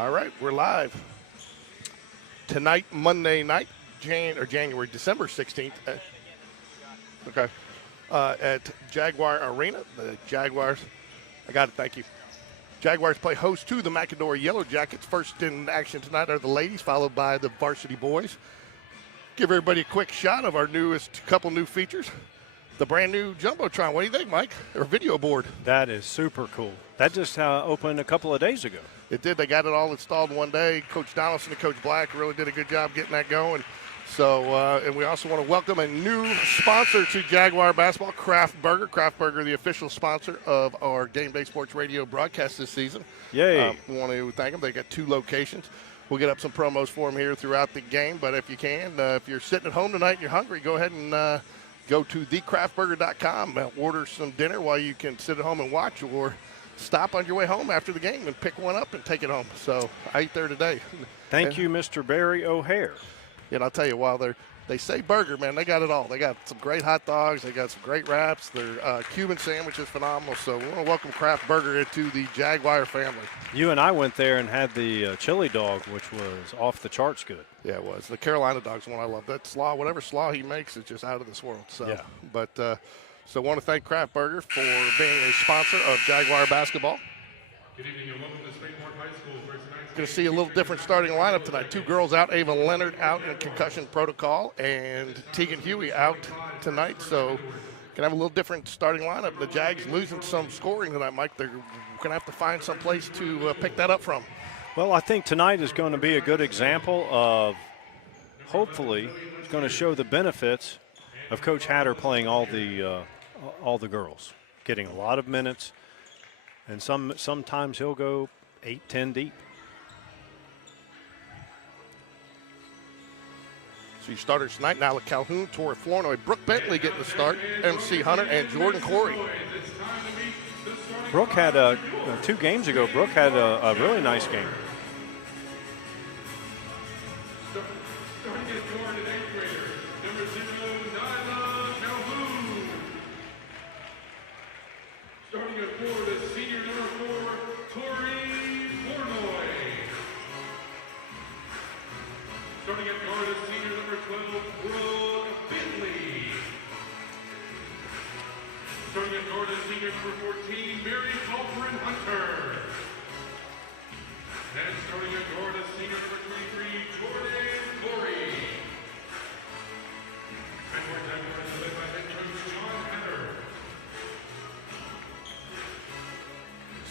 All right, we're live. Tonight, Monday night, December 16th. At Jaguar Arena. The Jaguars, I got it, thank you. Jaguars play host to the Mcadory YELLOWJACKETS. First in action tonight are the ladies, followed by the varsity boys. Give everybody a quick shot of our newest couple new features. The brand new Jumbotron. What do you think, Mike? Or video board. That is super cool. That just opened a couple of days ago. It did. They got it all installed in one day. Coach Donaldson and Coach Black really did a good job getting that going. So, and we also want to welcome a new sponsor to Jaguar basketball, Kraft Burger. Kraft Burger, the official sponsor of our GameDay Sports Radio broadcast this season. Yay. We want to thank them. They got 2 locations. We'll get up some promos for them here throughout the game. But if you can, if you're sitting at home tonight and you're hungry, go ahead and go to thecraftburger.com, order some dinner while you can sit at home and watch, or stop on your way home after the game and pick one up and take it home. So I ate there today. Thank you, Mr. Barry O'Hare. And I'll tell you, while they say burger, man, they got it all. They got some great hot dogs. They got some great wraps. Their Cuban sandwich is phenomenal. So we want to welcome Kraft Burger into the Jaguar family. You and I went there and had the chili dog, which was off the charts good. Yeah, it was. The Carolina dog's one I love. That slaw, whatever slaw he makes, is just out of this world. So, yeah. But so I want to thank Kraft Burger for being a sponsor of Jaguar basketball. Good evening and welcome to Spanport High School. Going to see a little different starting lineup tonight. 2 girls out, Ava Leonard out in concussion protocol, and Tegan Huey out tonight. So going to have a little different starting lineup. The Jags losing some scoring tonight, Mike. They're going to have to find some place to pick that up from. Well, I think tonight is going to be a good example of, hopefully, it's going to show the benefits of Coach Hatter playing all the girls, getting a lot of minutes, and sometimes he'll go 8-10 deep. So your starters tonight, Nyla Calhoun, Tori Flournoy, Brooke Bentley getting the start, MC Hunter, and Jordan Corey. Brooke had 2 games ago, Brooke had a really nice game. Starting at guard, an 8th grader, number 0, Nyla Calhoun. Starting at forward, the senior number 4, Tori Flournoy. Starting at guard, a senior number 12, Brooke Bentley. Starting at guard, a senior number 14, Mary Alfred Hunter. And starting at guard, a senior number 23, Jordan Corey. And we're Jaguars led by head coach John Hatter.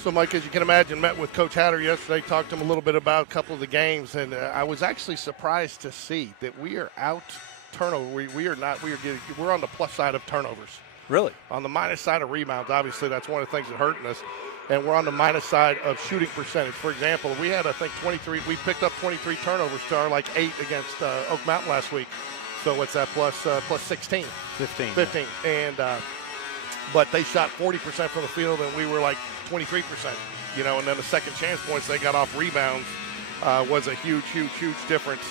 So, Mike, as you can imagine, met with Coach Hatter yesterday, talked to him a little bit about a couple of the games, and I was actually surprised to see that we are out turnover. We're on the plus side of turnovers. Really? On the minus side of rebounds, obviously, that's one of the things that hurting us. And we're on the minus side of shooting percentage. For example, we had, I think, 23. We picked up 23 turnovers to our, 8 against Oak Mountain last week. So what's that, plus 16? 15. 15. And but they shot 40% from the field, and we were 23%. And then the second chance points they got off rebounds was a huge difference.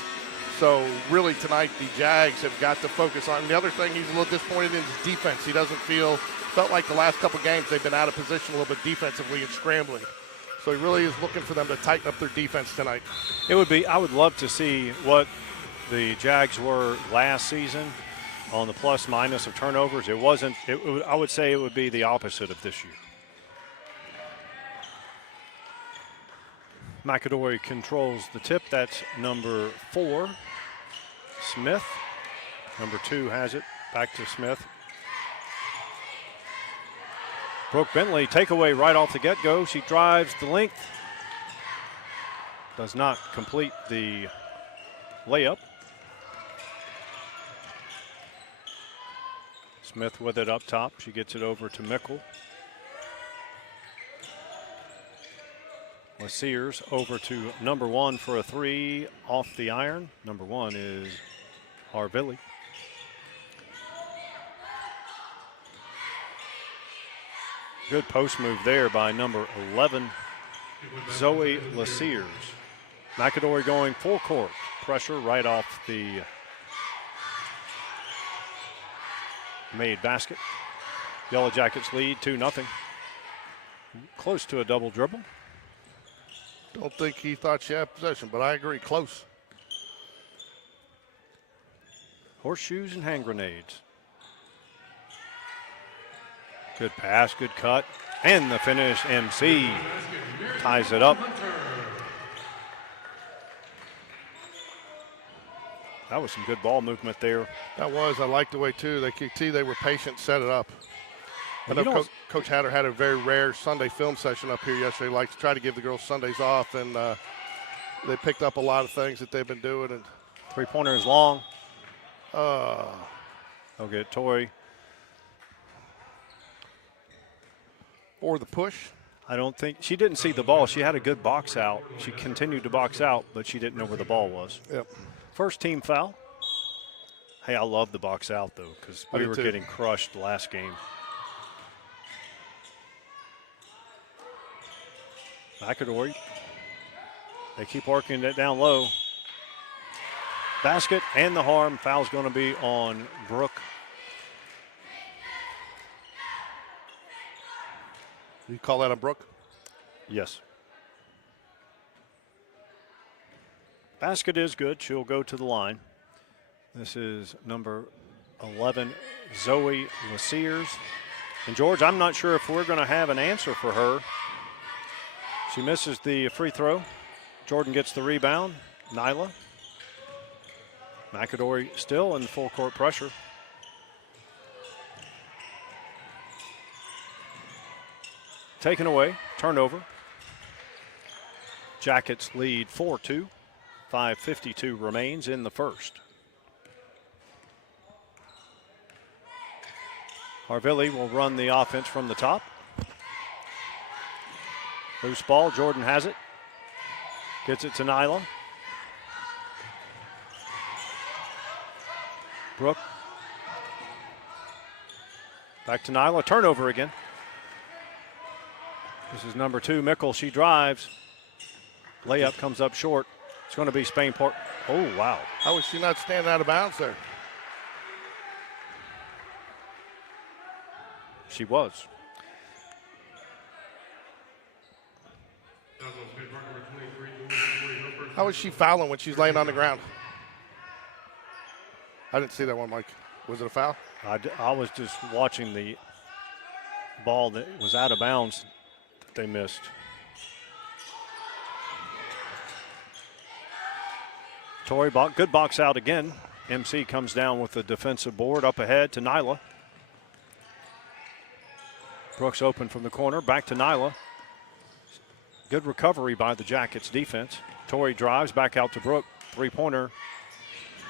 So really tonight the Jags have got to focus on. The other thing he's a little disappointed in is defense. He doesn't felt like the last couple games they've been out of position a little bit defensively and scrambling. So he really is looking for them to tighten up their defense tonight. I would love to see what the Jags were last season on the plus minus of turnovers. I would say it would be the opposite of this year. Mcadory controls the tip. That's number 4, Smith. Number 2 has it. Back to Smith. Brooke Bentley, takeaway right off the get-go. She drives the length. Does not complete the layup. Smith with it up top. She gets it over to Mickle. Sears over to number 1 for a 3 off the iron. Number 1 is Arvilli. Good post move there by number 11, Zoe LaSears. Mcadory going full court. Pressure right off the made basket. Yellow Jackets lead 2-0. Close to a double dribble. Don't think he thought she had possession, but I agree, close. Horseshoes and hand grenades. Good pass, good cut, and the finish. MC ties it up. That was some good ball movement there. That was. I liked the way, too. They could see they were patient, set it up. I You know don't- Coach Hatter had a very rare Sunday film session up here yesterday. Like to try to give the girls Sundays off, and they picked up a lot of things that they've been doing. And Three-pointer is long. uh, They'll get Tori. or the push. I don't think she didn't see the ball. She had a good box out. She continued to box out, but she didn't know where the ball was. Yep. First team foul. Hey, I love the box out, though, because I we do were too. getting crushed last game. Mcadory. They keep working it down low. Basket and the harm. Foul's going to be on Brooke. You call that a Brooke? Yes. Basket is good. She'll go to the line. This is number 11, Zoe Lassiers. And George, I'm not sure if we're going to have an answer for her. She misses the free throw. Jordan gets the rebound. Nyla. Mcadory still in full court pressure. Taken away, turnover. Jackets lead 4-2. 5:52 remains in the first. Harvilli will run the offense from the top. Loose ball, Jordan has it. Gets it to Nyla. Brooke. Back to Nyla, turnover again. This is number 2, Mickle. She drives. Layup comes up short. It's going to be Spainport. Oh, wow. How was she not standing out of bounds there? She was. How was she fouling when she's laying on the ground? I didn't see that one, Mike. Was it a foul? I was just watching the ball that was out of bounds that they missed. Tori, good box out again. MC comes down with the defensive board up ahead to Nyla. Brooks open from the corner, back to Nyla. Good recovery by the Jackets defense. Tori drives back out to Brooke. Three-pointer,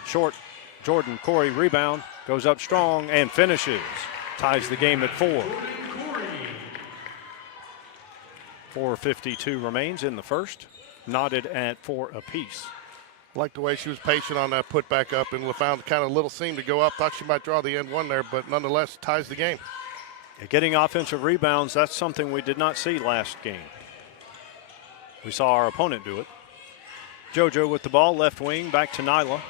short. Jordan Corey rebound, goes up strong and finishes. Ties the game at 4. 4:52 remains in the first. Knotted at 4 apiece. Like the way she was patient on that put back up, and found kind of little seam to go up. Thought she might draw the end one there, but nonetheless ties the game. Getting offensive rebounds, that's something we did not see last game. We saw our opponent do it. JoJo with the ball, left wing, back to Nyla.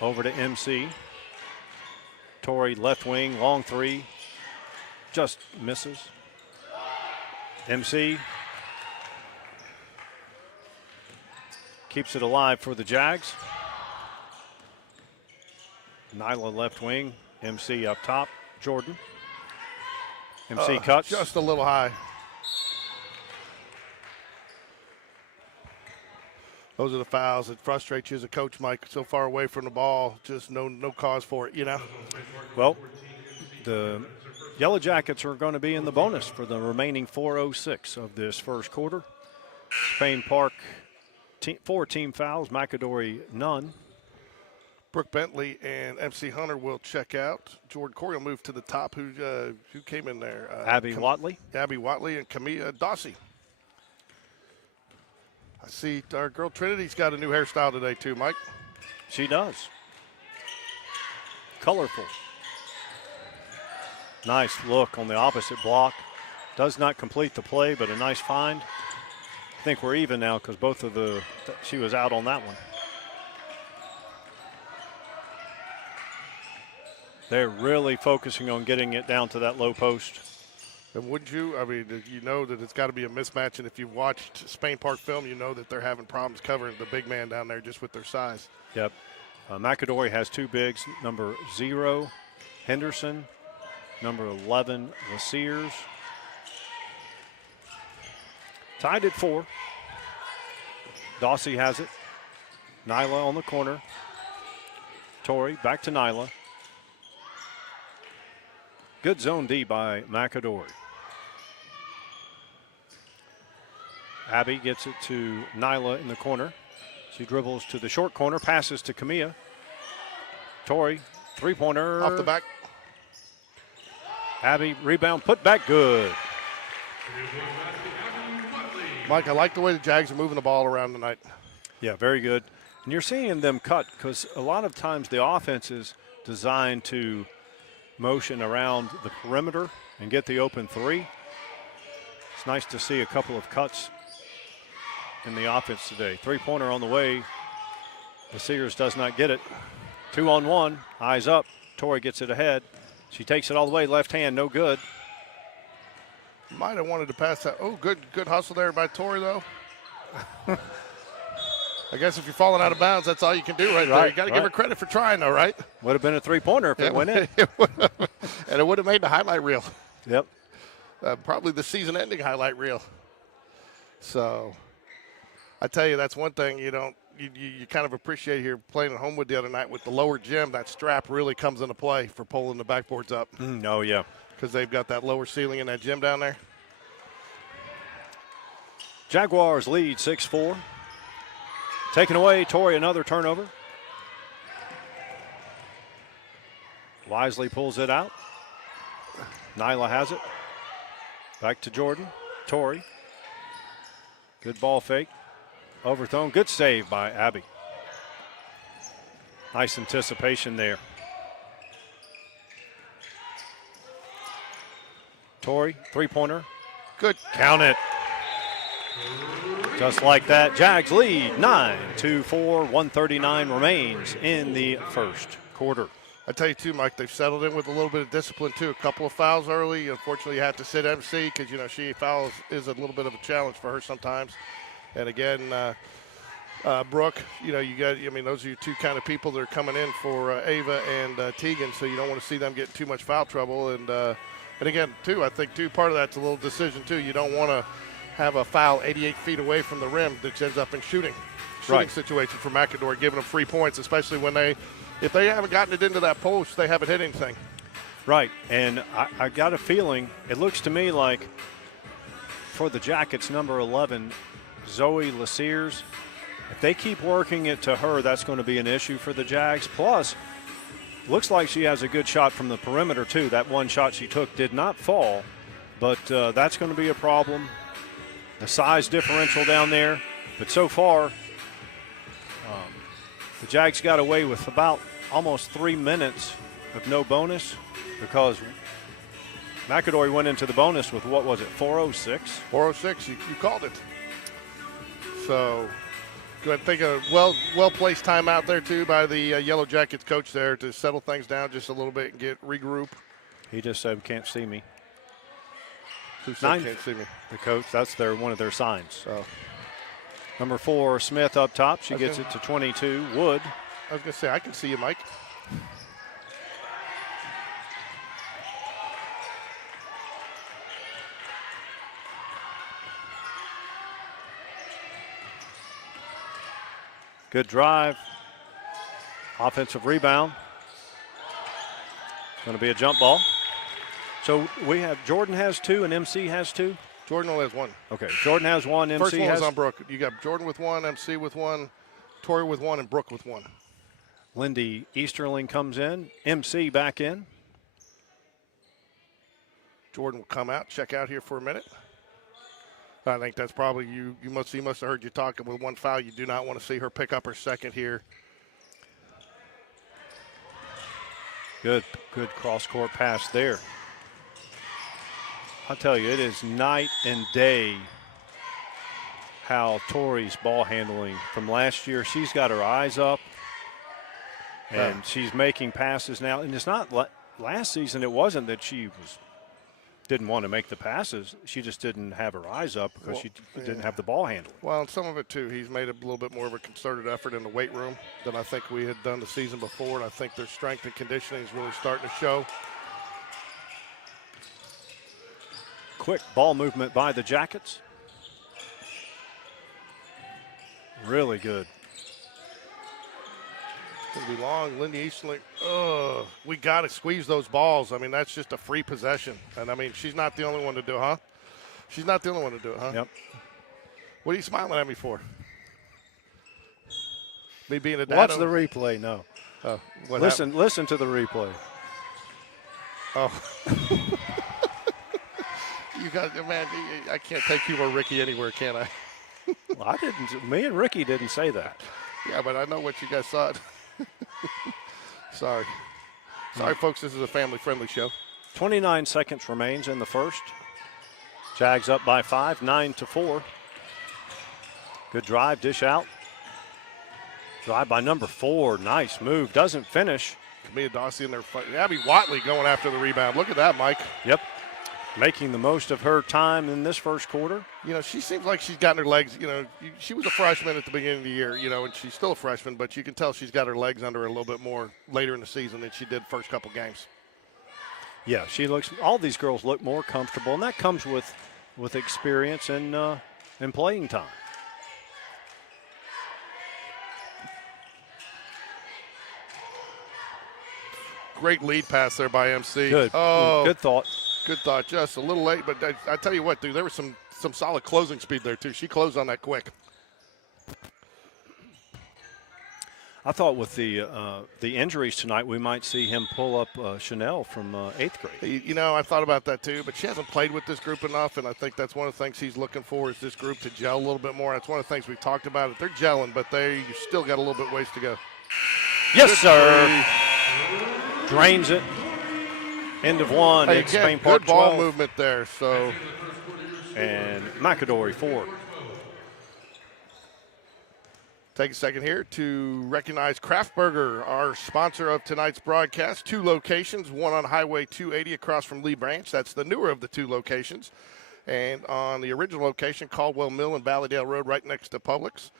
Over to MC. Tori left wing, long three. Just misses. MC keeps it alive for the Jags. Nyla left wing, MC up top. Jordan. MC cuts. Just a little high. Those are the fouls that frustrate you as a coach, Mike. So far away from the ball, just no cause for it, you know? Well, the Yellow Jackets are going to be in the bonus for the remaining 4:06 of this first quarter. Spain Park, 4 team fouls, Mcadory none. Brooke Bentley and MC Hunter will check out. Jordan Corey will move to the top. Who came in there? Abby Watley. Abby Watley and Camilla Dossie. I see our girl Trinity's got a new hairstyle today too, Mike. She does. Colorful. Nice look on the opposite block. Does not complete the play, but a nice find. I think we're even now because both of she was out on that one. They're really focusing on getting it down to that low post. And wouldn't you? I mean, you know that it's got to be a mismatch. And if you've watched Spain Park film, you know that they're having problems covering the big man down there just with their size. Yep. Mcadory has 2 bigs, number 0, Henderson, number 11, Lassiers. Tied at 4. Dawsey has it. Nyla on the corner. Torrey back to Nyla. Good zone D by Mcadory. Abby gets it to Nyla in the corner. She dribbles to the short corner, passes to Camilla. Torrey, 3-pointer. Off the back. Abby, rebound, put back, good. Mike, I like the way the Jags are moving the ball around tonight. Yeah, very good. And you're seeing them cut because a lot of times the offense is designed to motion around the perimeter and get the open 3. It's nice to see a couple of cuts in the offense today. 3-pointer on the way. The Sears does not get it. 2-on-1, eyes up. Torrey gets it ahead. She takes it all the way, left hand, no good. Might have wanted to pass that. Oh, good hustle there by Torrey, though. I guess if you're falling out of bounds, that's all you can do right there. You got to give her credit for trying, though, right? Would have been a 3-pointer if it went in. And it would have made the highlight reel. Yep. Probably the season-ending highlight reel. So, I tell you, that's one thing you kind of appreciate here playing at Homewood the other night with the lower gym. That strap really comes into play for pulling the backboards up. Oh, yeah. Because they've got that lower ceiling in that gym down there. Jaguars lead 6-4. Taken away, Torrey, another turnover. Wisely pulls it out. Nyla has it. Back to Jordan. Torrey. Good ball fake. Overthrown. Good save by Abby. Nice anticipation there. Torrey, 3-pointer. Good. Count it. Just like that, Jags lead 9-4, 139 remains in the first quarter. I tell you, too, Mike, they've settled in with a little bit of discipline, too. A couple of fouls early. Unfortunately, you have to sit MC because, she fouls is a little bit of a challenge for her sometimes. And, again, Brooke, those are your 2 kind of people that are coming in for Ava and Tegan, so you don't want to see them get too much foul trouble. And again, too, I think, too, part of that's a little decision, too. You don't want to have a foul 88 feet away from the rim that ends up in shooting situation for Mcadory, giving them 3 points, especially when if they haven't gotten it into that post, they haven't hit anything. Right, and I got a feeling, it looks to me like for the Jackets, number 11, Zoe Lassiers, if they keep working it to her, that's going to be an issue for the Jags. Plus, looks like she has a good shot from the perimeter, too. That one shot she took did not fall, but that's going to be a problem. The size differential down there, but so far, the Jags got away with about almost 3 minutes of no bonus because Mcadory went into the bonus with, 4:06? 4:06, you called it. So, go ahead and take a well-placed timeout there, too, by the Yellow Jackets coach there to settle things down just a little bit and regroup. He just said, can't see me. Who said can't see me? The coach, that's one of their signs. Oh. Number 4, Smith up top. She gets it to 22. Wood. I was going to say, I can see you, Mike. Good drive. Offensive rebound. Going to be a jump ball. So we have Jordan has 2 and MC has 2? Jordan only has 1. Okay, Jordan has 1, MC First one has... was on Brooke. You got Jordan with 1, MC with 1, Torrey with 1, and Brooke with 1. Lindy Easterling comes in, MC back in. Jordan will come out, check out here for a minute. I think that's probably he must have heard you talking with 1 foul. You do not want to see her pick up her second here. Good cross-court pass there. I'll tell you, it is night and day how Torrey's ball handling from last year. She's got her eyes up, and she's making passes now. And it's not last season, it wasn't that she was didn't want to make the passes. She just didn't have her eyes up because she didn't have the ball handling. Well, and some of it, too, he's made a little bit more of a concerted effort in the weight room than I think we had done the season before, and I think their strength and conditioning is really starting to show. Quick ball movement by the Jackets. Really good. It's going to be long. Lindy Eastley, we got to squeeze those balls. I mean, that's just a free possession. And, I mean, she's not the only one to do it, huh? She's not the only one to do it, huh? Yep. What are you smiling at me for? Me being a dad? Watch the replay, no. Listen to the replay. Oh. You guys, man, I can't take you or Ricky anywhere, can I? Well, I didn't. Me and Ricky didn't say that. Yeah, but I know what you guys thought. Sorry, folks. This is a family-friendly show. 29 seconds remains in the first. Jags up by 5, 9-4. Good drive, dish out. Drive by number 4. Nice move. Doesn't finish. Camilla Dawsey in there fighting. Abby Watley going after the rebound. Look at that, Mike. Yep. Making the most of her time in this first quarter. You know, she seems like she's gotten her legs. You know, she was a freshman at the beginning of the year, you know, and she's still a freshman, but you can tell she's got her legs under her a little bit more later in the season than she did first couple games. Yeah, all these girls look more comfortable, and that comes with experience and playing time. Great lead pass there by MC. Good. Oh, good thought. Good thought. Just a little late, but I tell you what, dude, there was some solid closing speed there, too. She closed on that quick. I thought with the injuries tonight, we might see him pull up Chanel from 8th grade. You know, I thought about that, too, but she hasn't played with this group enough, and I think that's one of the things he's looking for is this group to gel a little bit more. That's one of the things we've talked about. They're gelling, but you still got a little bit ways to go. Yes, sir. Drains it. End of one. Hey, Spain Park good ball 12. movement there. So, and Mcadory 4. Take a second here to recognize Kraft Burger, our sponsor of tonight's broadcast. 2 locations, one on Highway 280 across from Lee Branch. That's the newer of the 2 locations. And on the original location, Caldwell Mill and Valleydale Road, right next to Publix.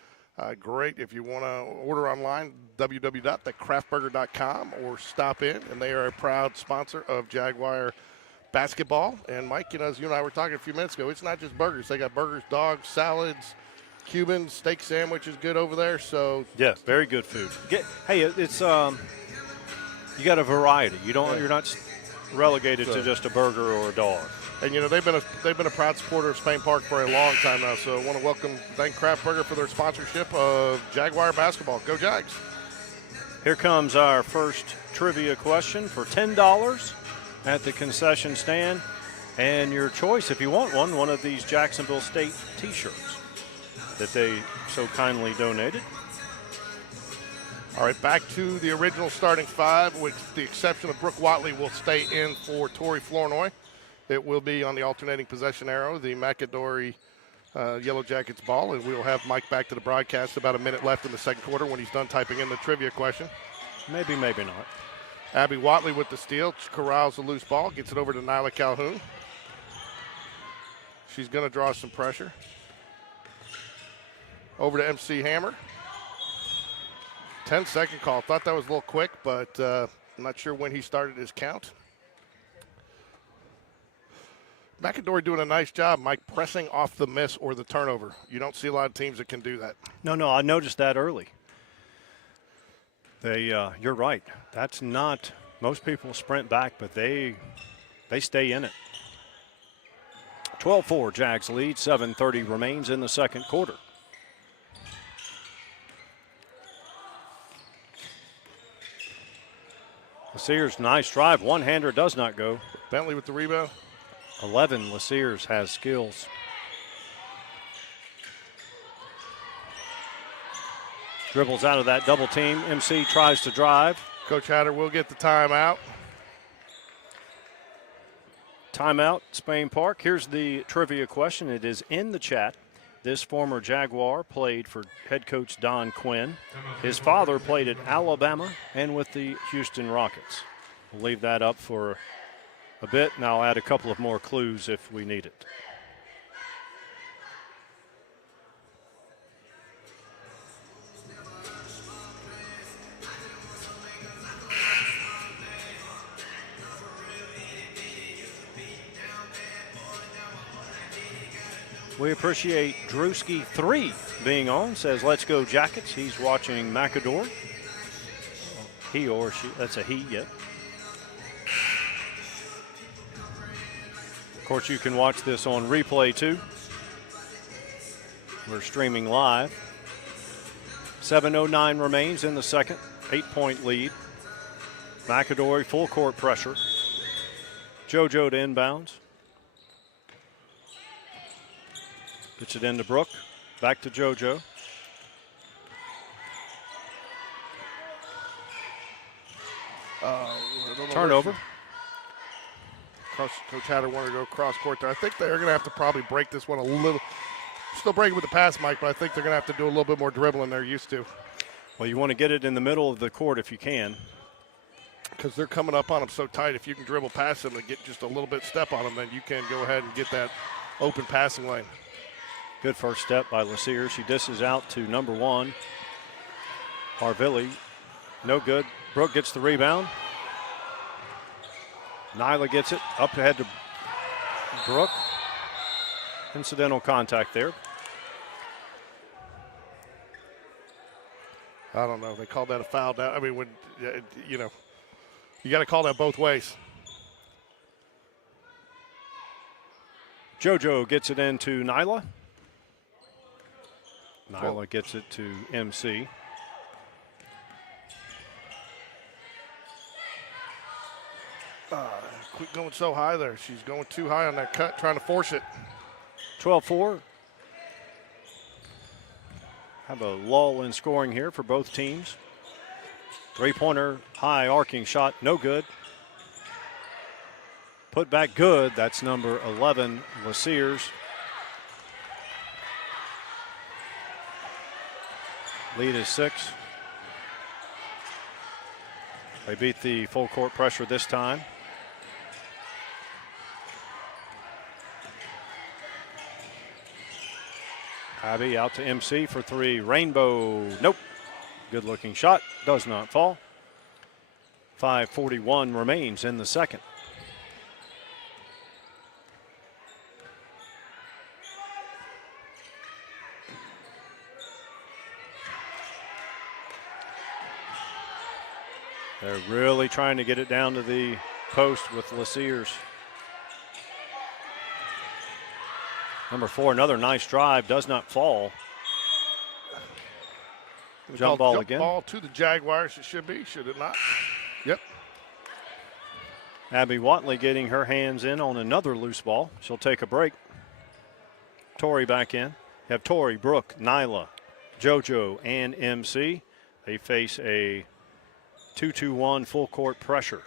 Great. If you want to order online, www.thecraftburger.com or stop in. And they are a proud sponsor of Jaguar basketball. And, Mike, you know, as you and I were talking a few minutes ago, it's not just burgers. They got burgers, dogs, salads, Cuban steak sandwich is good over there. So yeah, very good food. It's you got a variety. You're not relegated to just a burger or a dog. And you know they've been a proud supporter of Spain Park for a long time now. So I want to thank Kraft Burger for their sponsorship of Jaguar basketball. Go Jags! Here comes our first trivia question for $10 at the concession stand, and your choice, if you want one of these Jacksonville State T-shirts that they so kindly donated. All right, back to the original starting 5, with the exception of Brooke Watley will stay in for Tori Flournoy. It will be on the alternating possession arrow, the Mcadory Yellow Jackets ball, and we will have Mike back to the broadcast about a minute left in the second quarter when he's done typing in the trivia question. Maybe not. Abby Watley with the steal, corrals the loose ball, gets it over to Nyla Calhoun. She's going to draw some pressure. Over to MC Hammer. 10-second call. Thought that was a little quick, but I'm not sure when he started his count. Mcadory doing a nice job, Mike, pressing off the miss or the turnover. You don't see a lot of teams that can do that. No, I noticed that early. You're right. That's not, most people sprint back, but they stay in it. 12-4, Jags lead, 7:30 remains in the second quarter. Sears, nice drive. One-hander does not go. Bentley with the rebound. 11, LaSears has skills. Dribbles out of that double team. MC tries to drive. Coach Hatter will get the timeout. Timeout, Spain Park. Here's the trivia question. It is in the chat. This former Jaguar played for head coach Don Quinn. His father played at Alabama and with the Houston Rockets. We'll leave that up for a bit, and I'll add a couple of more clues if we need it. We appreciate Drewski3 being on. Says, let's go Jackets. He's watching Mcadory. He or she, that's a he, yep. Of course, you can watch this on replay too. We're streaming live. 7:09 remains in the second. 8-point lead. Mcadory full court pressure. JoJo to inbounds. Gets it into Brooke. Back to JoJo. Turnover. Coach Hatter wanted to go cross court there. I think they're going to have to probably break this one a little. Still breaking with the pass, Mike, but I think they're going to have to do a little bit more dribbling than they're used to. Well, you want to get it in the middle of the court if you can. Because they're coming up on them so tight. If you can dribble past them and get just a little bit step on them, then you can go ahead and get that open passing lane. Good first step by Lassier. She dishes out to number 1. Harvilli. No good. Brooke gets the rebound. Nyla gets it. Up ahead to Brooke. Incidental contact there. I don't know. They called that a foul down. I mean, when, you know, you got to call that both ways. JoJo gets it into Nyla. Nyla gets it to MC. Quit going so high there. She's going too high on that cut, trying to force it. 12-4. Have a lull in scoring here for both teams. Three-pointer, high arcing shot, no good. Put back good, that's number 11, Lassiers. Lead is 6. They beat the full court pressure this time. Abby out to MC for 3. Rainbow, nope. Good looking shot, does not fall. 5:41 remains in the second. They're really trying to get it down to the post with Lassiers. Number 4, another nice drive, does not fall. Jump ball again. Ball to the Jaguars, it should be, should it not? Yep. Abby Watley getting her hands in on another loose ball. She'll take a break. Tori back in. You have Tori, Brooke, Nyla, JoJo, and MC. They face a 2-2-1 full court pressure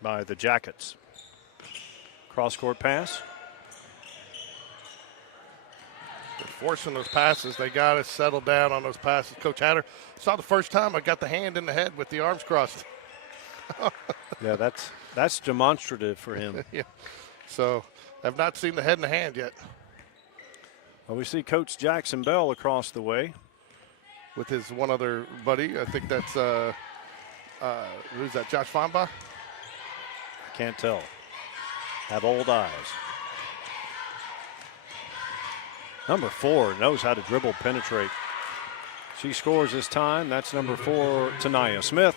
by the Jackets. Cross court pass. They're forcing those passes. They got to settle down on those passes. Coach Hatter, saw the first time I got the hand in the head with the arms crossed. Yeah, that's demonstrative for him. Yeah. So I've not seen the head in the hand yet. Well, we see Coach Jackson Bell across the way. With his one other buddy. I think that's, who's that, Josh Feinbach? Can't tell. Have old eyes. Number 4 knows how to dribble, penetrate. She scores this time. That's number 4, Tanaya Smith.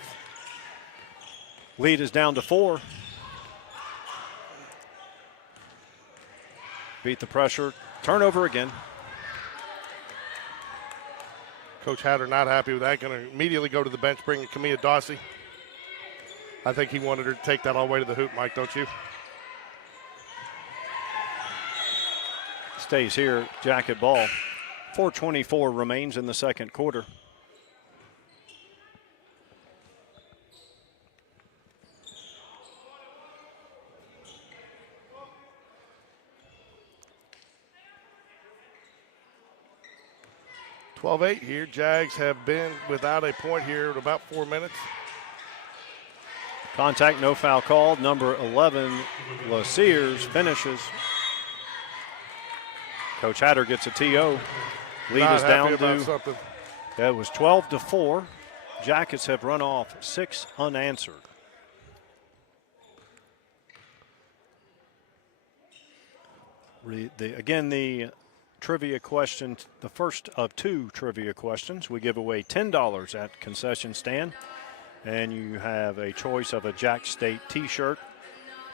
Lead is down to 4. Beat the pressure. Turnover again. Coach Hatter not happy with that. Going to immediately go to the bench, bring in Camilla Dawsey. I think he wanted her to take that all the way to the hoop, Mike, don't you? Stays here, Jacket ball. 4:24 remains in the second quarter. (12-8) here. Jags have been without a point here in about 4 minutes. Contact, no foul called. Number 11, LaSears finishes. Coach Hatter gets a TO. Lead Not is down happy about to, something. it was 12-4. Jackets have run off 6 unanswered. Again, the trivia question, the first of 2 trivia questions. We give away $10 at concession stand, and you have a choice of a Jack State t-shirt.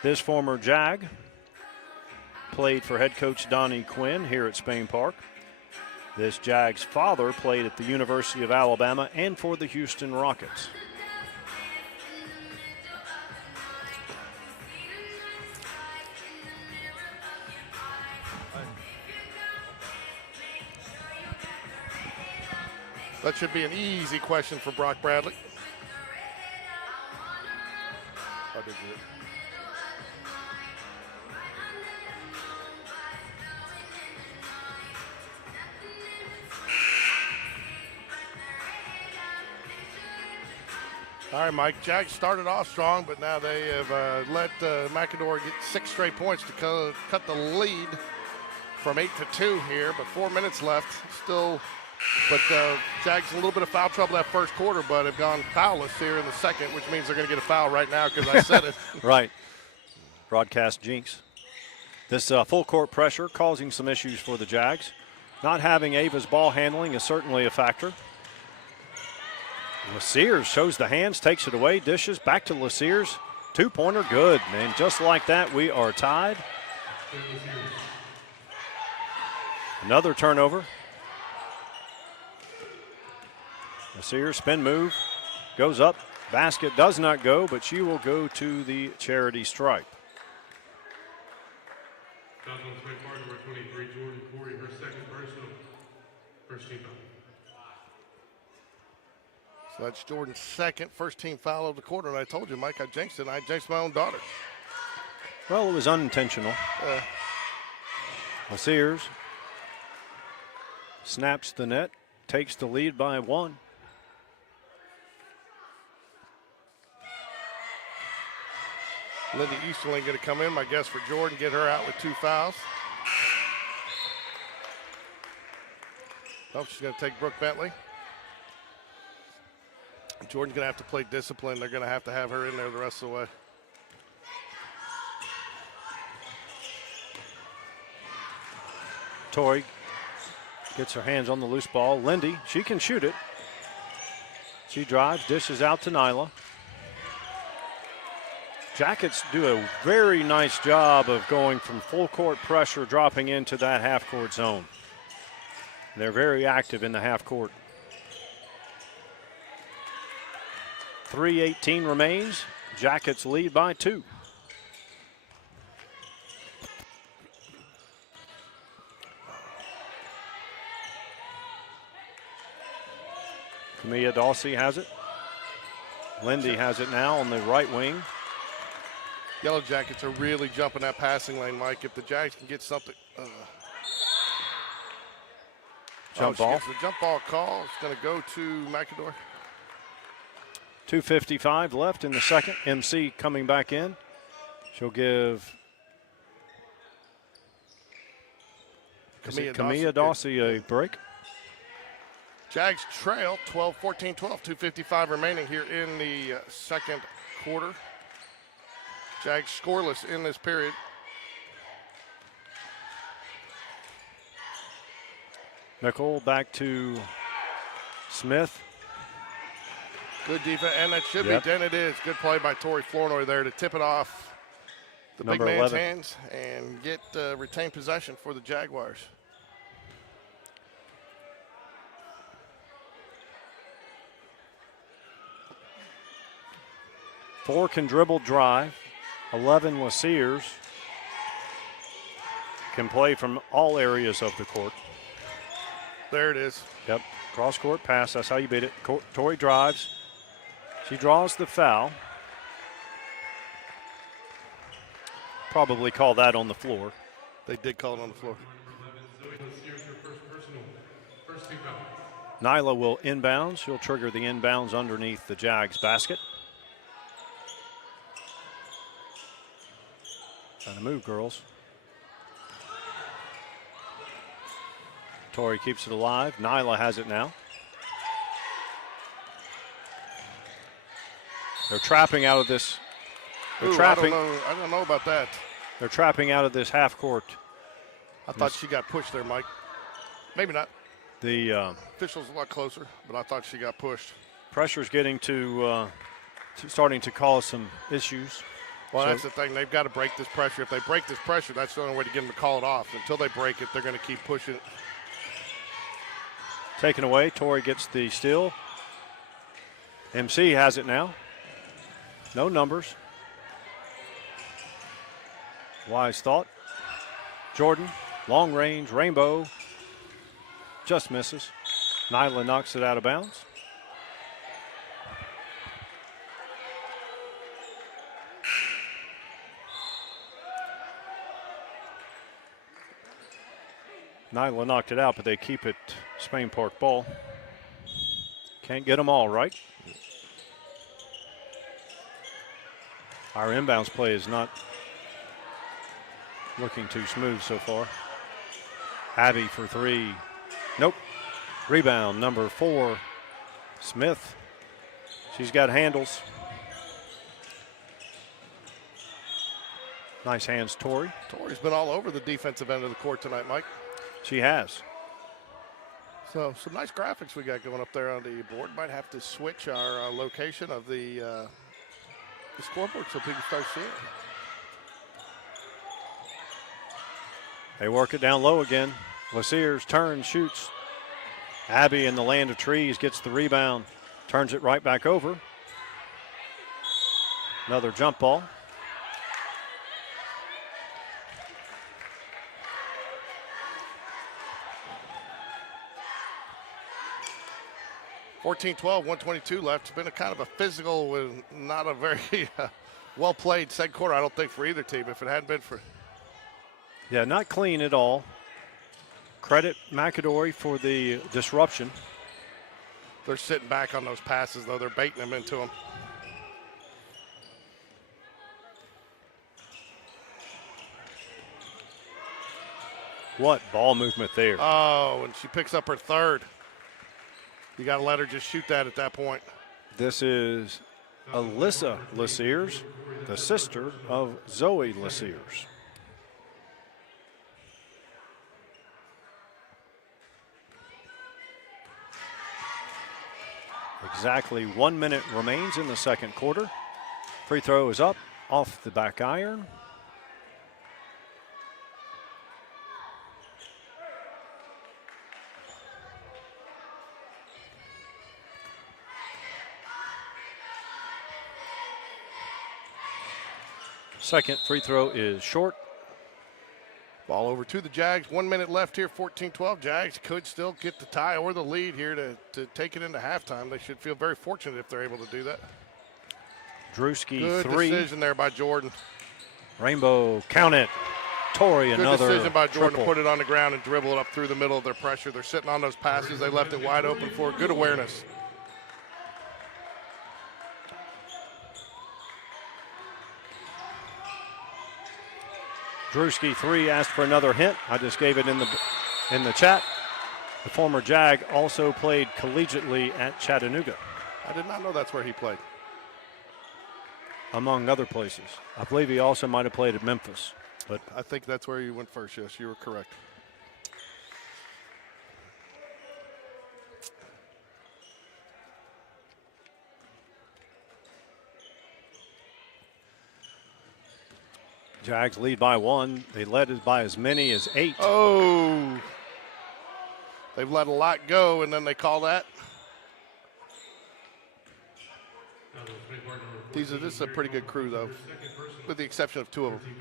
This former Jag played for head coach Donnie Quinn here at Spain Park. This Jag's father played at the University of Alabama and for the Houston Rockets. That should be an easy question for Brock Bradley. I did good. All right, Mike. Jags started off strong, but now they have let Mcadory get 6 straight points to cut the lead from 8-2 here. But 4 minutes left still. But Jags in a little bit of foul trouble that first quarter, but have gone foulless here in the second, which means they're going to get a foul right now because I said it. Right. Broadcast jinx. This full court pressure causing some issues for the Jags. Not having Ava's ball handling is certainly a factor. LaSears shows the hands, takes it away, dishes, back to LaSears. 2-pointer, good. And just like that, we are tied. Another turnover. LaSears spin move, goes up. Basket does not go, but she will go to the charity stripe. Foul on Spain Park, number 23, Jordan Corey, her second personal. First team foul. So that's Jordan's second first team foul of the quarter. And I told you, Mike, I jinxed it. I jinxed my own daughter. Well, it was unintentional. LaSears snaps the net, takes the lead by 1. Lindy Easterling going to come in, my guess for Jordan, get her out with 2 fouls. Oh, she's going to take Brooke Bentley. Jordan's going to have to play discipline. They're going to have her in there the rest of the way. Tori gets her hands on the loose ball. Lindy, she can shoot it. She drives, dishes out to Nyla. Jackets do a very nice job of going from full court pressure, dropping into that half court zone. They're very active in the half court. 3:18 remains. Jackets lead by 2. Camilla Dawsey has it. Lindy has it now on the right wing. Yellow Jackets are really jumping that passing lane, Mike. If the Jags can get something. Jump ball. The jump ball call. It's going to go to Mcadory. 2:55 left in the second. MC coming back in. She'll give Camilla Dawsey a break. Jags trail 12-14-12. 2:55 remaining here in the second quarter. Jags scoreless in this period. Nicole back to Smith. Good defense, and that should be, then it is. Good play by Tori Flournoy there to tip it off the Number big man's 11. hands and get retained possession for the Jaguars. Four can dribble drive. 11 LaSears can play from all areas of the court. There it is. Yep, cross court pass, that's how you beat it. Tori drives. She draws the foul. Probably call that on the floor. They did call it on the floor. Nyla will inbounds. She'll trigger the inbounds underneath the Jags basket. Gotta move, girls. Tori keeps it alive. Nyla has it now. They're trapping out of this. They're trapping. I don't know about that. They're trapping out of this half court. I thought she got pushed there, Mike. Maybe not. The Official's a lot closer, but I thought she got pushed. pressure's getting starting to cause some issues. Well, So- that's the thing. They've got to break this pressure. If they break this pressure, that's the only way to get them to call it off. Until they break it, they're going to keep pushing it. Taken away. Tori gets the steal. MC has it now. No numbers. Wise thought. Jordan, long range, rainbow. Just misses. Nyla knocks it out of bounds. Nyla knocked it out, but they keep it Spain Park ball. Can't get them all, right? Our inbounds play is not looking too smooth so far. Abby for three. Nope. Rebound, number 4, Smith. She's got handles. Nice hands, Tori. Tori's been all over the defensive end of the court tonight, Mike. She has. So some nice graphics we got going up there on the board. Might have to switch our location of the scoreboard so people start seeing it. They work it down low again. Laceers turns, shoots. Abby in the land of trees gets the rebound, turns it right back over. Another jump ball. $14-12, 122 left. It's been a kind of a physical, with not a very well-played second quarter, I don't think, for either team. If it hadn't been for... Yeah, not clean at all. Credit Mcadory for the disruption. They're sitting back on those passes, though. They're baiting them into them. What ball movement there. Oh, and she picks up her third. You got to let her just shoot that at that point. This is Alyssa Laceers, the sister of Zoe Laceers. Exactly 1 minute remains in the second quarter. Free throw is up off the back iron. Second free throw is short. Ball over to the Jags. 1 minute left here, 14-12. Jags could still get the tie or the lead here to take it into halftime. They should feel very fortunate if they're able to do that. Drewski, Good 3. decision there by Jordan. Rainbow, count it. Tori, Good another decision by Jordan triple. to put it on the ground and dribble it up through the middle of their pressure. They're sitting on those passes. They left it wide open for good awareness. Drewski, 3, asked for another hint. I just gave it in the chat. The former Jag also played collegiately at Chattanooga, I did not know that's where he played. among other places. I believe he also might have played at Memphis. But I think that's where you went first. Yes, you were correct. Jags lead by 1. They led by as many as 8. Oh, they've let a lot go, and then they call that. This is a pretty good crew, though, with the exception of 2 of them.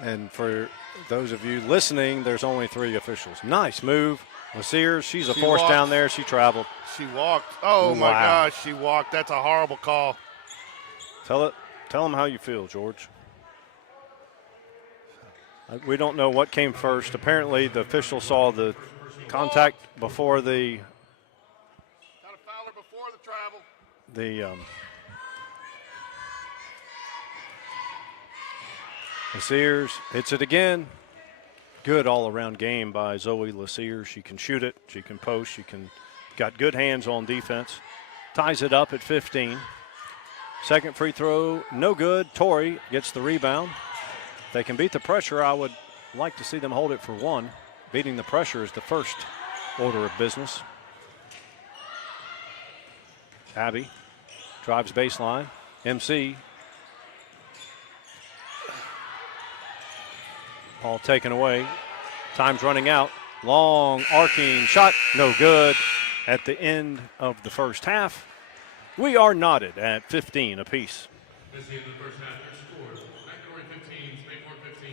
And for those of you listening, there's only 3 officials. Nice move. Laceers, she's a force walked. down there. She traveled. She walked. Oh, my Wow. gosh, she walked. That's a horrible call. Tell them how you feel, George. We don't know what came first. Apparently, the official saw the Contact before the Got a fouler before the travel. Lassiers hits it again. Good all-around game by Zoe Lassiers. She can shoot it. She can post. She can got good hands on defense. Ties it up at 15. Second free throw, no good. Torrey gets the rebound. If they can beat the pressure, I would like to see them hold it for one. Beating the pressure is the first order of business. Abby drives baseline. MC. Ball taken away. Time's running out. Long arcing shot, no good. At the end of the first half, we are knotted at 15 apiece. That's the end of the first half. Your score, Mcadory 15, Spainport 15.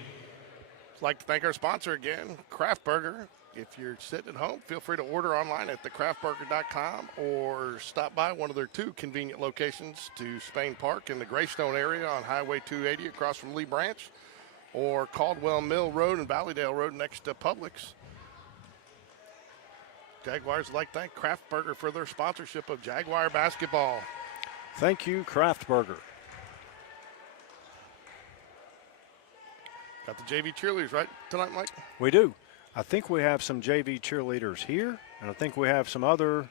I'd like to thank our sponsor again, Craft Burger. If you're sitting at home, feel free to order online at thecraftburger.com or stop by one of their 2 convenient locations to Spain Park in the Greystone area on Highway 280 across from Lee Branch, or Caldwell Mill Road and Valleydale Road next to Publix. Jaguars would like to thank Craft Burger for their sponsorship of Jaguar basketball. Thank you, Craft Burger. Got the JV cheerleaders right tonight, Mike? We do. I think we have some JV cheerleaders here, and I think we have some other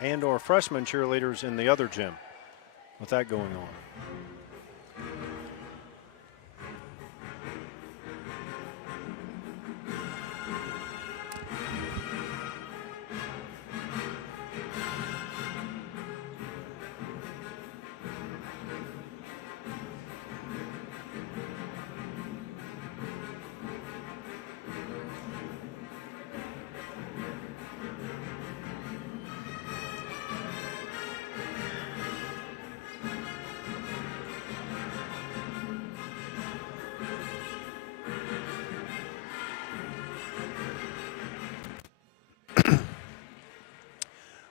and or freshman cheerleaders in the other gym with that going on.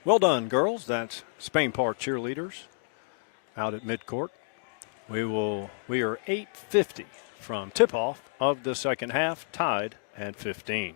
Well done, girls. That's Spain Park cheerleaders out at midcourt. We are 8:50 from tip-off of the second half, tied at 15.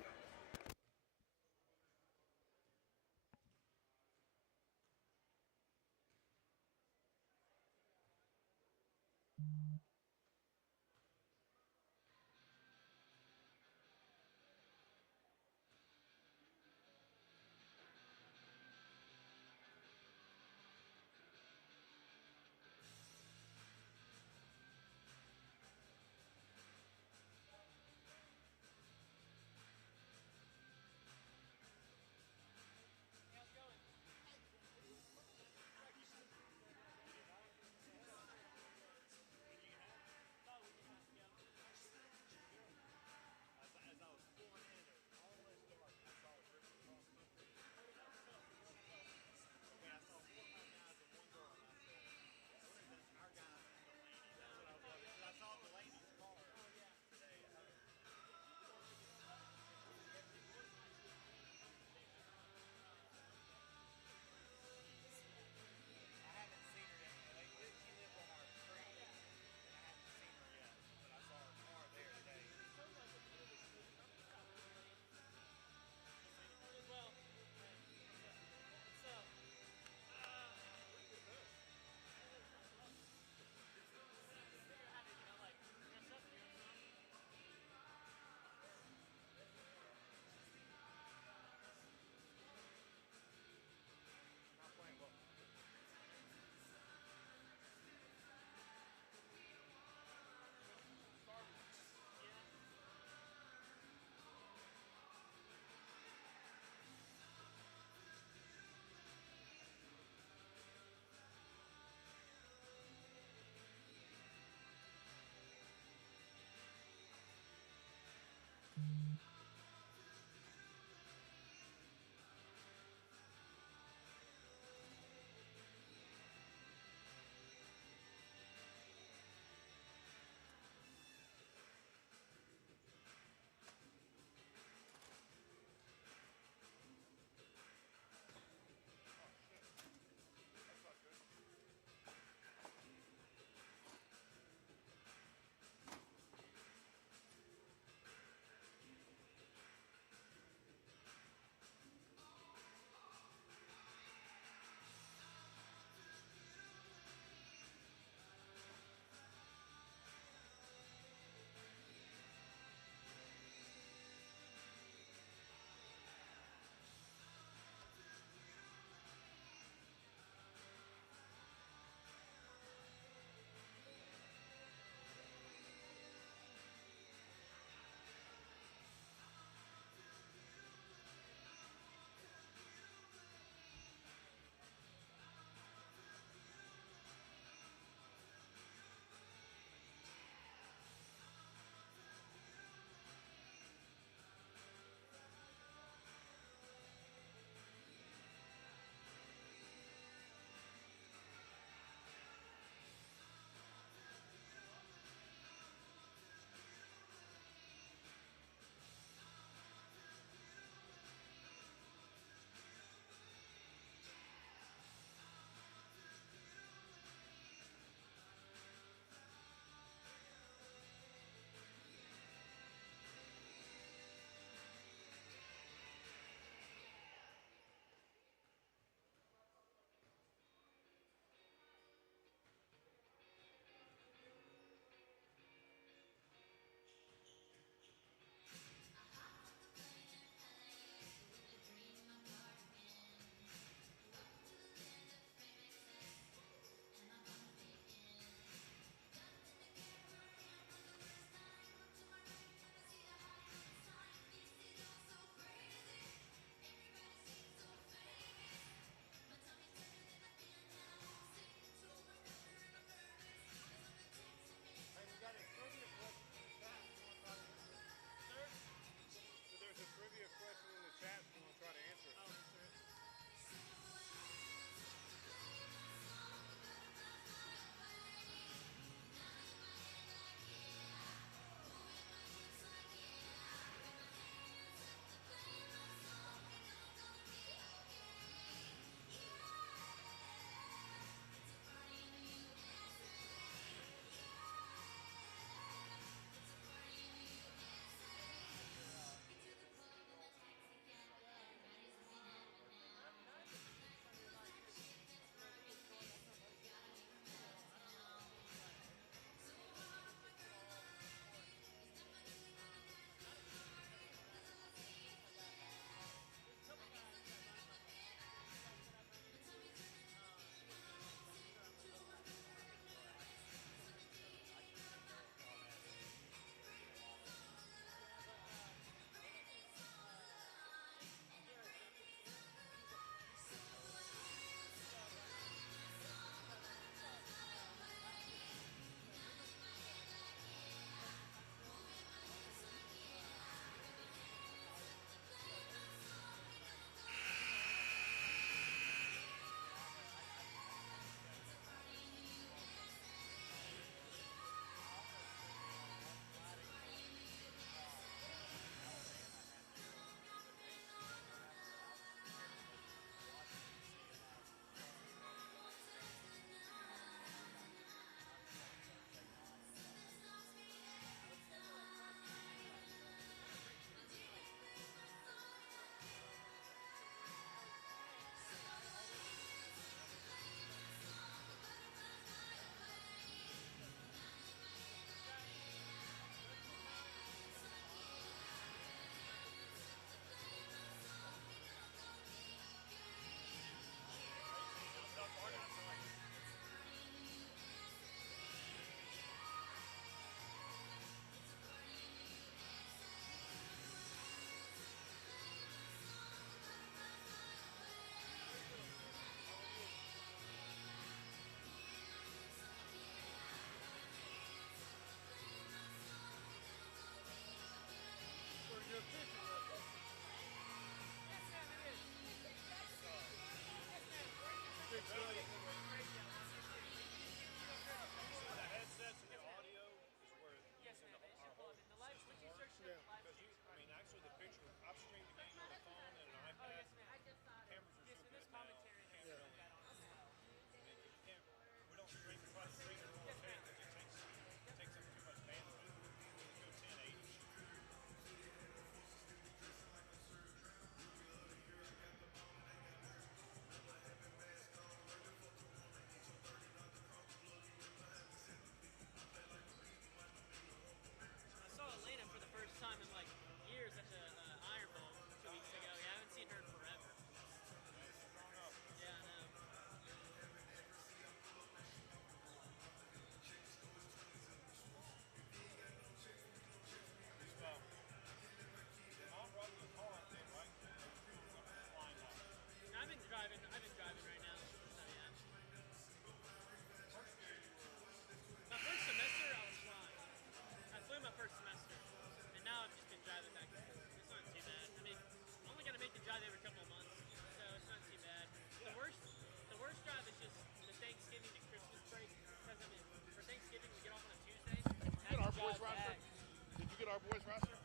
boys roster?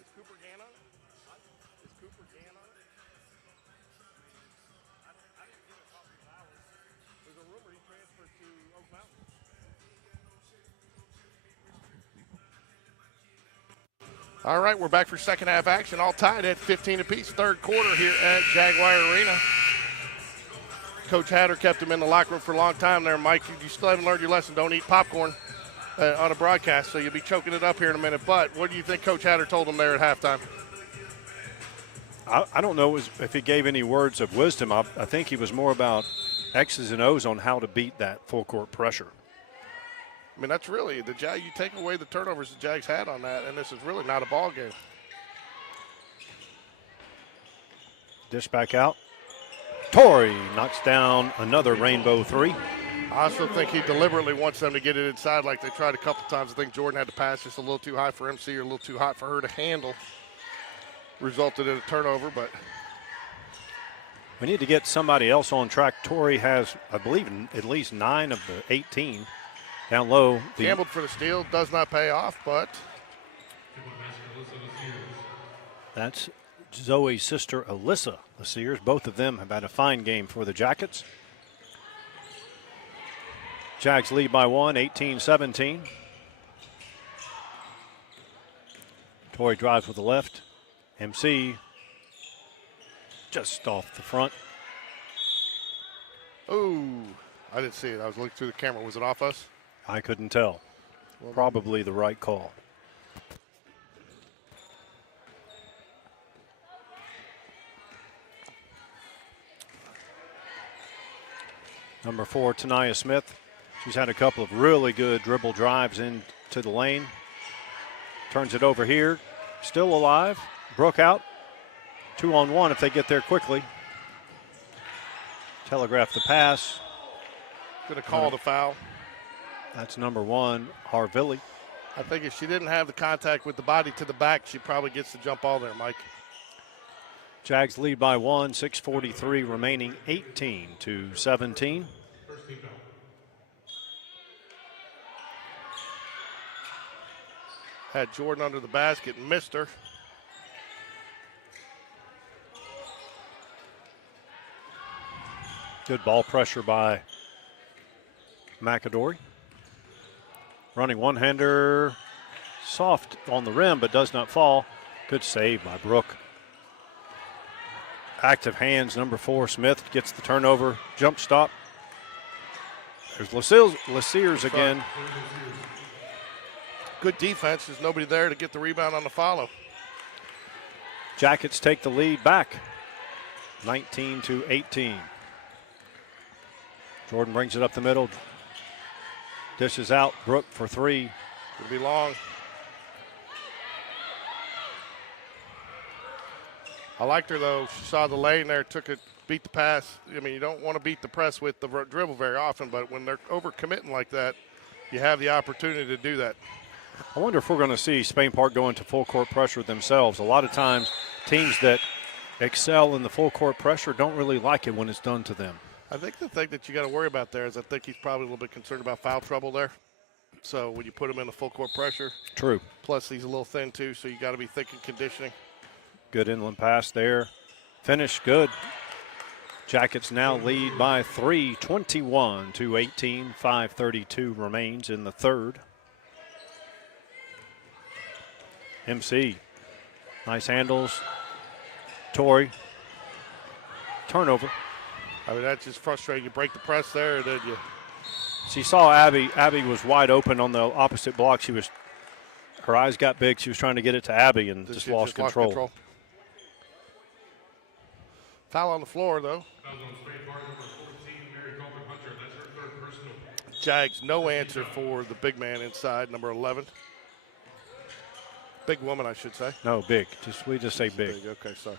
Is Cooper Gann on it? Is Cooper Gann on it? I didn't get a copy of ours. There's a rumor he transferred to Oak Mountain. All right, we're back for second half action, all tied at 15 apiece. Third quarter here at Jaguar Arena. Coach Hatter kept him in the locker room for a long time there, Mike. You still haven't learned your lesson. Don't eat popcorn on a broadcast, so you'll be choking it up here in a minute. But what do you think Coach Hatter told him there at halftime? I don't know if he gave any words of wisdom. I think he was more about X's and O's on how to beat that full court pressure. I mean, that's really the Jag. You take away the turnovers the Jags had on that, and this is really not a ball game. Dish back out. Torrey knocks down another rainbow three. I also think he deliberately wants them to get it inside like they tried a couple times. I think Jordan had to pass just a little too high for MC or a little too hot for her to handle. Resulted in a turnover, but we need to get somebody else on track. Torrey has, I believe, at least 9 of the 18. Down low. Gambled for the steal, does not pay off, but that's Zoe's sister, Alyssa Laseers. Both of them have had a fine game for the Jackets. Jags lead by 1, 18-17. Torrey drives with the left. MC just off the front. ooh, I didn't see it. I was looking through the camera. Was it off us? I couldn't tell. Probably the right call. Number 4, Tanaya Smith. She's had a couple of really good dribble drives into the lane. Turns it over here. Still alive. Brooke out. 2-on-1 if they get there quickly. Telegraph the pass. Going to call the foul. That's number 1, Harvilli. I think if she didn't have the contact with the body to the back, she probably gets the jump ball there, Mike. Jags lead by 1, 6:43 remaining, 18-17. Had Jordan under the basket and missed her. Good ball pressure by Mcadory. Running one-hander, soft on the rim, but does not fall. Good save by Brooke. Active hands, number 4, Smith gets the turnover, jump stop. There's Laseers again. Good defense. There's nobody there to get the rebound on the follow. Jackets take the lead back, 19-18. Jordan brings it up the middle. Dishes out, Brooke for 3. It'll be long. I liked her, though. She saw the lane there, took it, beat the pass. I mean, you don't want to beat the press with the dribble very often, but when they're over-committing like that, you have the opportunity to do that. I wonder if we're going to see Spain Park go into full court pressure themselves. A lot of times, teams that excel in the full court pressure don't really like it when it's done to them. I think the thing that you got to worry about there is I think he's probably a little bit concerned about foul trouble there. So when you put him in the full court pressure. True. Plus he's a little thin too, so you got to be thinking conditioning. Good inland pass there. Finish good. Jackets now lead by 3, 21-18. 5:32 remains in the third. MC. Nice handles. Torrey. Turnover. I mean, that's just frustrating. You break the press there, then you. She saw Abby. Abby was wide open on the opposite block. Her eyes got big. She was trying to get it to Abby and just lost control. Foul on the floor, though. Jags, no answer for the big man inside, number 11. Big woman, I should say. No, big. We just say big. Okay, sorry.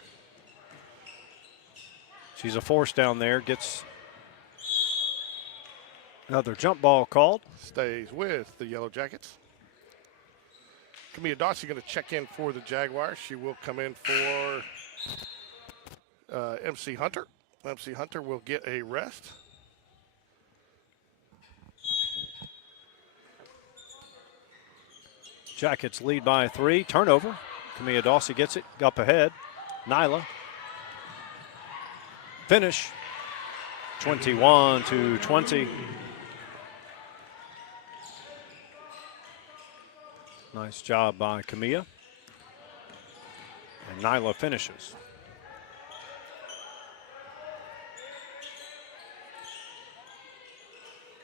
She's a force down there. Gets another jump ball called. Stays with the Yellow Jackets. Camilla Dawson going to check in for the Jaguars. She will come in for MC Hunter. MC Hunter will get a rest. Jackets lead by 3. Turnover. Camilla Dawsey gets it up ahead. Nyla. Finish. 21-20. Nice job by Camilla. And Nyla finishes.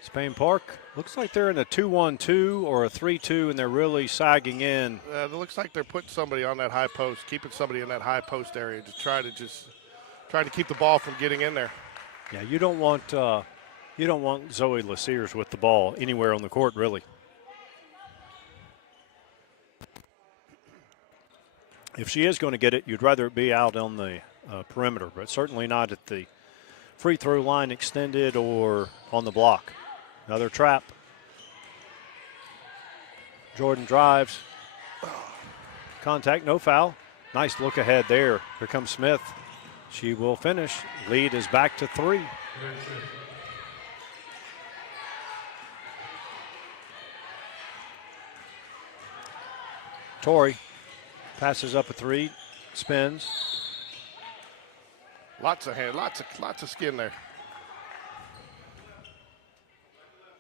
Spain Park looks like they're in a 2-1-2 or a 3-2, and they're really sagging in. It looks like they're putting somebody on that high post, keeping somebody in that high post area to try to keep the ball from getting in there. Yeah, you don't want Zoe Lassiers with the ball anywhere on the court, really. If she is going to get it, you'd rather it be out on the perimeter, but certainly not at the free throw line extended or on the block. Another trap. Jordan drives. Contact, no foul. Nice look ahead there. Here comes Smith. She will finish. Lead is back to 3. Torrey passes up a 3, spins. Lots of hand, lots of skin there.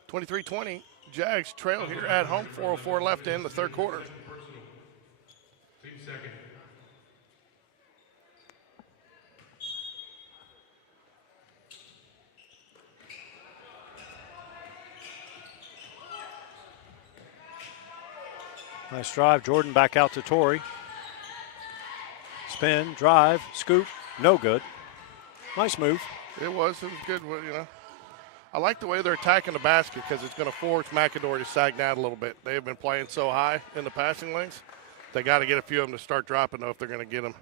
23-20, Jags trail here at home. 4:04 left in the third quarter. Team second. Nice drive. Jordan back out to Torrey. Spin, drive, scoop, no good. Nice move. It was good, you know. I like the way they're attacking the basket because it's going to force Mcadory to sag down a little bit. They've been playing so high in the passing lanes. They got to get a few of them to start dropping, though, if they're going to get them.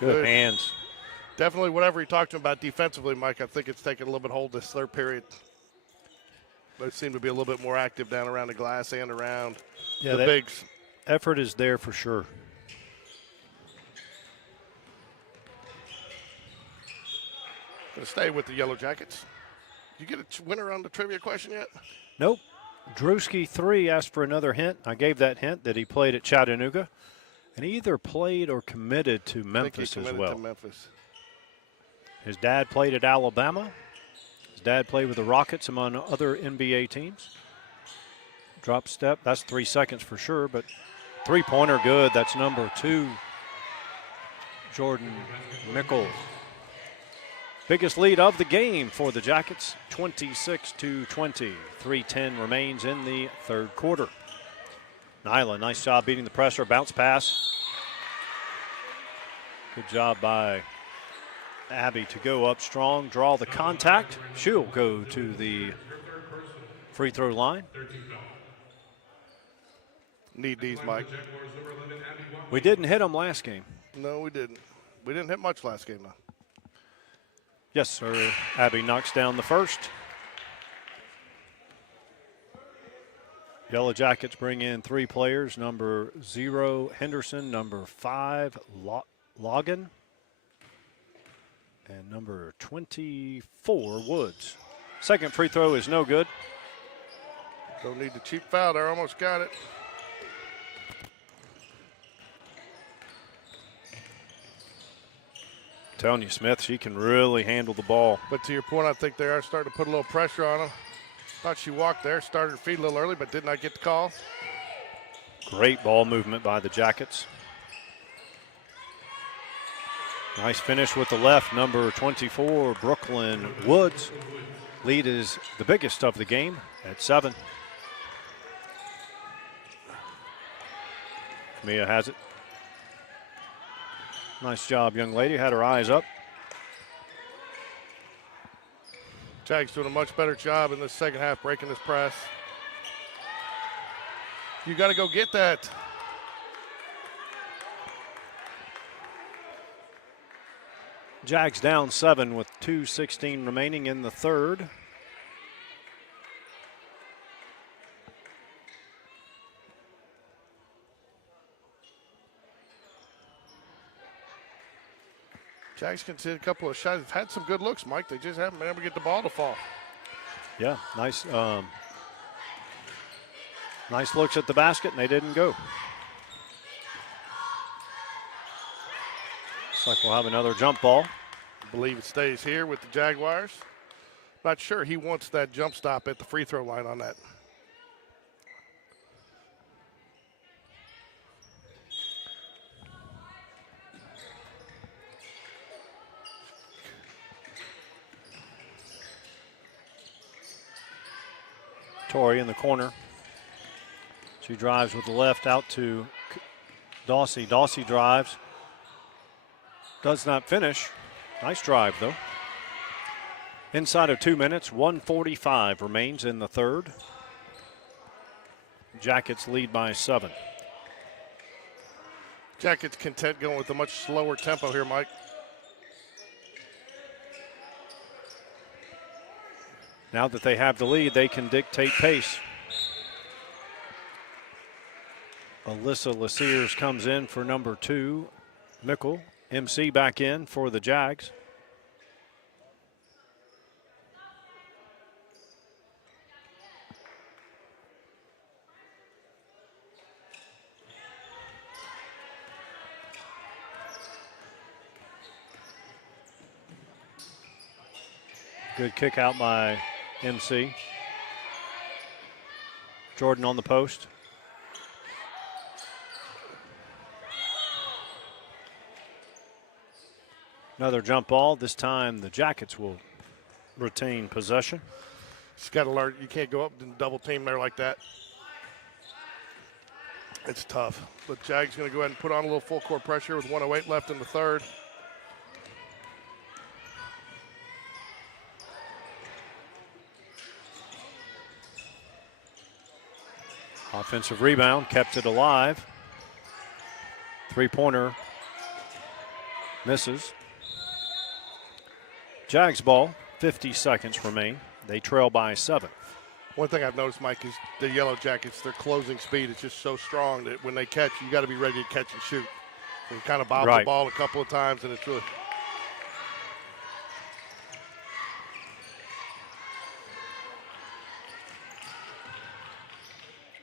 Good hands. Definitely whatever you talked to him about defensively, Mike, I think it's taking a little bit hold this third period. They seem to be a little bit more active down around the glass and around the bigs. Effort is there for sure. Going to stay with the Yellow Jackets. You get a winner on the trivia question yet? Nope. Drewski 3 asked for another hint. I gave that hint that he played at Chattanooga. And he either played or committed to Memphis as well. To Memphis. His dad played at Alabama. His dad played with the Rockets among other NBA teams. Drop step, that's 3 seconds for sure, but three-pointer good. That's number 2. Jordan Mickle. Biggest lead of the game for the Jackets, 26-20. 3:10 remains in the third quarter. Nyla, nice job beating the pressure. Bounce pass. Good job by Abby to go up strong, draw the contact. She'll go to the free throw line. Need these, Mike. We didn't hit them last game. No, we didn't. We didn't hit much last game, though. Yes, sir. Abby knocks down the first. Yellow Jackets bring in 3 players. Number 0, Henderson. Number 5, Logan. And number 24, Woods. Second free throw is no good. Don't need the cheap foul there. Almost got it. Telling you, Smith, she can really handle the ball. But to your point, I think they are starting to put a little pressure on her. Thought she walked there, started her feet a little early, but did not get the call. Great ball movement by the Jackets. Nice finish with the left, number 24, Brooklyn Woods. Lead is the biggest of the game at 7. Mia has it. Nice job, young lady. Had her eyes up. Jags doing a much better job in the second half breaking this press. You got to go get that. Jags down 7 with 2:16 remaining in the third. Jags can see a couple of shots. They've had some good looks, Mike. They just haven't been able to get the ball to fall. Yeah, nice. Nice looks at the basket, and they didn't go. Looks like we'll have another jump ball. I believe it stays here with the Jaguars. Not sure he wants that jump stop at the free throw line on that. Torrey in the corner. She drives with the left out to Dawsey. Dawsey drives. Does not finish. Nice drive, though. Inside of 2 minutes, 1:45 remains in the third. Jackets lead by 7. Jackets content going with a much slower tempo here, Mike. Now that they have the lead, they can dictate pace. Alyssa Laseers comes in for number 2. Mickle, MC back in for the Jags. Good kick out by MC. Jordan on the post. Another jump ball. This time the Jackets will retain possession. Just got to learn. You can't go up and double team there like that. It's tough. But Jag's going to go ahead and put on a little full court pressure with 1:08 left in the third. Offensive rebound, kept it alive. Three-pointer misses. Jags ball, 50 seconds remain. They trail by 7. One thing I've noticed, Mike, is the Yellow Jackets, their closing speed is just so strong that when they catch, you got to be ready to catch and shoot. So you kind of bob the ball a couple of times, and it's really.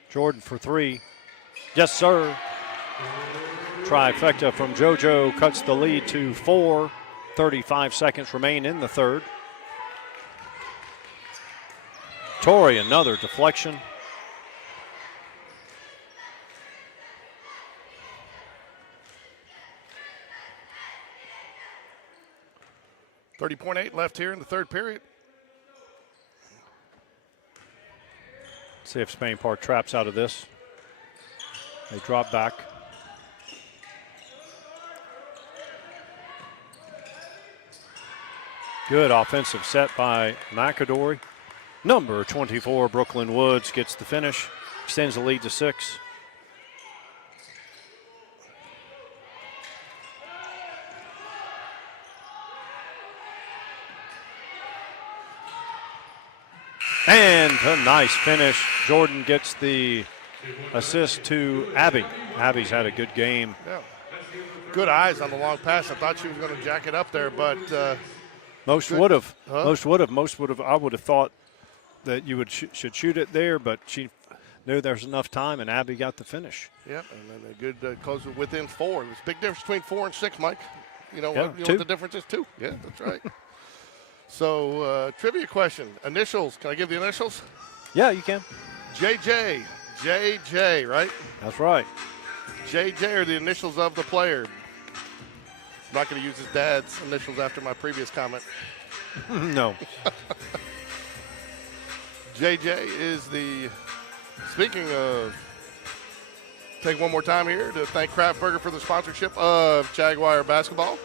Jordan for 3. Yes, sir. Trifecta from JoJo cuts the lead to 4. 35 seconds remain in the third. Torrey, another deflection. .8 left here in the third period. See if Spain Park traps out of this. They drop back. Good offensive set by Mcadory. Number 24, Brooklyn Woods, gets the finish, extends the lead to 6. And a nice finish. Jordan gets the assist to Abby. Abby's had a good game. Yeah. Good eyes on the long pass. I thought she was going to jack it up there, but most would have. Most would have. I would have thought that you would should shoot it there, but she knew there's enough time, and Abby got the finish. Yep, and then a good closer within 4. There's a big difference between 4 and 6, Mike. You know, what the difference is? 2. Yeah, that's right. So, trivia question. Initials. Can I give the initials? Yeah, you can. JJ. JJ, right? That's right. JJ are the initials of the player. I'm not going to use his dad's initials after my previous comment. No. JJ is the, speaking of, take one more time here to thank Kraft Burger for the sponsorship of Jaguar basketball.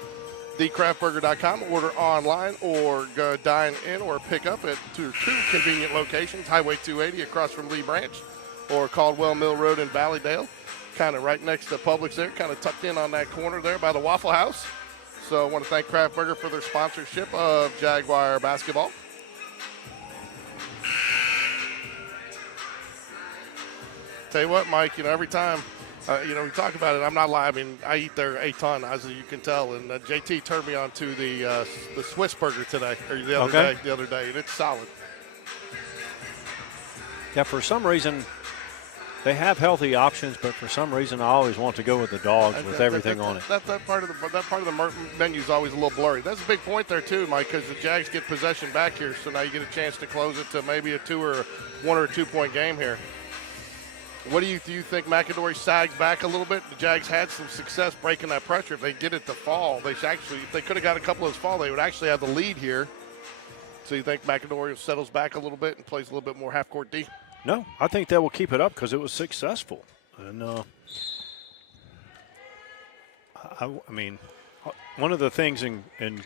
TheCraftburger.com. Order online or go dine in or pick up at 2 convenient locations. Highway 280 across from Lee Branch or Caldwell Mill Road in Valleydale. Kind of right next to Publix there, kind of tucked in on that corner there by the Waffle House. So I want to thank Kraft Burger for their sponsorship of Jaguar basketball. Tell you what, Mike, every time, we talk about it, I'm not lying. I mean, I eat there a ton, as you can tell. And JT turned me on to the Swiss burger today, or the other day, and it's solid. Yeah, for some reason, They have healthy options, but for some reason, I always want to go with the dogs with everything on it. That part of the menu is always a little blurry. That's a big point there too, Mike, because the Jags get possession back here, so now you get a chance to close it to maybe a 1 or 2 point game here. What do you think Mcadory sags back a little bit? The Jags had some success breaking that pressure. If they get it to fall, if they could have got a couple of those fall, they would actually have the lead here. So you think Mcadory settles back a little bit and plays a little bit more half-court D? No, I think they will keep it up because it was successful. And I mean, one of the things in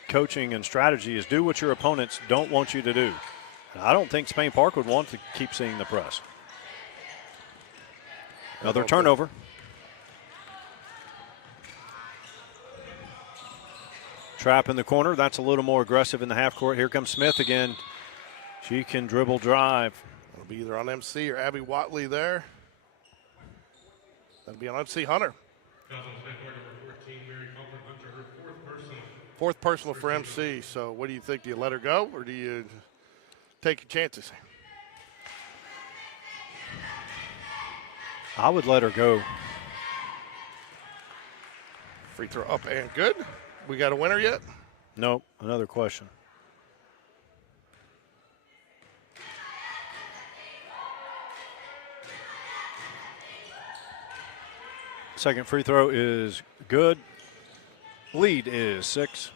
coaching and strategy is do what your opponents don't want you to do. And I don't think Spain Park would want to keep seeing the press. Another turnover. Trap in the corner. That's a little more aggressive in the half court. Here comes Smith again. She can dribble drive. It'll be either on MC or Abby Watley there. That'll be on MC Hunter. Fourth personal for MC. So what do you think? Do you let her go or do you take your chances? I would let her go. Free throw up and good. We got a winner yet? Nope, another question. Second free throw is good. Lead is 6.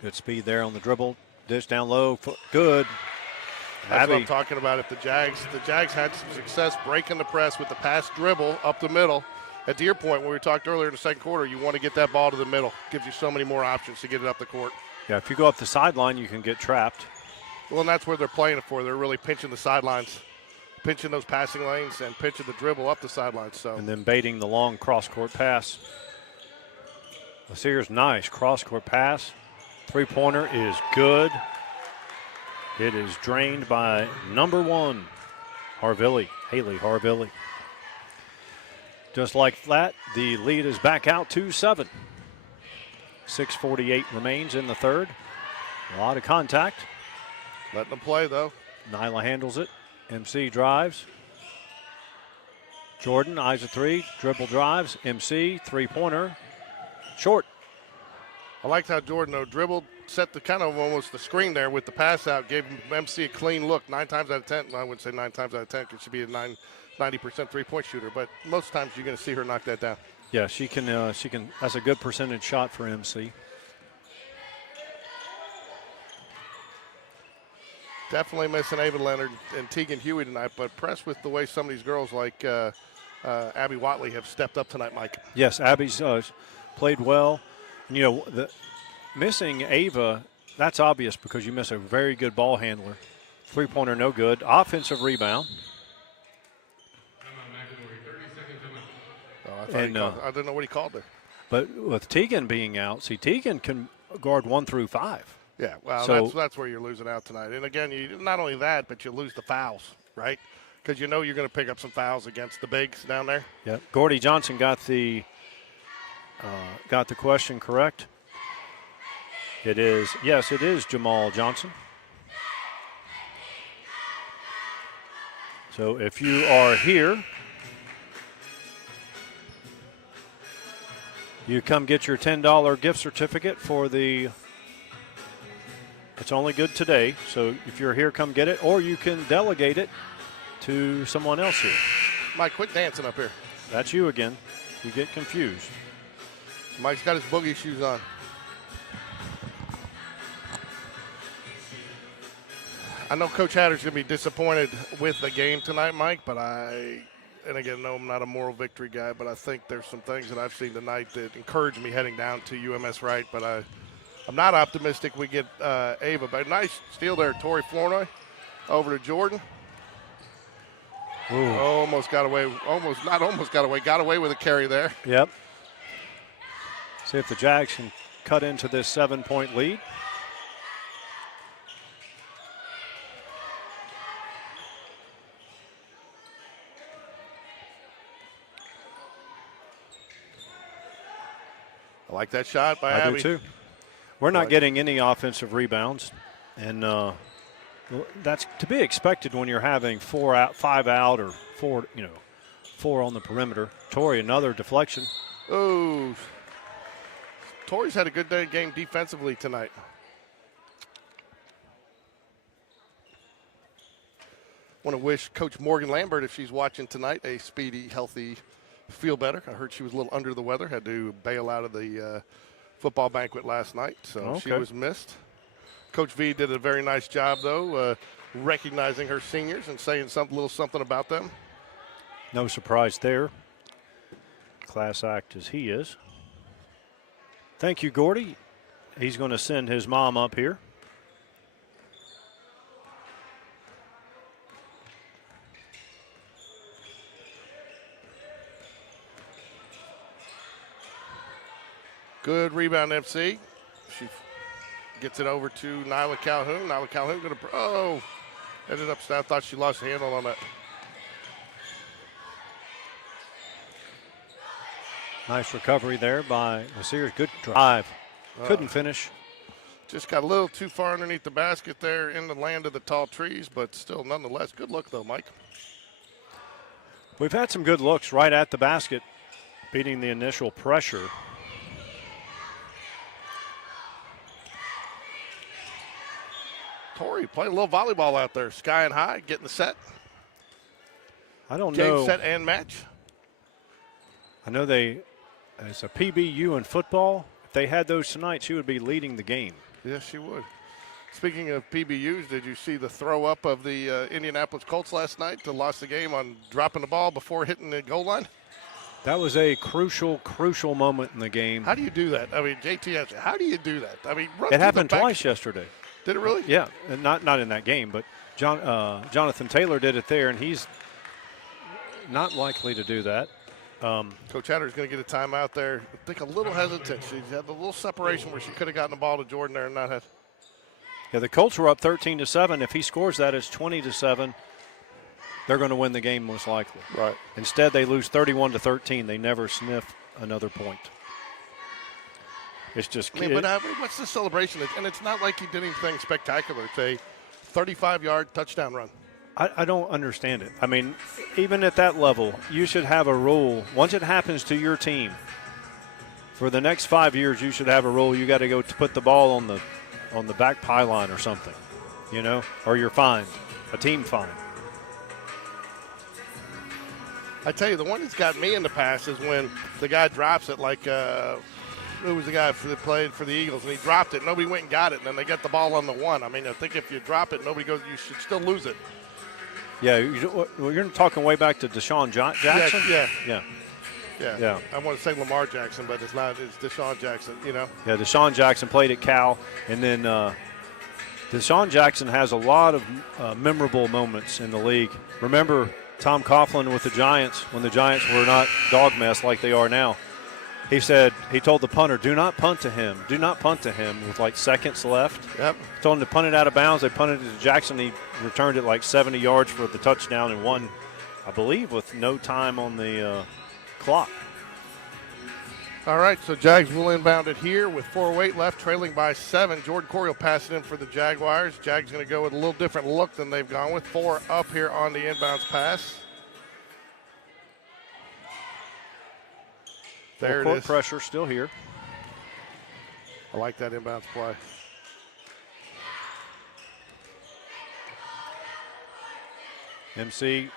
Good speed there on the dribble. Dish down low, good. That's Abby. what I'm talking about. If the Jags had some success breaking the press with the pass dribble up the middle. To your point, when we talked earlier in the second quarter, you want to get that ball to the middle. Gives you so many more options to get it up the court. Yeah, if you go up the sideline, you can get trapped. Well, and that's where they're playing it for. They're really pinching the sidelines, pinching those passing lanes, and pinching the dribble up the sidelines. So. And then baiting the long cross-court pass. Sears, nice cross-court pass. Three-pointer is good. It is drained by number 1, Haley Harvilli. Just like that, the lead is back out to 7. 6:48 remains in the third. A lot of contact. Letting them play, though. Nyla handles it. MC drives. Jordan eyes a three, dribble drives. MC, three-pointer, short. I liked how Jordan, though, dribbled, set the kind of almost the screen there with the pass out, gave MC a clean look 9 times out of 10. I wouldn't say 9 times out of 10 because she'd be a 90% three-point shooter, but most times you're going to see her knock that down. Yeah, she can. That's a good percentage shot for MC. Definitely missing Ava Leonard and Tegan Huey tonight, but impressed with the way some of these girls like Abby Watley have stepped up tonight, Mike. Yes, Abby's played well. You know, missing Ava, that's obvious because you miss a very good ball handler. Three-pointer, no good. Offensive rebound. I didn't know what he called there. But with Tegan being out, see, Tegan can guard 1 through 5. Yeah, well, so, that's where you're losing out tonight. And again, you not only that, but you lose the fouls, right? Because you know you're going to pick up some fouls against the bigs down there. Yeah, Gordy Johnson got the question correct. It is, yes, it is Jamal Johnson. So if you are here, you come get your $10 gift certificate for the, it's only good today. So if you're here, come get it, or you can delegate it to someone else here. Mike, quit dancing up here. That's you again. You get confused. Mike's got his boogie shoes on. I know Coach Hatter's going to be disappointed with the game tonight, Mike, but and again, no, I'm not a moral victory guy, but I think there's some things that I've seen tonight that encourage me heading down to UMS Wright, but I'm not optimistic we get Ava. But nice steal there, Tori Flournoy over to Jordan. Ooh. Got away with a carry there. Yep. See if the Jags can cut into this 7-point lead. I like that shot by I Abby. do too. We're not getting any offensive rebounds, and Well, that's to be expected when you're having 4 out, 5 out, or 4, 4 on the perimeter. Torrey, another deflection. Oh, Torrey's had a good day game defensively tonight. Want to wish Coach Morgan Lambert, if she's watching tonight, a speedy, healthy, feel better. I heard she was a little under the weather, had to bail out of the football banquet last night, so she was missed. Coach V did a very nice job, though, recognizing her seniors and saying a little something about them. No surprise there. Class act as he is. Thank you, Gordy. He's going to send his mom up here. Good rebound, MC. She gets it over to Nyla Calhoun. Nyla Calhoun going to, ended up, I thought she lost the handle on that. Nice recovery there by Sears. Good drive. Couldn't finish. Just got a little too far underneath the basket there in the land of the tall trees, but still nonetheless, good look though, Mike. We've had some good looks right at the basket, beating the initial pressure. Torrey playing a little volleyball out there, skying high, getting the set. I don't Game, know. set, and match. I know it's a PBU in football. If they had those tonight, she would be leading the game. Yes, she would. Speaking of PBUs, did you see the throw up of the Indianapolis Colts last night to lost the game on dropping the ball before hitting the goal line? That was a crucial moment in the game. How do you do that? I mean, JT, how do you do that? I mean, it happened twice yesterday. Did it really? Yeah, and not in that game, but Jonathan Taylor did it there, and he's not likely to do that. Coach Hatter's going to get a timeout there. I think a little hesitant. She had a little separation where she could have gotten the ball to Jordan there and not had. Yeah, the Colts were up 13-7. If he scores that, it's 20-7. They're going to win the game most likely. Right. Instead, they lose 31-13. They never sniff another point. It's just. I mean, but what's the celebration? And it's not like he did anything spectacular. It's a 35-yard touchdown run. I don't understand it. I mean, even at that level, you should have a rule. Once it happens to your team, for the next 5 years, you should have a rule. You got to go to put the ball on the back pylon or something, or you're fined, a team fine. I tell you, the one that's got me in the past is when the guy drops it like who was the guy that played for the Eagles, and he dropped it. Nobody went and got it, and then they get the ball on the one. I mean, I think if you drop it, nobody goes, you should still lose it. Yeah, you're talking way back to Deshaun Jackson? Yeah. I want to say Lamar Jackson, but it's not. It's Deshaun Jackson, Yeah, Deshaun Jackson played at Cal, and then Deshaun Jackson has a lot of memorable moments in the league. Remember Tom Coughlin with the Giants when the Giants were not dog mess like they are now. He told the punter, do not punt to him. Do not punt to him with like seconds left. Yep. Told him to punt it out of bounds. They punted it to Jackson. He returned it like 70 yards for the touchdown and won, I believe, with no time on the clock. All right, so Jags will inbound it here with 4:08 left, trailing by 7. Jordan Corey will pass it in for the Jaguars. Jags going to go with a little different look than they've gone with. 4 up here on the inbounds pass. There it is. Pressure still here. I like that inbounds play. MC.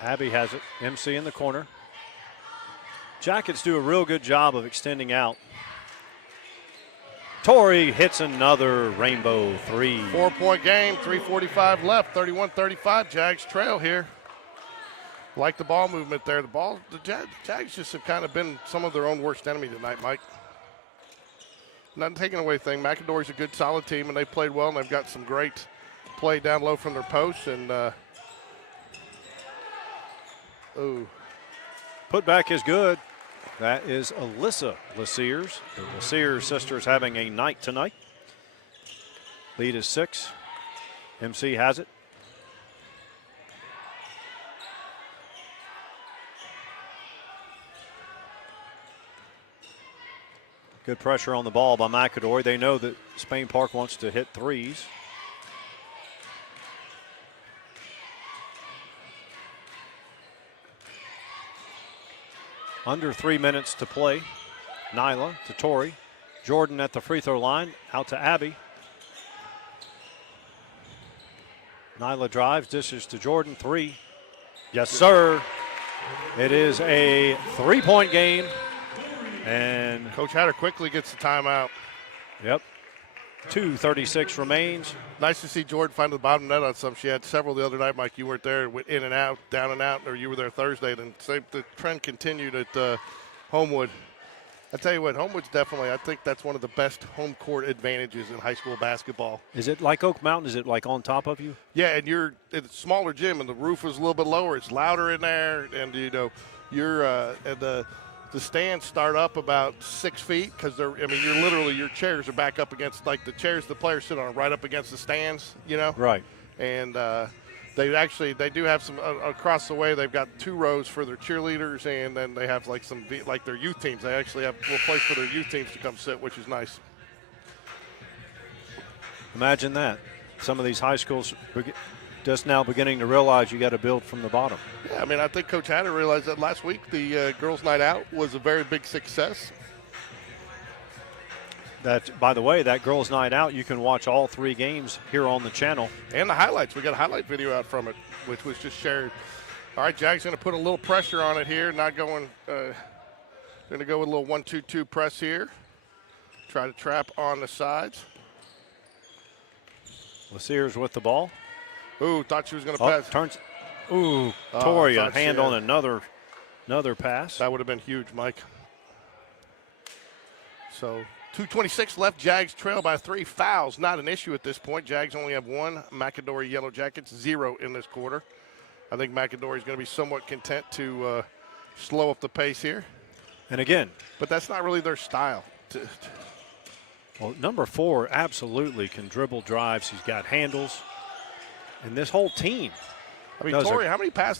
Abby has it. MC in the corner. Jackets do a real good job of extending out. Torrey hits another rainbow 3. 4-point game, 3:45 left, 31-35. Jags trail here. Like the ball movement there. The Jags just have kind of been some of their own worst enemy tonight, Mike. Not taking away thing. Mcadory's a good, solid team, and they played well, and they've got some great play down low from their posts. And, put back is good. That is Alyssa Lasears. The Lasears sisters having a night tonight. Lead is 6. MC has it. Good pressure on the ball by Mcadory. They know that Spain Park wants to hit threes. Under 3 minutes to play. Nyla to Tori. Jordan at the free throw line, out to Abby. Nyla drives, dishes to Jordan, 3. Yes, sir. It is a 3-point game. And Coach Hatter quickly gets the timeout. yep, 2:36 remains. Nice to see Jordan find the bottom net on some. She had several the other night, Mike. You weren't there, went in and out, down and out, or you were there Thursday. Then the trend continued at Homewood. I tell you what, Homewood's definitely, I think that's one of the best home court advantages in high school basketball. Is it like Oak Mountain? Is it like on top of you? Yeah, and it's a smaller gym, and the roof is a little bit lower. It's louder in there, and you're and the stands start up about 6 feet because you're literally, your chairs are back up against, like the chairs the players sit on are right up against the stands, Right. And they do have some across the way. They've got 2 rows for their cheerleaders, and then they have like their youth teams. They actually have a little place for their youth teams to come sit, which is nice. Imagine that. Some of these high schools just now beginning to realize you got to build from the bottom. Yeah, I mean, I think Coach Hatter realized that last week. The girls' night out was a very big success. That, by the way, that girls' night out, you can watch all 3 games here on the channel. And the highlights. We got a highlight video out from it, which was just shared. All right, Jag's going to put a little pressure on it here. Not going going to go with a little 1-2-2 press here. Try to trap on the sides. Laceers with the ball. Ooh, thought she was going to pass. Turns. Ooh, Tori, a thought hand she on had- another pass. That would have been huge, Mike. So 2:26 left. Jags trail by 3. Fouls, not an issue at this point. Jags only have 1. Mcadory Yellow Jackets, 0 in this quarter. I think Mcadory is going to be somewhat content to slow up the pace here. And again, But that's not really their style. well, number 4 absolutely can dribble drives. He's got handles. And this whole team. I mean, does Tori, how many pass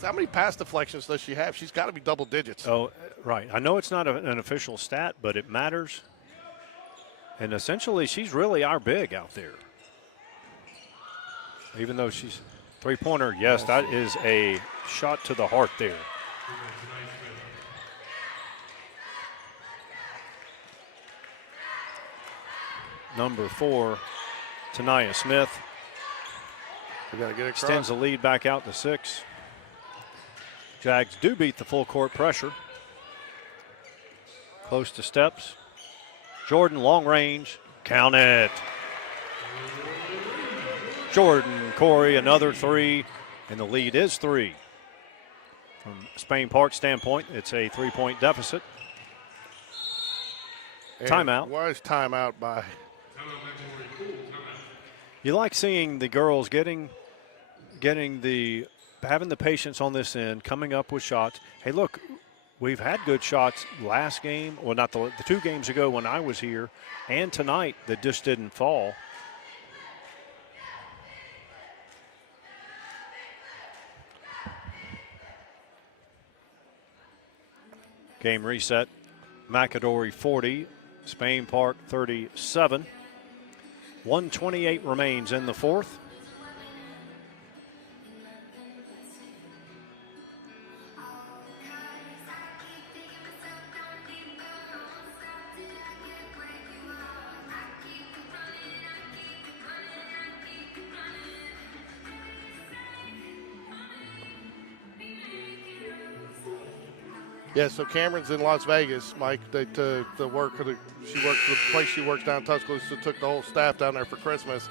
deflections does she have? She's got to be double digits. Oh, right. I know it's not an official stat, but it matters. And essentially, she's really our big out there. Even though she's three-pointer, yes, that is a shot to the heart there. Number 4, Tania Smith. We got to get it Extends the lead back out to 6. Jags do beat the full court pressure. Close to steps. Jordan, long range. Count it. Jordan, Corey, another 3, and the lead is 3. From Spain Park standpoint, it's a 3-point deficit. Timeout. Was timeout by. You like seeing the girls having the patience on this end, coming up with shots. Hey, look, we've had good shots last game, well, not the 2 games ago when I was here, and tonight that just didn't fall. Game reset. Mcadory 40, Spain Park 37. 1:28 remains in the 4th. Yeah, so Cameron's in Las Vegas, Mike. The place she works down in Tuscaloosa, took the whole staff down there for Christmas.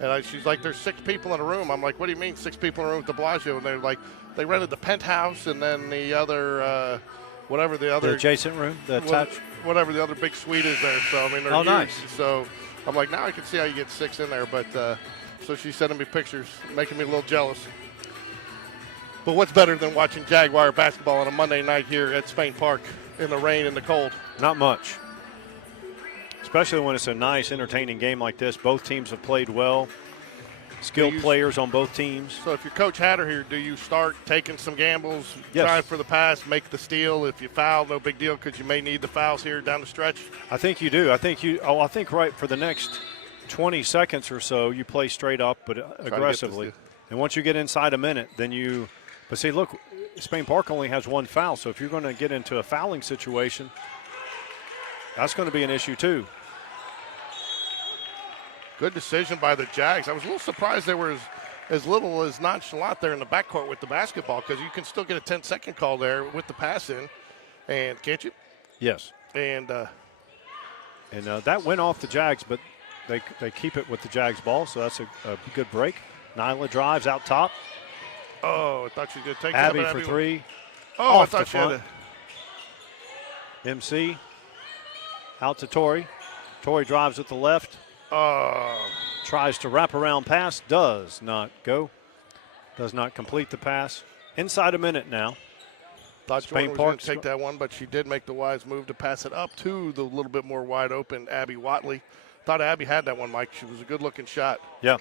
And she's like, there's 6 people in a room. I'm like, what do you mean 6 people in a room at the Bellagio? And they're like, they rented the penthouse and then the other, The adjacent room, the attached. Whatever the other big suite is there. So, I mean, they're huge. Nice. So I'm like, now I can see how you get 6 in there. But so she's sending me pictures, making me a little jealous. But what's better than watching Jaguar basketball on a Monday night here at Spain Park in the rain and the cold? Not much. Especially when it's a nice, entertaining game like this. Both teams have played well. Skilled players on both teams. So if you're Coach Hatter here, do you start taking some gambles, Yes. trying for the pass, make the steal? If you foul, no big deal because you may need the fouls here down the stretch. I think you do. I think right for the next 20 seconds or so, you play straight up but aggressively. And once you get inside a minute, then you – but see, look, Spain Park only has one foul, so if you're going to get into a fouling situation, that's going to be an issue too. Good decision by the Jags. I was a little surprised they were as little as nonchalant there in the backcourt with the basketball, because you can still get a 10-second call there with the pass in, and can't you? Yes. And that went off the Jags, but they keep it with the Jags ball, so that's a good break. Nyla drives out top. Oh, I thought she was going to take Abby that. for three. Oh, off I thought the she had front. MC out to Tori. Tori drives with the left. Tries to wrap around pass. Does not go. Does not complete the pass. Inside a minute now. Thought Spain Jordan was going Park's to take that one, but she did make the wise move to pass it up to the little bit more wide open Abby Watley. Thought Abby had that one, Mike. She was a good-looking shot. Yeah.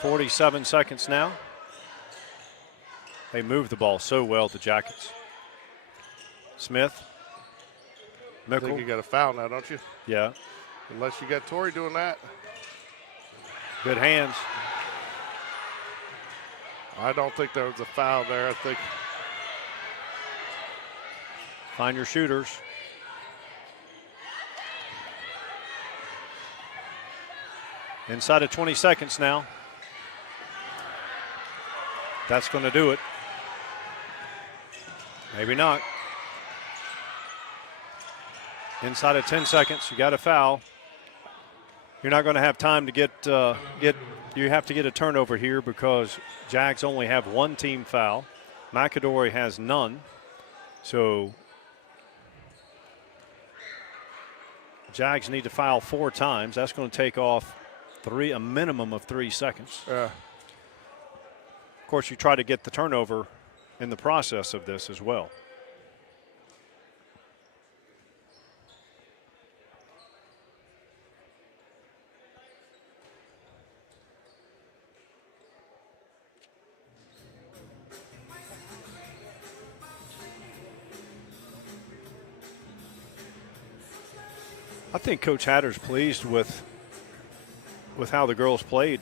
.47 seconds now. They move the ball so well, the Jackets. Smith. I think you got a foul now, don't you? Yeah. Unless you got Tori doing that. Good hands. I don't think there was a foul there. I think. Find your shooters. Inside of 20 seconds now. That's going to do it. Maybe not. Inside of 10 seconds, you got a foul. You're not going to have time to get. You have to get a turnover here because Jags only have one team foul. Mcadory has none. So Jags need to foul 4 times. That's going to take off a minimum of 3 seconds. Of course, you try to get the turnover in the process of this as well. I think Coach Hatter's pleased with how the girls played.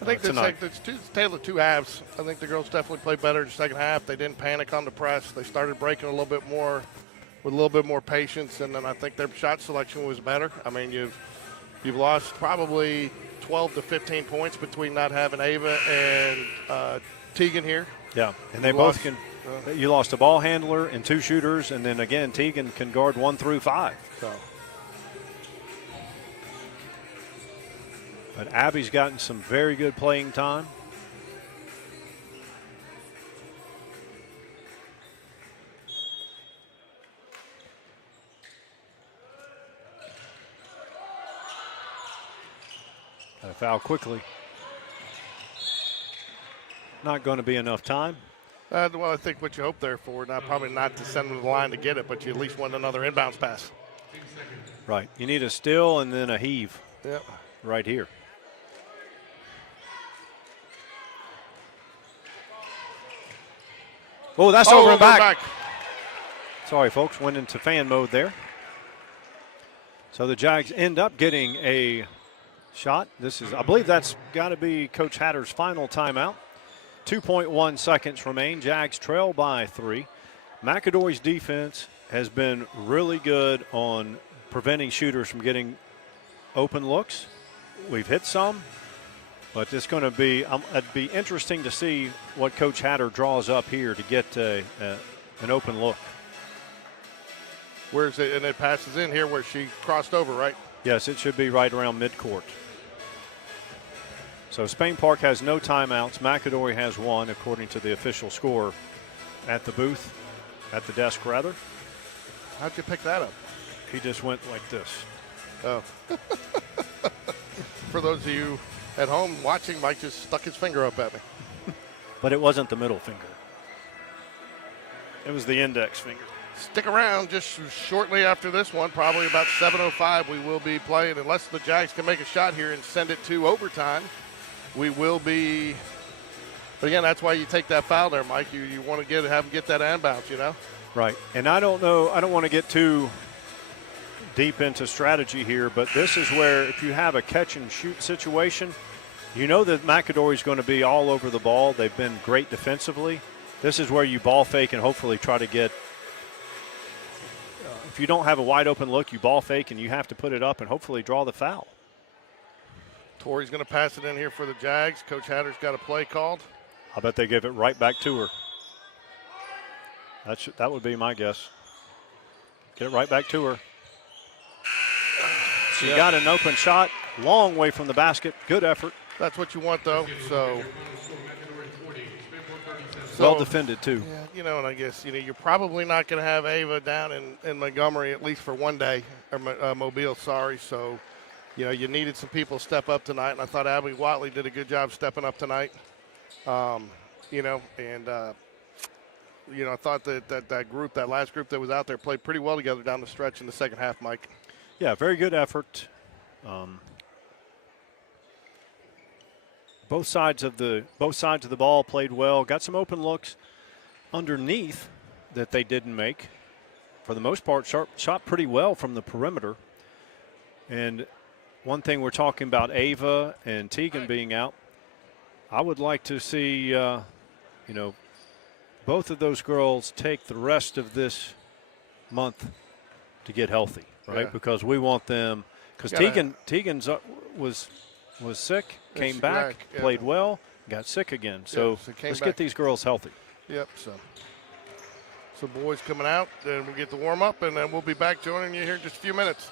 I think tonight. it's tale of two halves. I think the girls definitely played better in the second half. They didn't panic on the press. They started breaking a little bit more with a little bit more patience, and then I think their shot selection was better. I mean, you've lost probably 12 to 15 points between not having Ava and Tegan here. Yeah, and they both can. You lost a ball handler and 2 shooters, and then again, Tegan can guard 1 through 5. So. But Abby's gotten some very good playing time. Got a foul quickly. Not going to be enough time. Well, I think what you hope there for, probably not to send them to the line to get it, but you at least want another inbounds pass. Right. You need a steal and then a heave. Yep. Right here. Oh, that's over and back. Sorry, folks. Went into fan mode there. So the Jags end up getting a shot. I believe that's got to be Coach Hatter's final timeout. 2.1 seconds remain. Jags trail by 3. Mcadory's defense has been really good on preventing shooters from getting open looks. We've hit some. But it's going to be it'd be interesting to see what Coach Hatter draws up here to get an open look. Where's it? And it passes in here where she crossed over, right? Yes, it should be right around midcourt. So Spain Park has no timeouts. Mcadory has 1, according to the official score at the booth, at the desk, rather. How'd you pick that up? He just went like this. Oh. For those of you at home watching, Mike just stuck his finger up at me. But it wasn't the middle finger. It was the index finger. Stick around just shortly after this one, probably about 7:05, we will be playing. Unless the Jags can make a shot here and send it to overtime, we will be. But again, that's why you take that foul there, Mike. You want to have them get that inbounds, you know? Right. And I don't know, I don't want to get too deep into strategy here, but this is where if you have a catch and shoot situation, you know that Mcadory is going to be all over the ball. They've been great defensively. This is where you ball fake and hopefully try to get, if you don't have a wide open look, you ball fake and you have to put it up and hopefully draw the foul. Torrey's going to pass it in here for the Jags. Coach Hatter's got a play called. I bet they give it right back to her. That would be my guess. Get it right back to her. She got an open shot, long way from the basket. Good effort. That's what you want, though. So well defended, too. Yeah, you know, and I guess, you know, you're probably not going to have Ava down in Montgomery at least for one day, or Mobile, sorry. So, you know, you needed some people to step up tonight, and I thought Abby Watley did a good job stepping up tonight. You know, and, you know, I thought that last group that was out there played pretty well together down the stretch in the second half, Mike. Yeah, very good effort. Both sides of the ball played well. Got some open looks underneath that they didn't make. For the most part, shot pretty well from the perimeter. And one thing we're talking about Ava and Tegan being out, I would like to see, you know, both of those girls take the rest of this month to get healthy, right? Yeah. Because we want them. Because Tegan's was sick, came back, played well, got sick again. So let's get these girls healthy. Yep. So boys coming out, then we'll get the warm up, and then we'll be back joining you here in just a few minutes.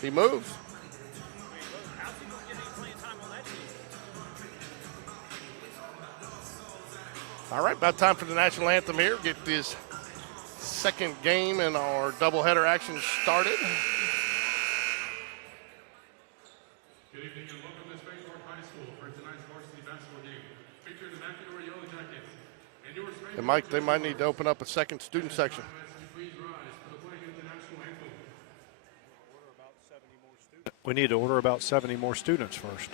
He moves. All right, about time for the national anthem here. Get this second game in our doubleheader action started. Good evening and welcome to Spaceport High School for tonight's varsity basketball game. Featuring the Mcadory YELLOWJACKETS and your Spaceport. They might need to open up a second student section. Please rise for the playing of the national anthem. We need to order about 70 more students first.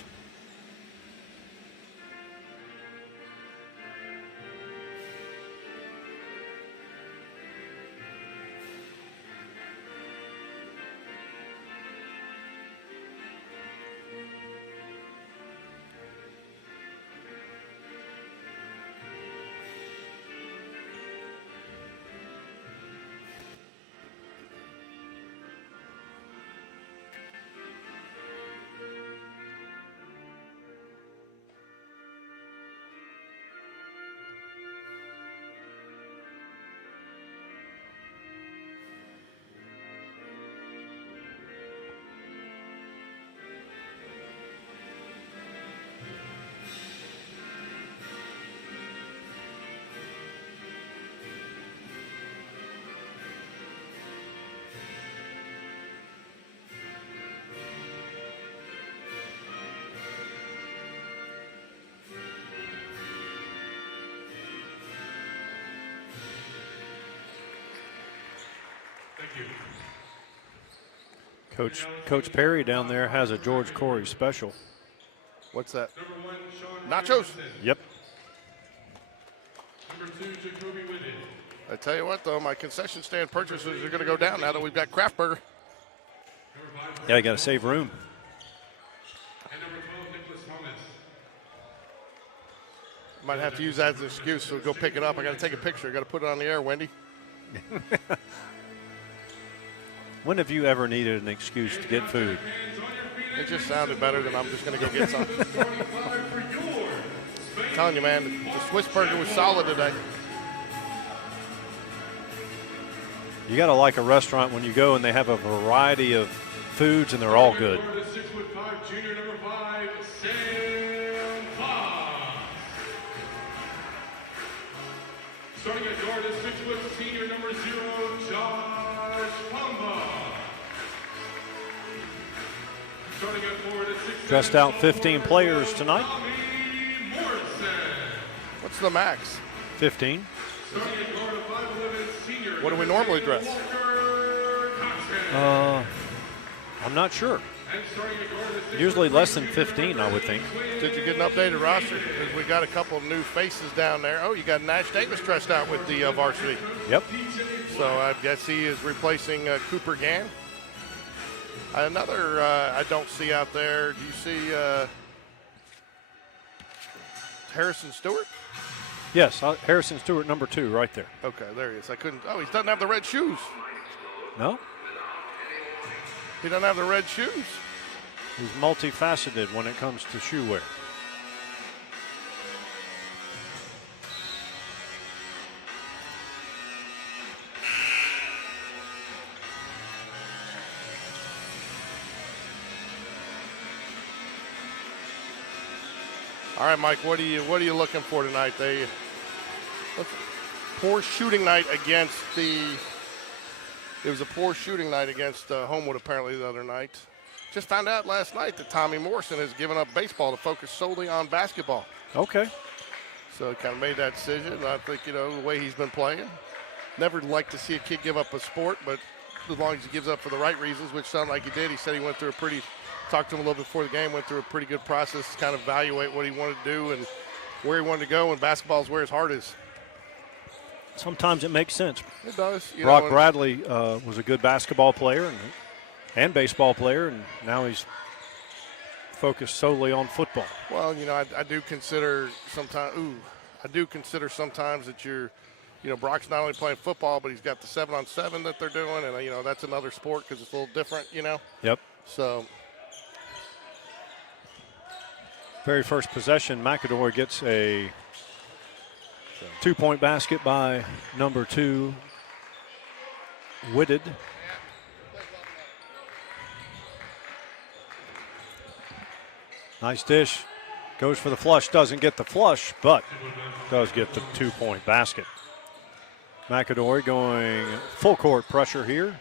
Coach Perry down there has a George Corey special. What's that? Number 1, Sean Nachos. Yep. Number 2, Jacoby Whitted. I tell you what, though, my concession stand purchases are going to go down now that we've got Kraft Burger. Yeah, you got to save room. And number 12, Nicholas Thomas. Might have to use that as an excuse, so go pick it up. I got to take a picture. I got to put it on the air, Wendy. When have you ever needed an excuse to get food? It just sounded better than I'm just going to go get some. I'm telling you, man, the Swiss burger was solid today. You got to like a restaurant when you go and they have a variety of foods and they're all good. The 6'5" junior, number 5, Sam Fox. Starting at guard is 6' senior, number 0, Josh Pamba. Starting at forward is 6'7" Dressed out 15 players tonight. What's the max? 15. Starting at guard of 5'11" senior. What do we normally dress? I'm not sure. And starting at guard is Usually less than 15, I would think. Did you get an updated roster? Because we got a couple of new faces down there. Oh, you got Nash Davis dressed out with the varsity. Yep. So I guess he is replacing Cooper Gann. Another I don't see out there. Do you see Harrison Stewart? Yes, Harrison Stewart, number 2, right there. Okay, there he is. I couldn't. Oh, he doesn't have the red shoes. No? He doesn't have the red shoes. He's multifaceted when it comes to shoe wear. All right, Mike. What are you looking for tonight? Poor shooting night against the. It was a poor shooting night against Homewood apparently the other night. Just found out last night that Tommy Morrison has given up baseball to focus solely on basketball. Okay. So he kind of made that decision. And I think, the way he's been playing. Never like to see a kid give up a sport, but as long as he gives up for the right reasons, which sounded like he did. He said he went through talked to him a little bit before the game, went through a pretty good process to kind of evaluate what he wanted to do and where he wanted to go, and basketball is where his heart is. Sometimes it makes sense. It does. Brock Bradley was a good basketball player and baseball player, and now he's focused solely on football. Well, I do consider sometimes that Brock's not only playing football, but he's got the 7-on-7 that they're doing, and that's another sport because it's a little different, Yep. So. Very first possession, Mcadory gets a 2-point basket by number 2, Whitted. Nice dish. Goes for the flush. Doesn't get the flush, but does get the 2-point basket. Mcadory going full court pressure here.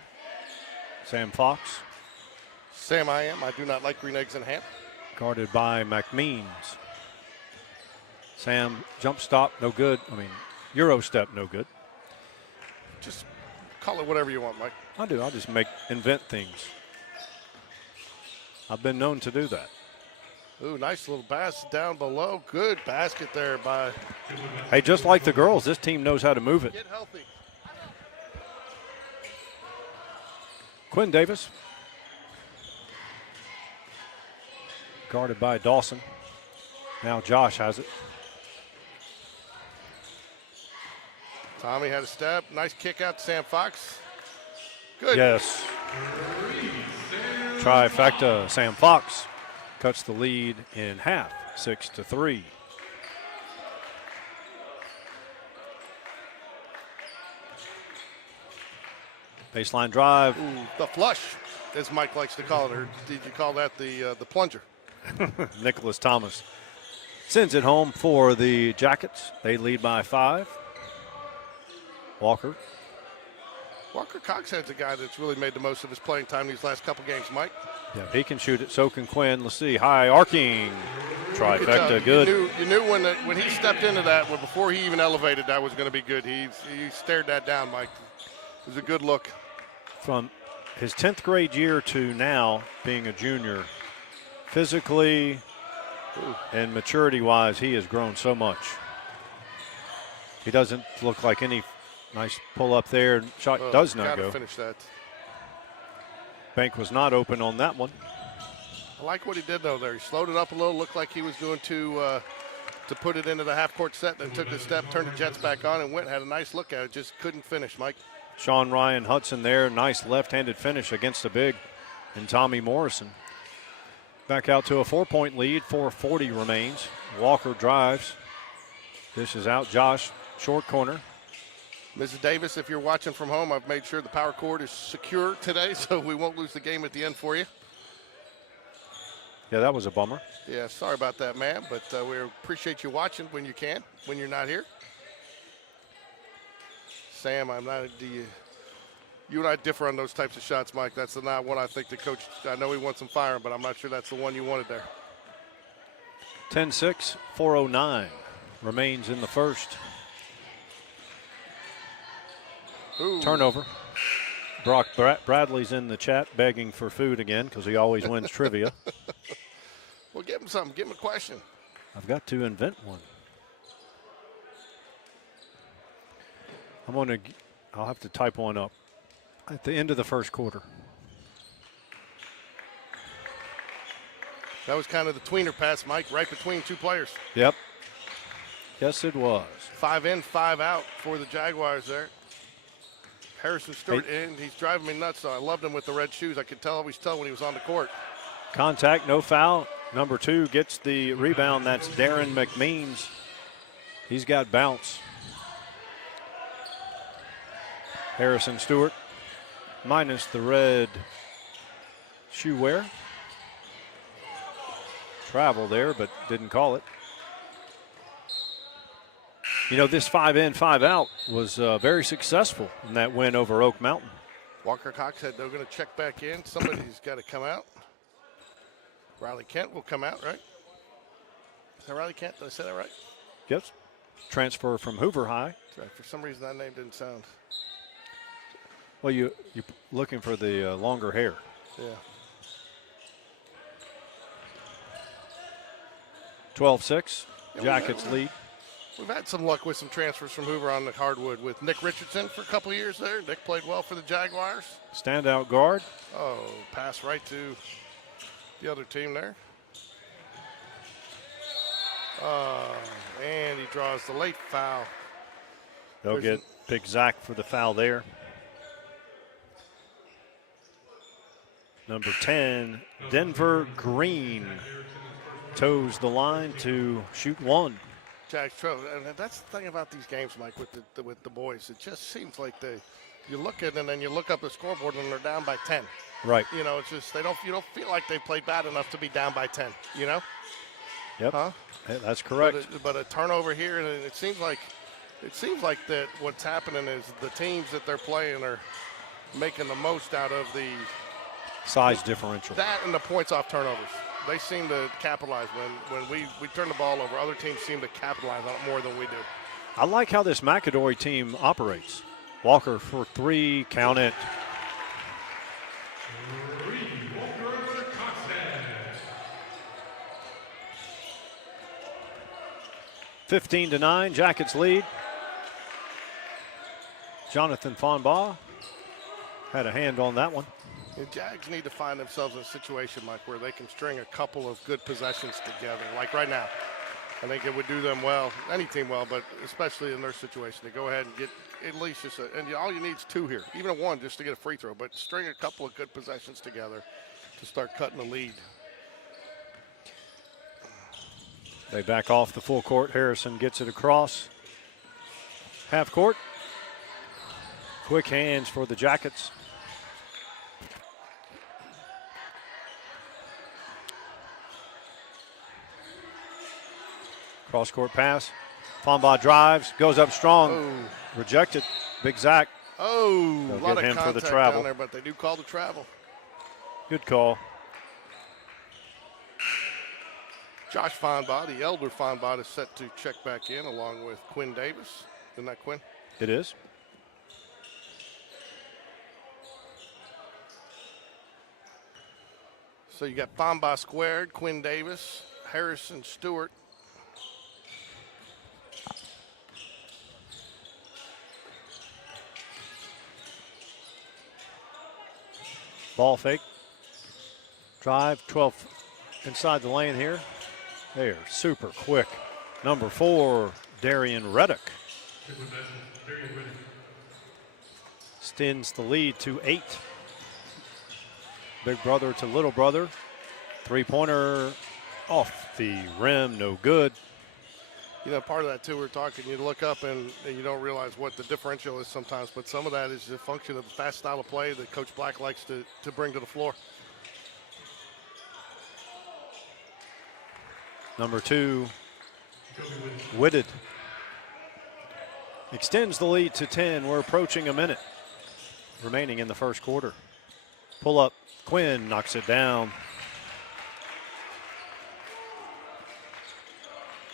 Sam Fox. Sam, I do not like green eggs and ham. Guarded by McMeans. Sam, jump stop, no good. I mean, Euro step, no good. Just call it whatever you want, Mike. I do. I'll just invent things. I've been known to do that. Ooh, nice little basket down below. Good basket there by. Hey, just like the girls, this team knows how to move it. Get healthy. Quinn Davis. Guarded by Dawson. Now Josh has it. Tommy had a step. Nice kick out to Sam Fox. Good. Yes. Trifecta. Sam Fox cuts the lead in half, 6-3. Baseline drive. Ooh, the flush, as Mike likes to call it. Or did you call that the plunger? Nicholas Thomas sends it home for the Jackets. They lead by 5. Walker. Walker Coxhead's a guy that's really made the most of his playing time these last couple games, Mike. Yeah, he can shoot it. So can Quinn. Let's see. High arcing. Trifecta. Good. You knew when he stepped into that, well, before he even elevated, that was going to be good. He stared that down, Mike. It was a good look. From his 10th grade year to now being a junior, physically and maturity-wise, he has grown so much. He doesn't look like any nice pull up there. Shot does not go. Finish that. Bank was not open on that one. I like what he did though there. He slowed it up a little. Looked like he was going to put it into the half-court set. Then took the step, turned the Jets back on, and went. Had a nice look at it. Just couldn't finish, Mike. Sean Ryan Hudson there. Nice left-handed finish against the big and Tommy Morrison. Back out to a 4-point lead. 4:40 remains. Walker drives. Dishes out. Josh, short corner. Mrs. Davis, if you're watching from home, I've made sure the power cord is secure today, so we won't lose the game at the end for you. Yeah, that was a bummer. Yeah, sorry about that, ma'am, but we appreciate you watching when you can, when you're not here. Sam, you and I differ on those types of shots, Mike. That's not one I think the coach, I know he wants them firing, but I'm not sure that's the one you wanted there. 10-6, 4:09 remains in the first. Ooh. Turnover. Brock Bradley's in the chat begging for food again because he always wins trivia. Well, give him something. Give him a question. I've got to invent one. I'll have to type one up at the end of the first quarter. That was kind of the tweener pass, Mike, right between two players. Yep. Yes, it was. 5 in, 5 out for the Jaguars there. Harrison Stewart in. He's driving me nuts, though. I loved him with the red shoes. I could always tell when he was on the court. Contact, no foul. Number 2 gets the rebound. That's Darren McMeans. He's got bounce. Harrison Stewart minus the red shoe wear. Travel there, but didn't call it. You know, this 5 in, 5 out was very successful in that win over Oak Mountain. Walker Cox said they're going to check back in. Somebody's got to come out. Riley Kent will come out, right? Is that Riley Kent? Did I say that right? Yes. Transfer from Hoover High. That's right. For some reason, that name didn't sound. Well, you're looking for the longer hair. Yeah. 12-6. Jackets lead. We've had some luck with some transfers from Hoover on the hardwood with Nick Richardson for a couple of years there. Nick played well for the Jaguars. Standout guard. Oh, pass right to the other team there. And he draws the late foul. They'll get Big Zach for the foul there. Number 10, Denver Green, toes the line to shoot one. Jack's true, and that's the thing about these games, Mike, with the boys. It just seems like you look at it and then you look up the scoreboard and they're down by 10. Right. You know, it's just you don't feel like they played bad enough to be down by 10. You know. Yep. Huh? That's correct. But a turnover here, and it seems like that what's happening is the teams that they're playing are making the most out of the Size differential. that and the points off turnovers. They seem to capitalize when we turn the ball over. Other teams seem to capitalize on it more than we do. I like how this Mcadory team operates. Walker for 3, count it. 15-9, Jackets lead. Jonathan Fonbaugh had a hand on that one. The Jags need to find themselves in a situation, Mike, where they can string a couple of good possessions together. Like right now, I think it would do them well, any team well, but especially in their situation, to go ahead and get at least just and all you need is 2 here, even a 1 just to get a free throw, but string a couple of good possessions together to start cutting the lead. They back off the full court. Harrison gets it across. Half court. Quick hands for the Jackets. Cross-court pass. Fonbaugh drives, goes up strong. Oh. Rejected. Big Zach. Oh, They'll a lot get of him for the contact travel. down there, but they do call the travel. Good call. Josh Fonbaugh, the elder Fonbaugh, is set to check back in along with Quinn Davis. Isn't that Quinn? It is. So you got Fonbaugh squared, Quinn Davis, Harrison Stewart. Ball fake. Drive, 12 inside the lane here. They are super quick. Number 4, Darian Reddick. Extends the lead to 8. Big brother to little brother. 3-pointer off the rim, no good. You know, part of that, too, we're talking, you look up and you don't realize what the differential is sometimes, but some of that is a function of the fast style of play that Coach Black likes to bring to the floor. Number 2, Whitted. Extends the lead to 10. We're approaching a minute remaining in the first quarter. Pull up. Quinn knocks it down.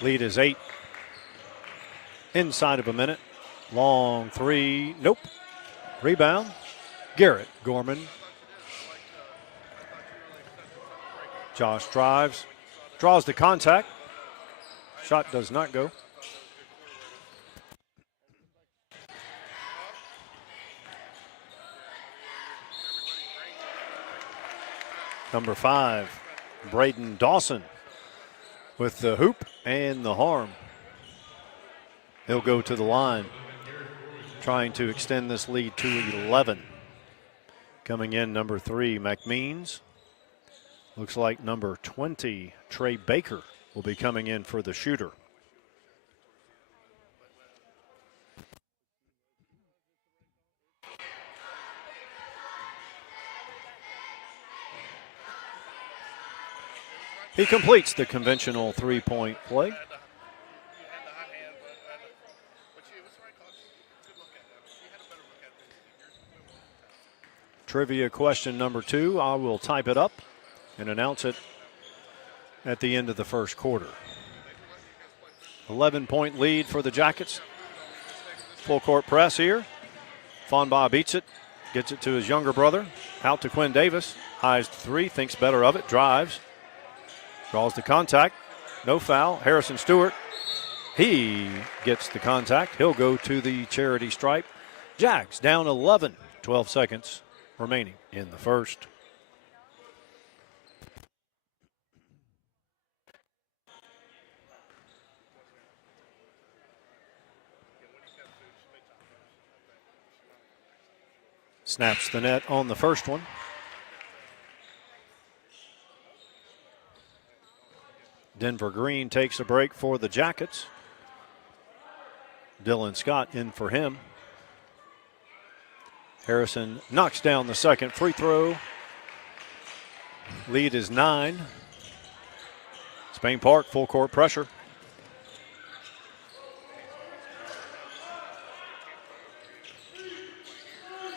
Lead is 8. Inside of a minute. Long 3. Nope. Rebound. Garrett Gorman. Josh drives. Draws the contact. Shot does not go. Number 5, Braden Dawson with the hoop and the harm. He'll go to the line, trying to extend this lead to 11. Coming in, number 3, McMeans. Looks like number 20, Trey Baker, will be coming in for the shooter. He completes the conventional 3-point play. Trivia question number 2. I will type it up and announce it at the end of the first quarter. 11-point lead for the Jackets. Full court press here. Fonbaugh beats it, gets it to his younger brother. Out to Quinn Davis. Eyes 3, thinks better of it, drives. Draws the contact. No foul. Harrison Stewart. He gets the contact. He'll go to the charity stripe. Jags down 11. 12 seconds remaining in the first. Snaps the net on the first one. Denver Green takes a break for the Jackets. Dylan Scott in for him. Harrison knocks down the second free throw. Lead is 9. Spain Park, full court pressure.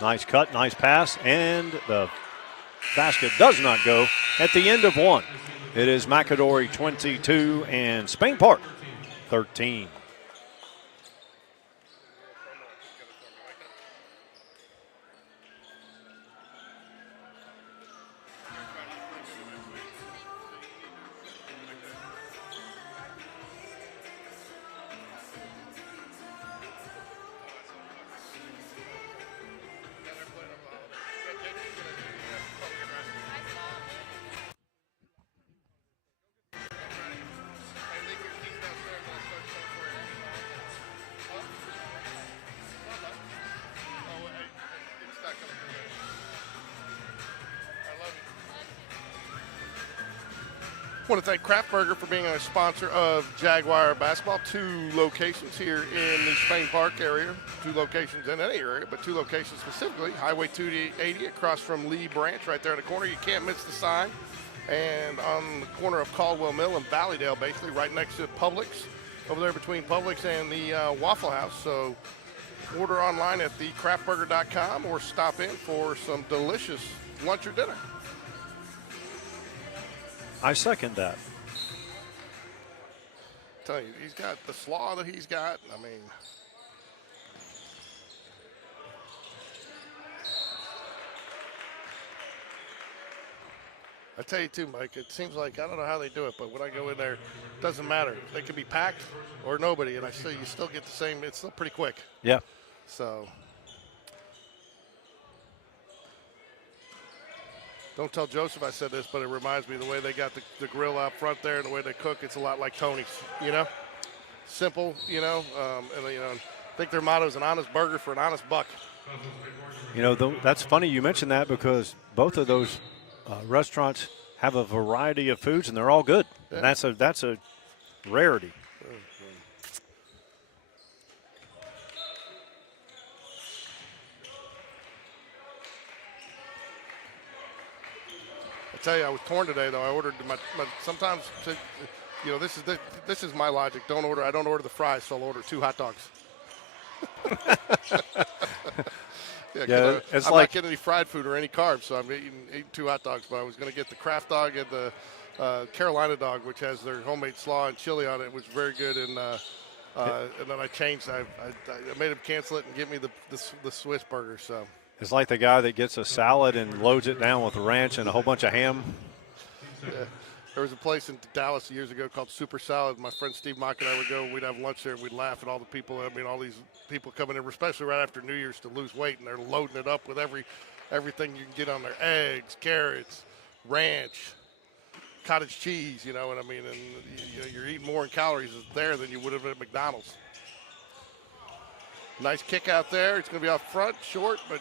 Nice cut, nice pass, and the basket does not go at the end of one. It is Mcadory 22 and Spain Park 13. I want to thank Kraft Burger for being a sponsor of Jaguar basketball. 2 locations here in the Spain Park area. 2 locations in any area, but 2 locations specifically. Highway 280 across from Lee Branch right there in the corner. You can't miss the sign. And on the corner of Caldwell Mill and Valleydale, basically right next to PUBLIX, over there between PUBLIX and the Waffle House. So order online at thecraftburger.com or stop in for some delicious lunch or dinner. I second that. I tell you, he's got the slaw that he's got. I mean, I tell you too, Mike, it seems like, I don't know how they do it, but when I go in there, it doesn't matter. They can be packed or nobody, and you still get the same. It's still pretty quick. Yeah. So don't tell Joseph I said this, but it reminds me of the way they got the grill out front there and the way they cook. It's a lot like Tony's, simple, and I think their motto is an honest burger for an honest buck. That's funny you mentioned that because both of those restaurants have a variety of foods and they're all good. Yeah. And that's a rarity. I tell you, I was torn today though. I ordered my sometimes, this is my logic. I don't order the fries, so I'll order 2 hot dogs. Yeah, I'm not getting any fried food or any carbs, so I'm eating 2 hot dogs. But I was going to get the Kraft dog and the Carolina dog, which has their homemade slaw and chili on it. It was very good, and then I changed. I made him cancel it and give me the Swiss burger. So it's like the guy that gets a salad and loads it down with ranch and a whole bunch of ham. Yeah. There was a place in Dallas years ago called Super Salad. My friend Steve Mock and I would go. We'd have lunch there. And we'd laugh at all the people. All these people coming in, especially right after New Year's to lose weight, and they're loading it up with everything you can get on there: eggs, carrots, ranch, cottage cheese. You know what I mean? And you're eating more in calories there than you would have at McDonald's. Nice kick out there. It's going to be out front, short, but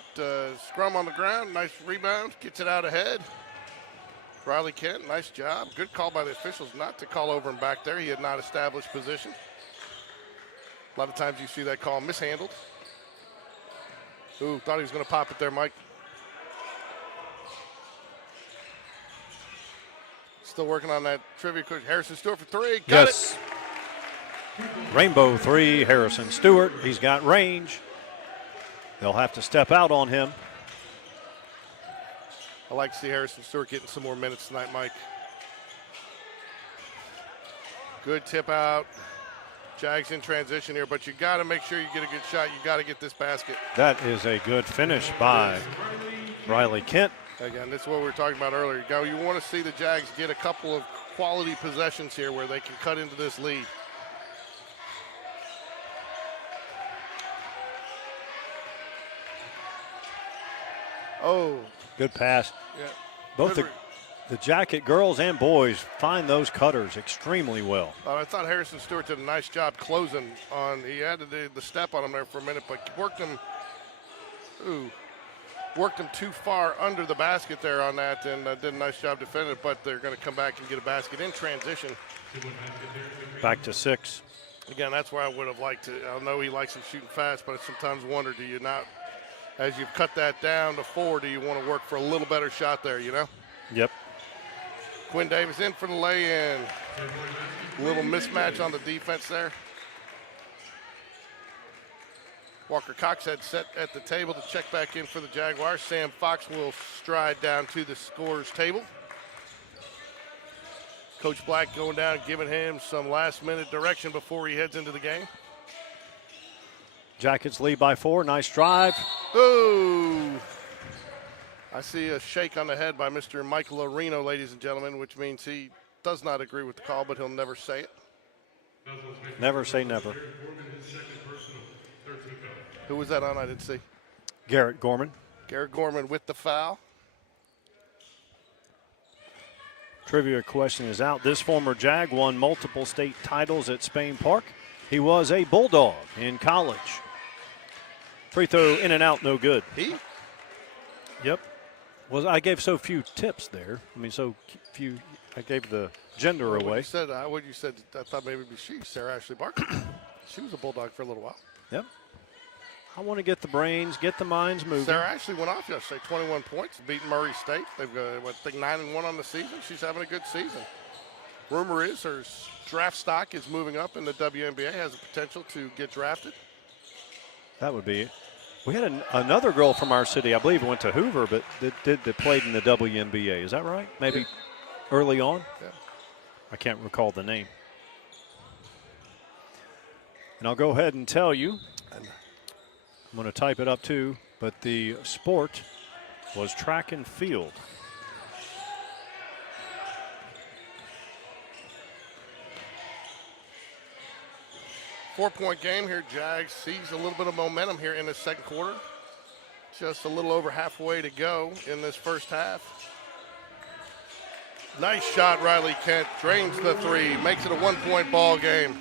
scrum on the ground. Nice rebound. Gets it out ahead. Riley Kent, nice job. Good call by the officials not to call over him back there. He had not established position. A lot of times you see that call mishandled. Ooh, thought he was going to pop it there, Mike. Still working on that trivia question. Harrison Stewart for 3. Got it. Rainbow 3, Harrison Stewart. He's got range. They'll have to step out on him. I like to see Harrison Stewart getting some more minutes tonight, Mike. Good tip out. Jags in transition here, but you got to make sure you get a good shot. You got to get this basket. That is a good finish by Riley Kent. Again, this is what we were talking about earlier. You want to see the Jags get a couple of quality possessions here where they can cut into this lead. Oh. Good pass. Yeah. Both the Jacket girls and boys find those cutters extremely well. I thought Harrison Stewart did a nice job closing on. He had the step on him there for a minute, but worked him too far under the basket there on that, and did a nice job defending it. But they're going to come back and get a basket in transition. Back to 6. Again, that's where I would have liked to. I know he likes him shooting fast, but I sometimes wonder, do you not? As you cut that down to 4, do you want to work for a little better shot there, Yep. Quinn Davis in for the lay-in. A little mismatch on the defense there. Walker Coxhead set at the table to check back in for the Jaguars. Sam Fox will stride down to the scorer's table. Coach Black going down, giving him some last-minute direction before he heads into the game. Jackets lead by 4. Nice drive. Ooh! I see a shake on the head by Mr. Michael Areno, ladies and gentlemen, which means he does not agree with the call, but he'll never say it. Never say never. Who was that on? I didn't see. Garrett Gorman. Garrett Gorman with the foul. Trivia question is out. This former Jag won multiple state titles at Spain Park. He was a Bulldog in college. Free throw in and out, no good. He? Yep. Well, I gave so few tips there. I mean, so few. I gave the gender away. What you said, I thought maybe it'd be she, Sarah Ashley Barker. She was a Bulldog for a little while. Yep. I want to get the brains, get the minds moving. Sarah Ashley went off yesterday, 21 points, beating Murray State. They've got, I think, 9-1 on the season. She's having a good season. Rumor is her draft stock is moving up in the WNBA, has the potential to get drafted. That would be it. We had another girl from our city, I believe, went to Hoover, but that played in the WNBA. Is that right? Maybe early on? Yeah. I can't recall the name. And I'll go ahead and tell you. I'm going to type it up too, but the sport was track and field. Four-point game here. Jags sees a little bit of momentum here in the second quarter. Just a little over halfway to go in this first half. Nice shot, Riley Kent. Drains the three. Makes it a one-point ball game.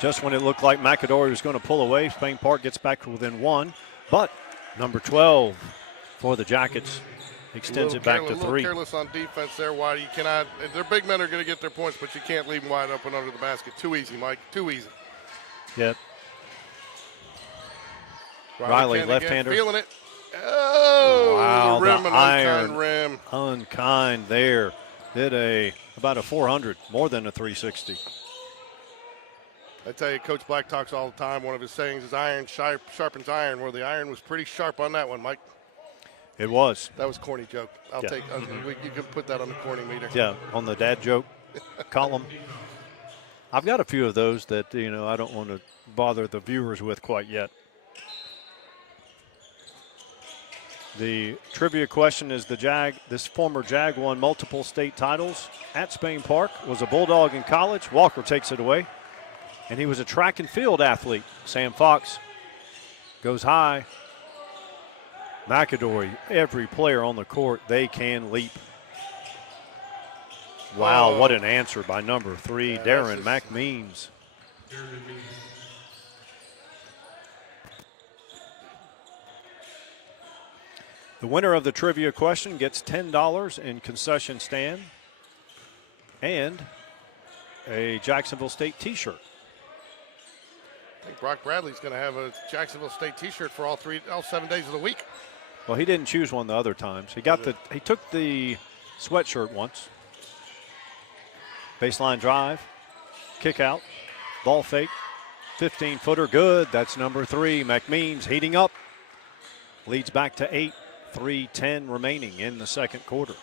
Just when it looked like Mcadory was going to pull away, Spain Park gets back to within 1. But number 12 for the Jackets extends it back to 3. A little careless on defense there, Whitey. You cannot, their big men are going to get their points, but you can't leave them wide open under the basket. Too easy, Mike. Too easy. Yep. Riley, left-hander. Feeling it. Oh, wow, the rim, the an iron. unkind rim. Unkind there. Did about a 400, more than a 360. I tell you, Coach Black talks all the time. One of his sayings is iron sharpens iron. Well, the iron was pretty sharp on that one, Mike. It was. That was a corny joke. I'll take. You can put that on the corny meter. Yeah, on the dad joke column. I've got a few of those that I don't want to bother the viewers with quite yet. The trivia question is this former Jag won multiple state titles at Spain Park, was a Bulldog in college. Walker takes it away. And he was a track and field athlete. Sam Fox goes high. Mcadory, every player on the court, they can leap. Wow, what an answer by number 3, Darren McMeans. The winner of the trivia question gets $10 in concession stand and a Jacksonville State t-shirt. I think Brock Bradley's going to have a Jacksonville State t-shirt for all 7 days of the week. Well, he didn't choose one the other times. He took the sweatshirt once. Baseline drive, kick out, ball fake, 15-footer, good. That's number 3. McMeans heating up. Leads back to 8, 3:10 remaining in the second quarter.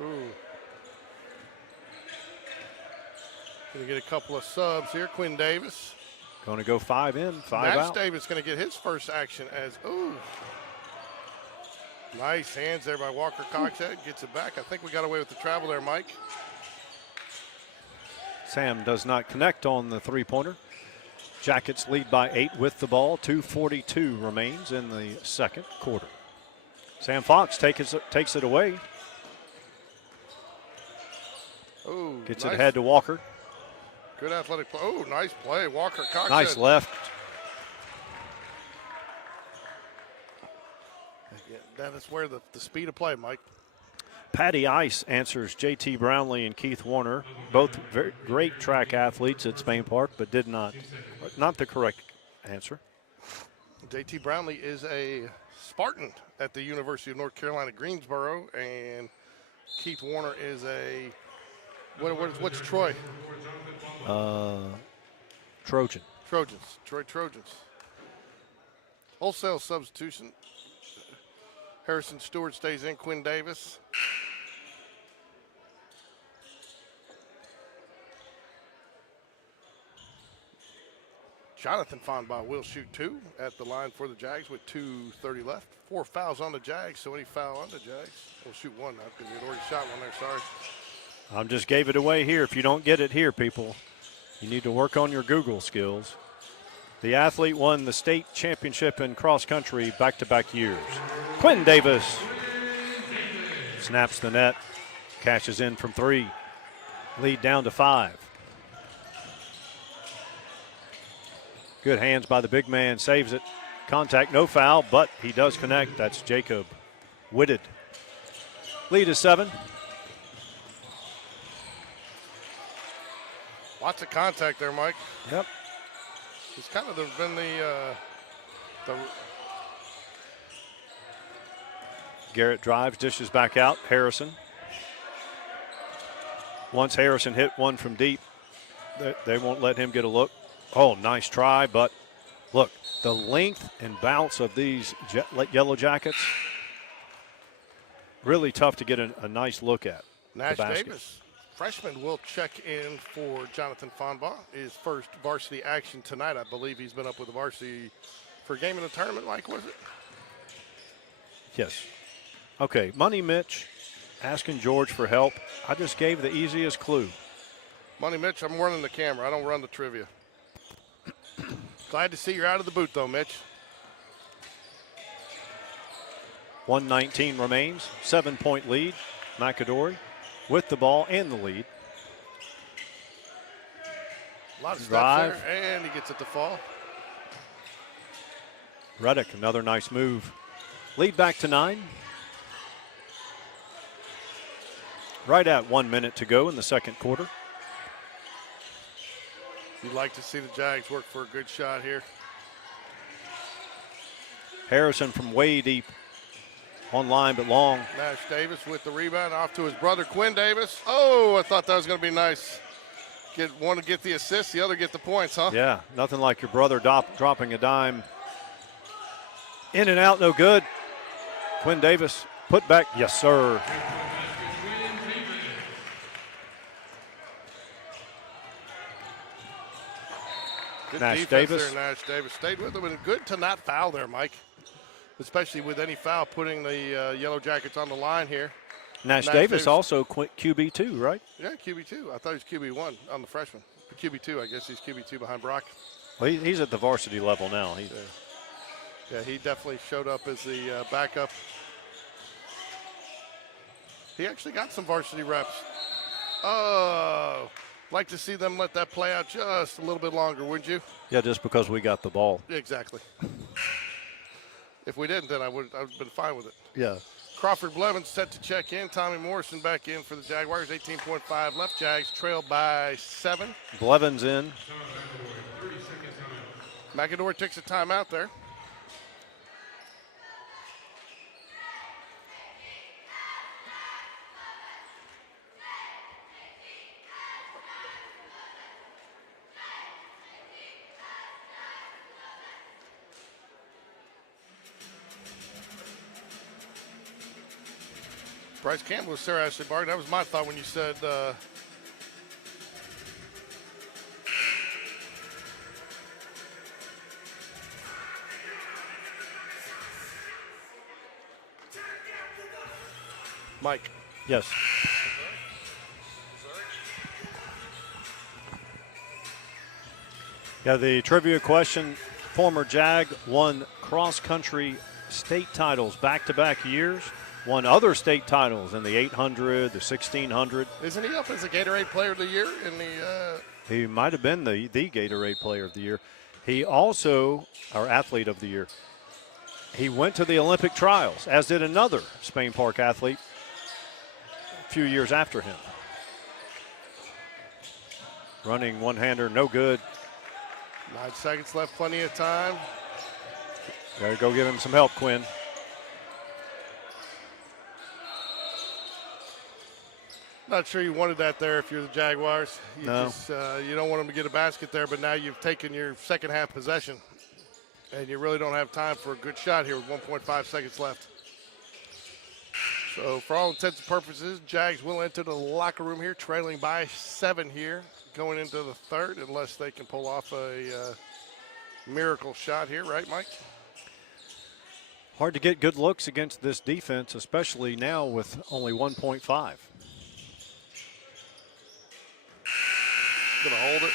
Ooh. Going to get a couple of subs here. Quinn Davis. Going to go 5 in, 5 Max out. Davis going to get his first action as, ooh. Nice hands there by Walker Coxhead. Gets it back. I think we got away with the travel there, Mike. Sam does not connect on the three-pointer. Jackets lead by 8 with the ball. 2:42 remains in the second quarter. Sam Fox takes it away. Ooh, Gets nice. it ahead to Walker. Good athletic play. Oh, nice play. Walker Coxhead. Nice left. That is where the speed of play, Mike. Patty Ice answers J.T. Brownlee and Keith Warner, both very great track athletes at Spain Park, but not the correct answer. J.T. Brownlee is a Spartan at the University of North Carolina, Greensboro. And Keith Warner is a, what's Troy? Trojan. Trojans, Troy Trojans. Wholesale substitution. Harrison Stewart stays in, Quinn Davis. Jonathan Fonbaugh will shoot 2 at the line for the Jags with 2:30 left. 4 fouls on the Jags, so any foul on the Jags, we'll shoot 1 now because we'd already shot one there, sorry. I just gave it away here. If you don't get it here, people, you need to work on your Google skills. The athlete won the state championship in cross country back-to-back years. Quinn Davis snaps the net, cashes in from 3. Lead down to 5. Good hands by the big man, saves it. Contact, no foul, but he does connect. That's Jacob Whitted. Lead is 7. Lots of contact there, Mike. Yep. It's kind of been the Garrett drives, dishes back out. Harrison. Once Harrison hit one from deep, they won't let him get a look. Oh, nice try, but look, the length and bounce of these Yellow Jackets, really tough to get a nice look at. Nash Davis, freshman, will check in for Jonathan Fonbaugh. His first varsity action tonight. I believe he's been up with the varsity for a game in the tournament, Mike, was it? Yes. Okay, Money Mitch asking George for help. I just gave the easiest clue. Money Mitch, I'm running the camera. I don't run the trivia. Glad to see you're out of the boot, though, Mitch. 1:19 remains. 7-point lead. Mcadory with the ball and the lead. A lot of Drive. steps there, and he gets it to fall. Reddick, another nice move. Lead back to 9. Right at 1 minute to go in the second quarter. You'd like to see the Jags work for a good shot here. Harrison from way deep. On line but long. Nash Davis with the rebound off to his brother Quinn Davis. Oh, I thought that was going to be nice. One to get the assist, the other get the points, huh? Yeah, nothing like your brother dropping a dime. In and out, no good. Quinn Davis, put back, yes, sir. Good Nash defense Davis. there, Nash Davis stayed with him, and good to not foul there, Mike. Especially with any foul, putting the Yellow Jackets on the line here. Nash Davis also QB2, right? Yeah, QB2. I thought he was QB1 on the freshman. QB2, I guess he's QB2 behind Brock. Well, he's at the varsity level now. Yeah, he definitely showed up as the backup. He actually got some varsity reps. Oh, like to see them let that play out just a little bit longer, wouldn't you? Yeah, just because we got the ball. Exactly. If we didn't, then I would have been fine with it. Yeah. Crawford Blevins set to check in. Tommy Morrison back in for the Jaguars. 18.5 left. Jags trailed by 7. Blevins in. Mcadory takes a timeout there. Bryce Campbell with Sarah Ashley Barton. That was my thought when you said Mike. Yes. Yeah, the trivia question, former Jag won cross-country state titles back-to-back years, won other state titles in the 800, the 1600. Isn't he up as a Gatorade Player of the Year in the He might have been the Gatorade Player of the Year. He also, our Athlete of the Year. He went to the Olympic trials, as did another Spain Park athlete a few years after him. Running one-hander, no good. 9 seconds left, plenty of time. Gotta go give him some help, Quinn. Not sure you wanted that there if you're the Jaguars. You No. just you don't want them to get a basket there, but now you've taken your second half possession, and you really don't have time for a good shot here with 1.5 seconds left. So for all intents and purposes, Jags will enter the locker room here, trailing by 7 here, going into the third, unless they can pull off a miracle shot here, right, Mike? Hard to get good looks against this defense, especially now with only 1.5. Gonna hold it.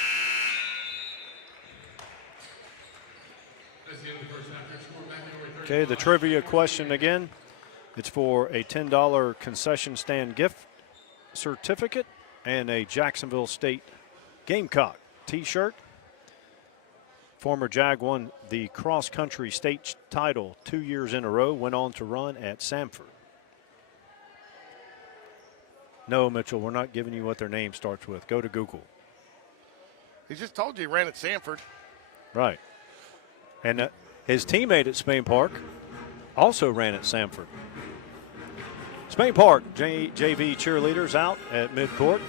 That's the end of the first half. Your score, McAdory, 30. Okay, the trivia question again. It's for a $10 concession stand gift certificate and a Jacksonville State Gamecock t-shirt. Former Jag won the cross-country state title 2 years in a row, went on to run at Samford. No, Mitchell, we're not giving you what their name starts with. Go to Google. He just told you he ran at Sanford. Right. And his teammate at Spain Park also ran at Samford. Spain Park JV cheerleaders out at midcourt.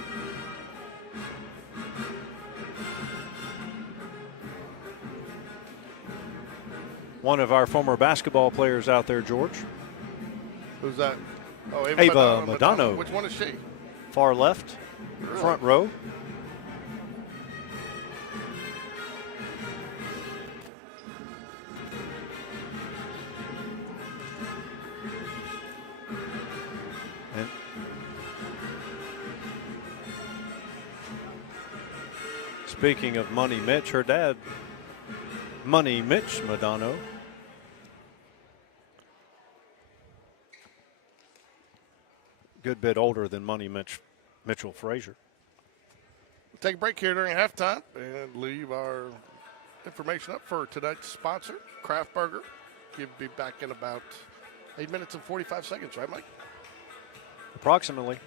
One of our former basketball players out there, George. Who's that? Oh, Ava Madano. Which one is she? Far left, Really? front row. And speaking of Money Mitch, her dad, Money Mitch Madano. Good bit older than Money Mitchell Frazier. We'll take a break here during halftime and leave our information up for tonight's sponsor, Kraft Burger. He'll be back in about 8 minutes and 45 seconds, right, Mike? Approximately.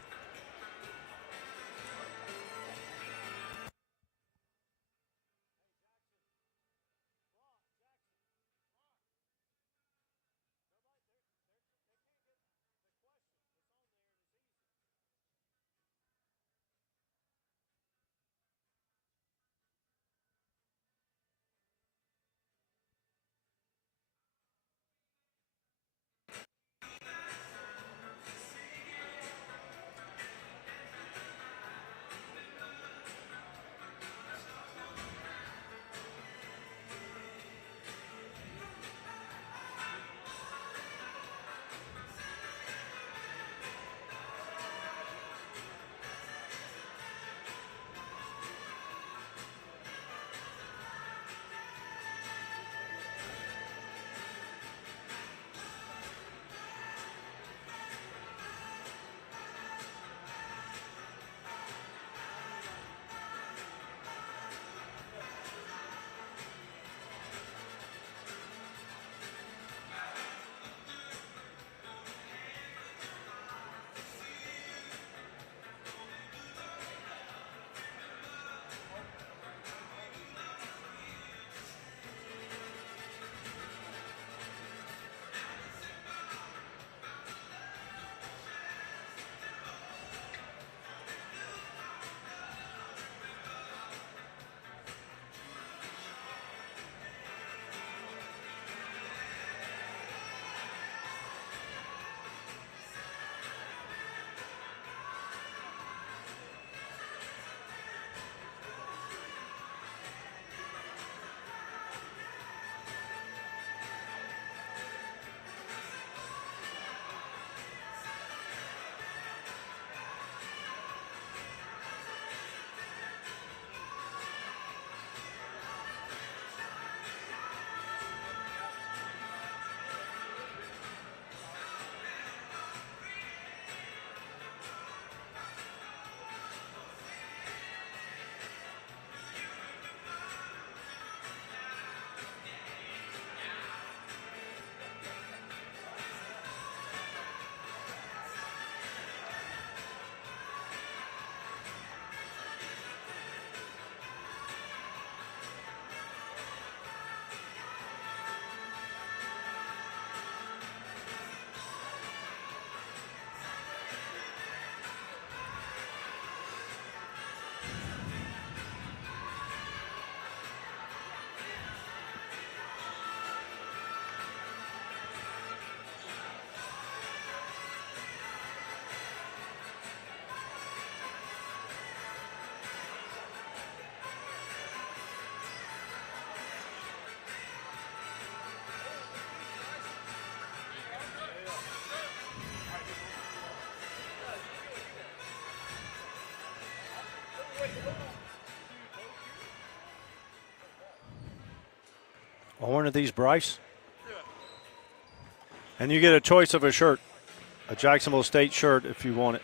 One of these, Bryce. And you get a choice of a shirt, a Jacksonville State shirt if you want it.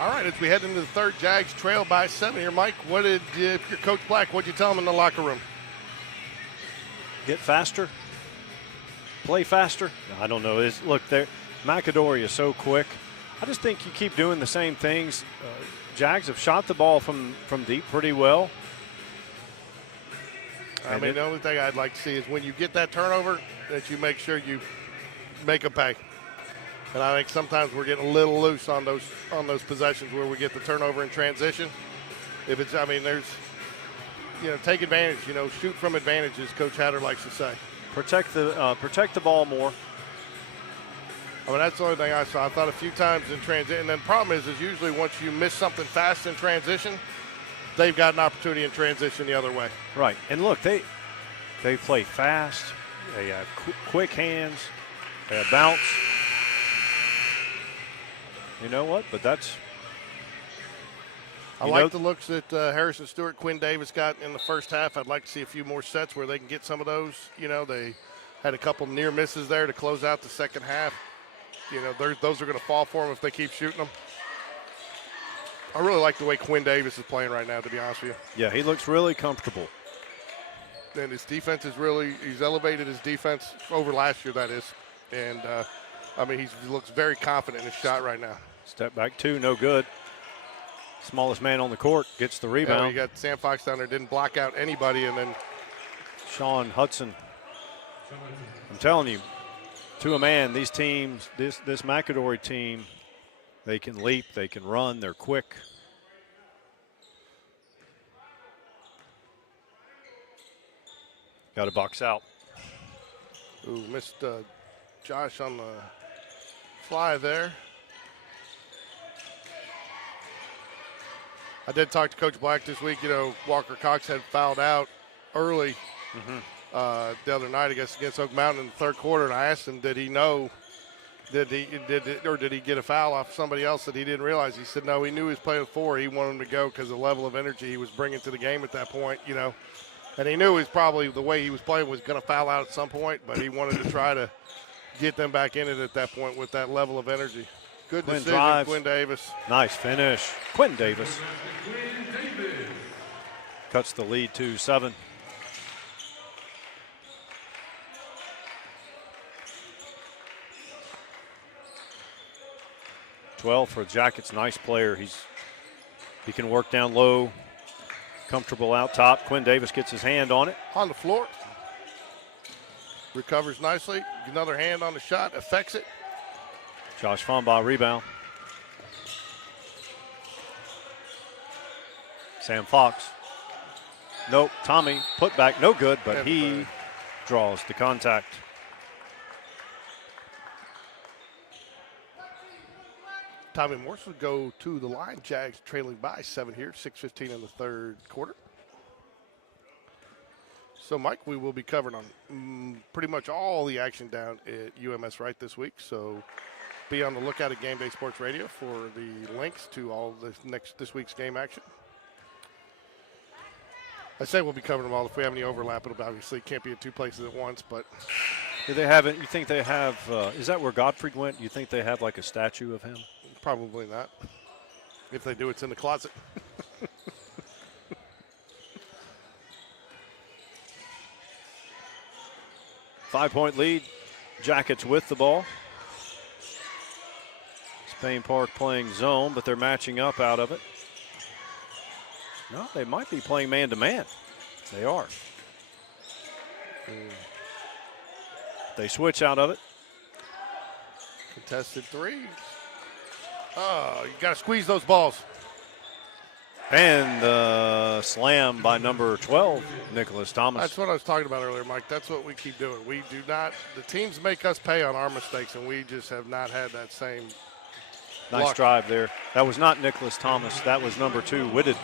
All right, as we head into the third, Jags trail by 7 here. Mike, what did your Coach Black, what did you tell him in the locker room? Get faster, play faster. I don't know. Look, Mcadory is so quick. I just think you keep doing the same things. Jags have shot the ball from deep pretty well. I mean, the only thing I'd like to see is when you get that turnover, that you make sure you make a pay. And I think sometimes we're getting a little loose on those possessions where we get the turnover in transition. If it's, I mean, there's, take advantage. Shoot from advantage, as Coach Hatter likes to say. Protect the ball more. I mean, that's the only thing I saw. I thought a few times in transition. And then the problem is usually once you miss something fast in transition, they've got an opportunity in transition the other way. Right. And look, they play fast. They have quick hands. They have bounce. You know what? But that's. I like the looks that Harrison Stewart, Quinn Davis got in the first half. I'd like to see a few more sets where they can get some of those. They had a couple near misses there to close out the second half. Those are going to fall for them if they keep shooting them. I really like the way Quinn Davis is playing right now, to be honest with you. Yeah, he looks really comfortable. And his defense is he's elevated his defense over last year, that is. And, he looks very confident in his shot right now. Step back two, no good. Smallest man on the court gets the rebound. Yeah, you got Sam Fox down there, didn't block out anybody, and then Sean Hudson. I'm telling you, to a man, these teams, this Mcadory team, they can leap, they can run, they're quick. Got to box out. Ooh, missed Josh on the fly there. I did talk to Coach Black this week. Walker Cox had fouled out early the other night against Oak Mountain in the third quarter, and I asked him, did he know, did he get a foul off somebody else that he didn't realize? He said no, he knew he was playing with 4. He wanted him to go because of the level of energy he was bringing to the game at that point, And he knew probably the way he was playing was going to foul out at some point, but he wanted to try to get them back in it at that point with that level of energy. Good decision, drives. Quinn Davis. Nice finish. Quinn Davis. Cuts the lead to 7. .12 for Jackets. Nice player. He can work down low. Comfortable out top. Quinn Davis gets his hand on it. On the floor. Recovers nicely. Another hand on the shot. Affects it. Josh Fombaugh rebound. Sam Fox. Nope. Tommy put back. No good, but he draws the contact. Tommy Morse would go to the line. Jags trailing by 7 here. 6:15 in the third quarter. So, Mike, we will be covering on pretty much all the action down at UMS Wright this week. So, be on the lookout at GameDay Sports Radio for the links to all this week's game action. I say we'll be covering them all. If we have any overlap, it obviously can't be at 2 places at once. But do they have it? You think they have? Is that where Godfrey went? You think they have like a statue of him? Probably not. If they do, it's in the closet. 5-point lead. Jackets with the ball. Spain Park playing zone, but they're matching up out of it. No, they might be playing man-to-man. They are. They switch out of it. Contested 3. Oh, you got to squeeze those balls. And the slam by number 12, Nicholas Thomas. That's what I was talking about earlier, Mike. That's what we keep doing. We do not – the teams make us pay on our mistakes, and we just have not had that same Nice luck. drive there. That was not Nicholas Thomas. That was number 2, Whitted.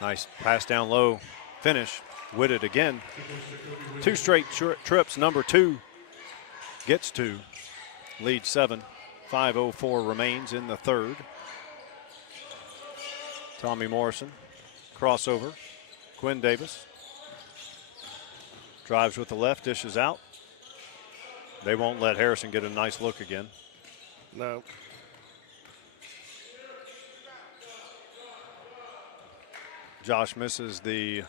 Nice pass down low, finish. Whitted again. 2 straight trips. Number 2 gets 2. Lead 7. 5:04 remains in the third. Tommy Morrison. Crossover. Quinn Davis. Drives with the left, dishes out. They won't let Harrison get a nice look again. No. Josh misses the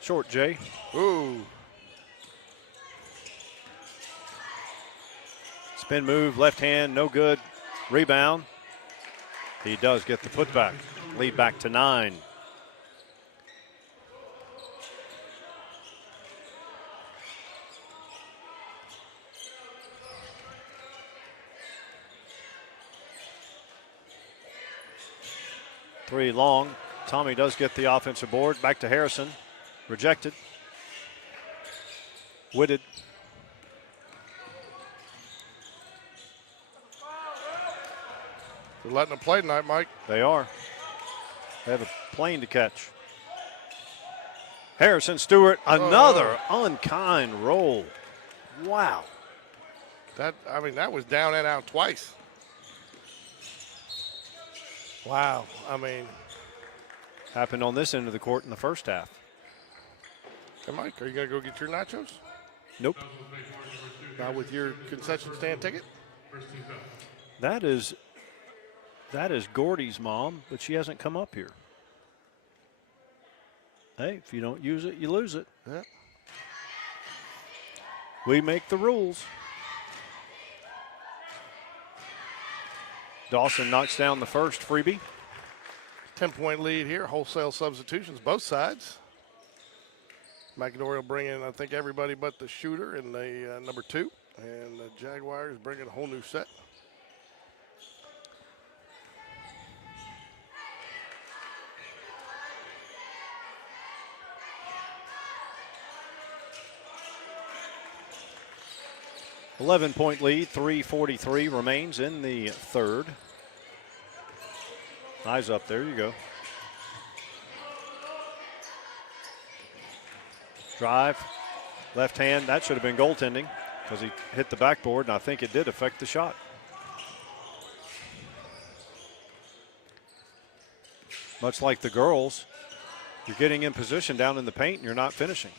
short J. Ooh. Spin move, left hand, no good. Rebound. He does get the putback. Lead back to 9. Three long. Tommy does get the offensive board. Back to Harrison. Rejected. Whitted. They're letting them play tonight, Mike. They are. They have a plane to catch. Harrison Stewart, another unkind roll. Wow. That was down and out twice. Wow. Happened on this end of the court in the first half. Hey, Mike, are you going to go get your nachos? Nope. Not with your concession stand ticket? That is Gordy's mom, but she hasn't come up here. Hey, if you don't use it, you lose it. Yeah. We make the rules. Dawson knocks down the first freebie. 10-point lead here. Wholesale substitutions, both sides. Mcadory will bring in, I think, everybody but the shooter in the number 2. And the Jaguars bring in a whole new set. .11 lead, 3:43 remains in the third. Eyes up, there you go. Drive, left hand, that should have been goaltending because he hit the backboard, and I think it did affect the shot. Much like the girls, you're getting in position down in the paint and you're not finishing.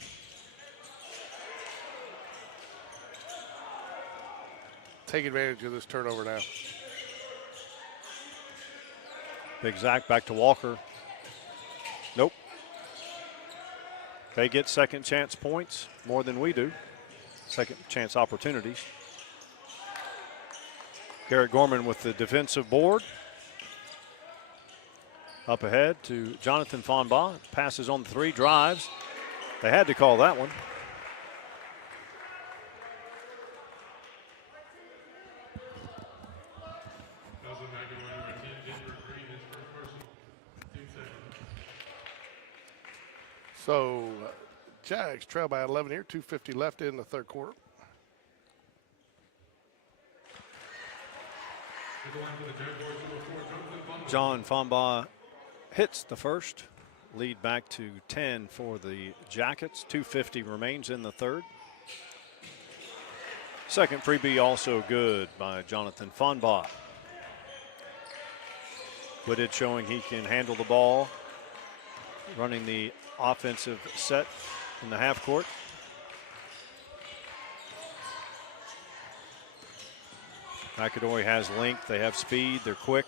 Take advantage of this turnover now. Big Zach back to Walker. Nope. They get second chance points more than we do. Second chance opportunities. Garrett Gorman with the defensive board. Up ahead to Jonathan Fonbaugh. Passes on the 3, drives. They had to call that one. So, Jags trail by 11 here, 2:50 left in the third quarter. John Fonbaugh hits the first. Lead back to 10 for the Jackets. 2:50 remains in the third. Second freebie also good by Jonathan Fonbaugh. Whitted showing he can handle the ball. Running the offensive set in the half court. Mcadory has length, they have speed, they're quick.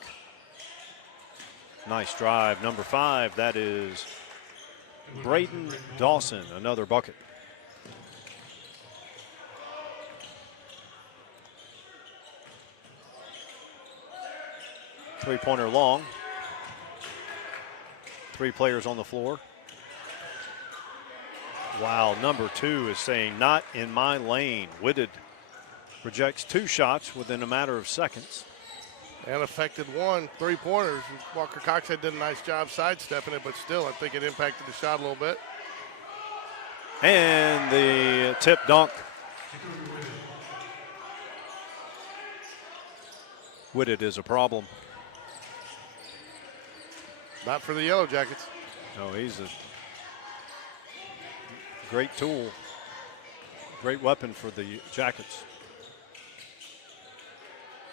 Nice drive, number 5, that is Braden Dawson, another bucket. Three-pointer long. 3 players on the floor. Wow, number 2 is saying, not in my lane. Whitted rejects 2 shots within a matter of seconds. And affected 1, 3-pointers. Walker Coxhead did a nice job sidestepping it, but still, I think it impacted the shot a little bit. And the tip dunk. Whitted is a problem. Not for the Yellow Jackets. No, he's a great tool, great weapon for the Jackets.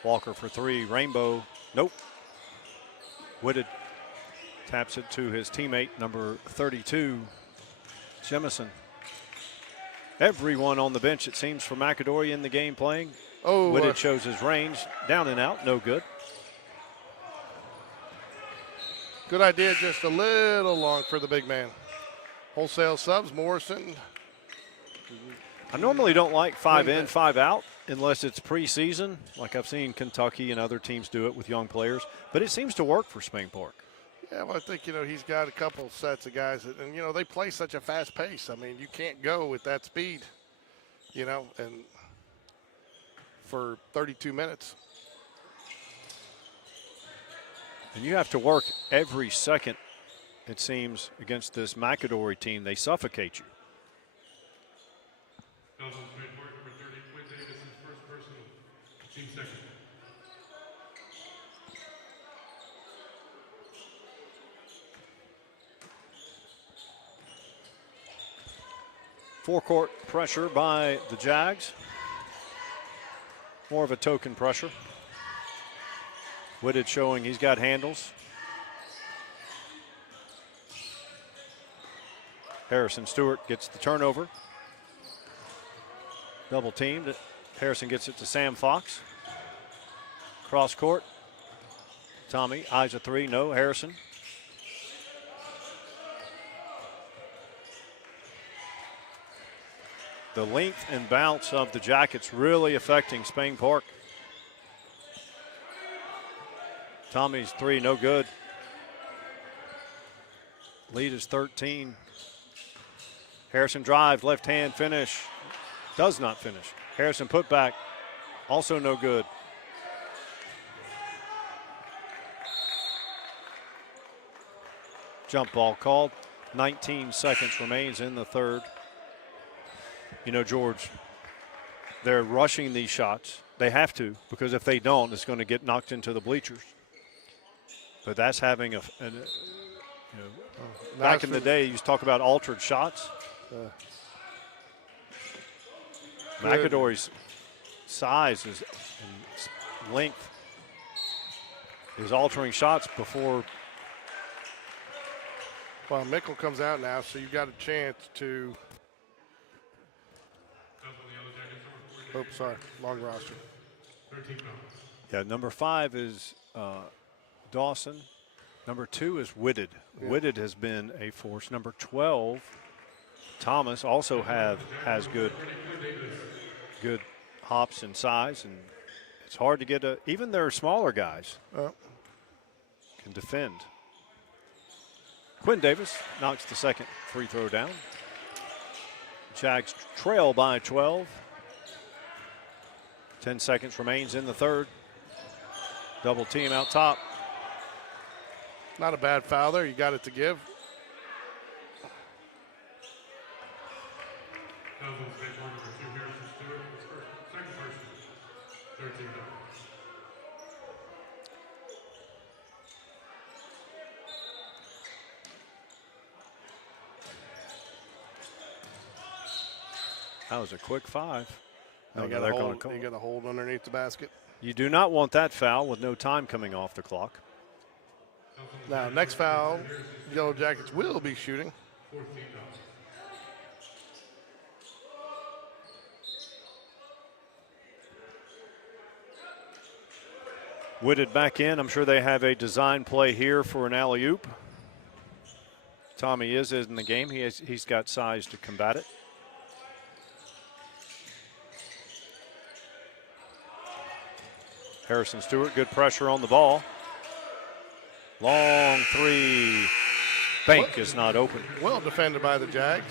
Walker for 3, Rainbow, nope. Whitted taps it to his teammate, number 32, Jemison. Everyone on the bench, it seems, for Mcadory in the game playing. Oh, Whitted shows his range, down and out, no good. Good idea, just a little long for the big man. Wholesale subs, Morrison. I normally don't like 5 in, 5 out, unless it's preseason, like I've seen Kentucky and other teams do it with young players. But it seems to work for Spain Park. Yeah, well, I think, he's got a couple sets of guys that, and, they play such a fast pace. I mean, you can't go with that speed, and for 32 minutes. And you have to work every second, it seems, against this Mcadory team. They suffocate you. Fouls on Spain Park, number 30, Quinn Davis's first personal, team second. Forecourt pressure by the Jags. More of a token pressure. Whitted showing he's got handles. Harrison Stewart gets the turnover. Double teamed. Harrison gets it to Sam Fox. Cross court. Tommy eyes a three. No. Harrison. The length and bounce of the Jackets really affecting Spain Park. Tommy's three, no good. Lead is 13. Harrison drive, left hand finish. Does not finish. Harrison put back, also no good. Jump ball called. 19 seconds remains in the third. George, they're rushing these shots. They have to, because if they don't, it's going to get knocked into the bleachers. But that's having back in the day, you used to talk about altered shots. Mcadory's size and length is altering shots before. Well, Mickle comes out now, so you've got a chance to. Oh, sorry, long roster. 13 fouls. Yeah, number 5 is Dawson. Number 2 is Whitted. Yeah. Whitted has been a force. Number 12, Thomas, also has good hops and size, and it's hard to get even their smaller guys can defend. Quinn Davis knocks the second free throw down. Jags trail by 12. 10 seconds remains in the third. Double team out top. Not a bad foul there. You got it to give. Fouls on Spain Park, number 2, Harrison Stewart, his second personal, 13 fouls. That was a quick 5. You got a hold underneath the basket. You do not want that foul with no time coming off the clock. Now, next foul, Yellow Jackets will be shooting. 14 fouls. Whitted back in. I'm sure they have a design play here for an alley-oop. Tommy is in the game. He's got size to combat it. Harrison Stewart, good pressure on the ball. Long three. Bank is not open. Well defended by the Jags.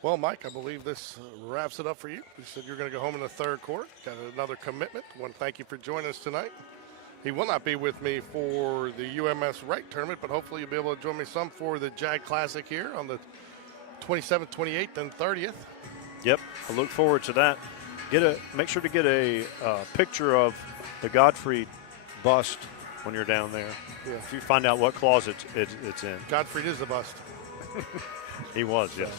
Well, Mike, I believe this wraps it up for you. You said you're going to go home in the third quarter. Got another commitment. I want to thank you for joining us tonight. He will not be with me for the UMS Wright tournament, but hopefully you'll be able to join me some for the Jag Classic here on the 27th, 28th, and 30th. Yep, I look forward to that. Make sure to get a picture of the Gottfried bust when you're down there. Yeah. If you find out what closet it's in. Gottfried is the bust. He was, yes.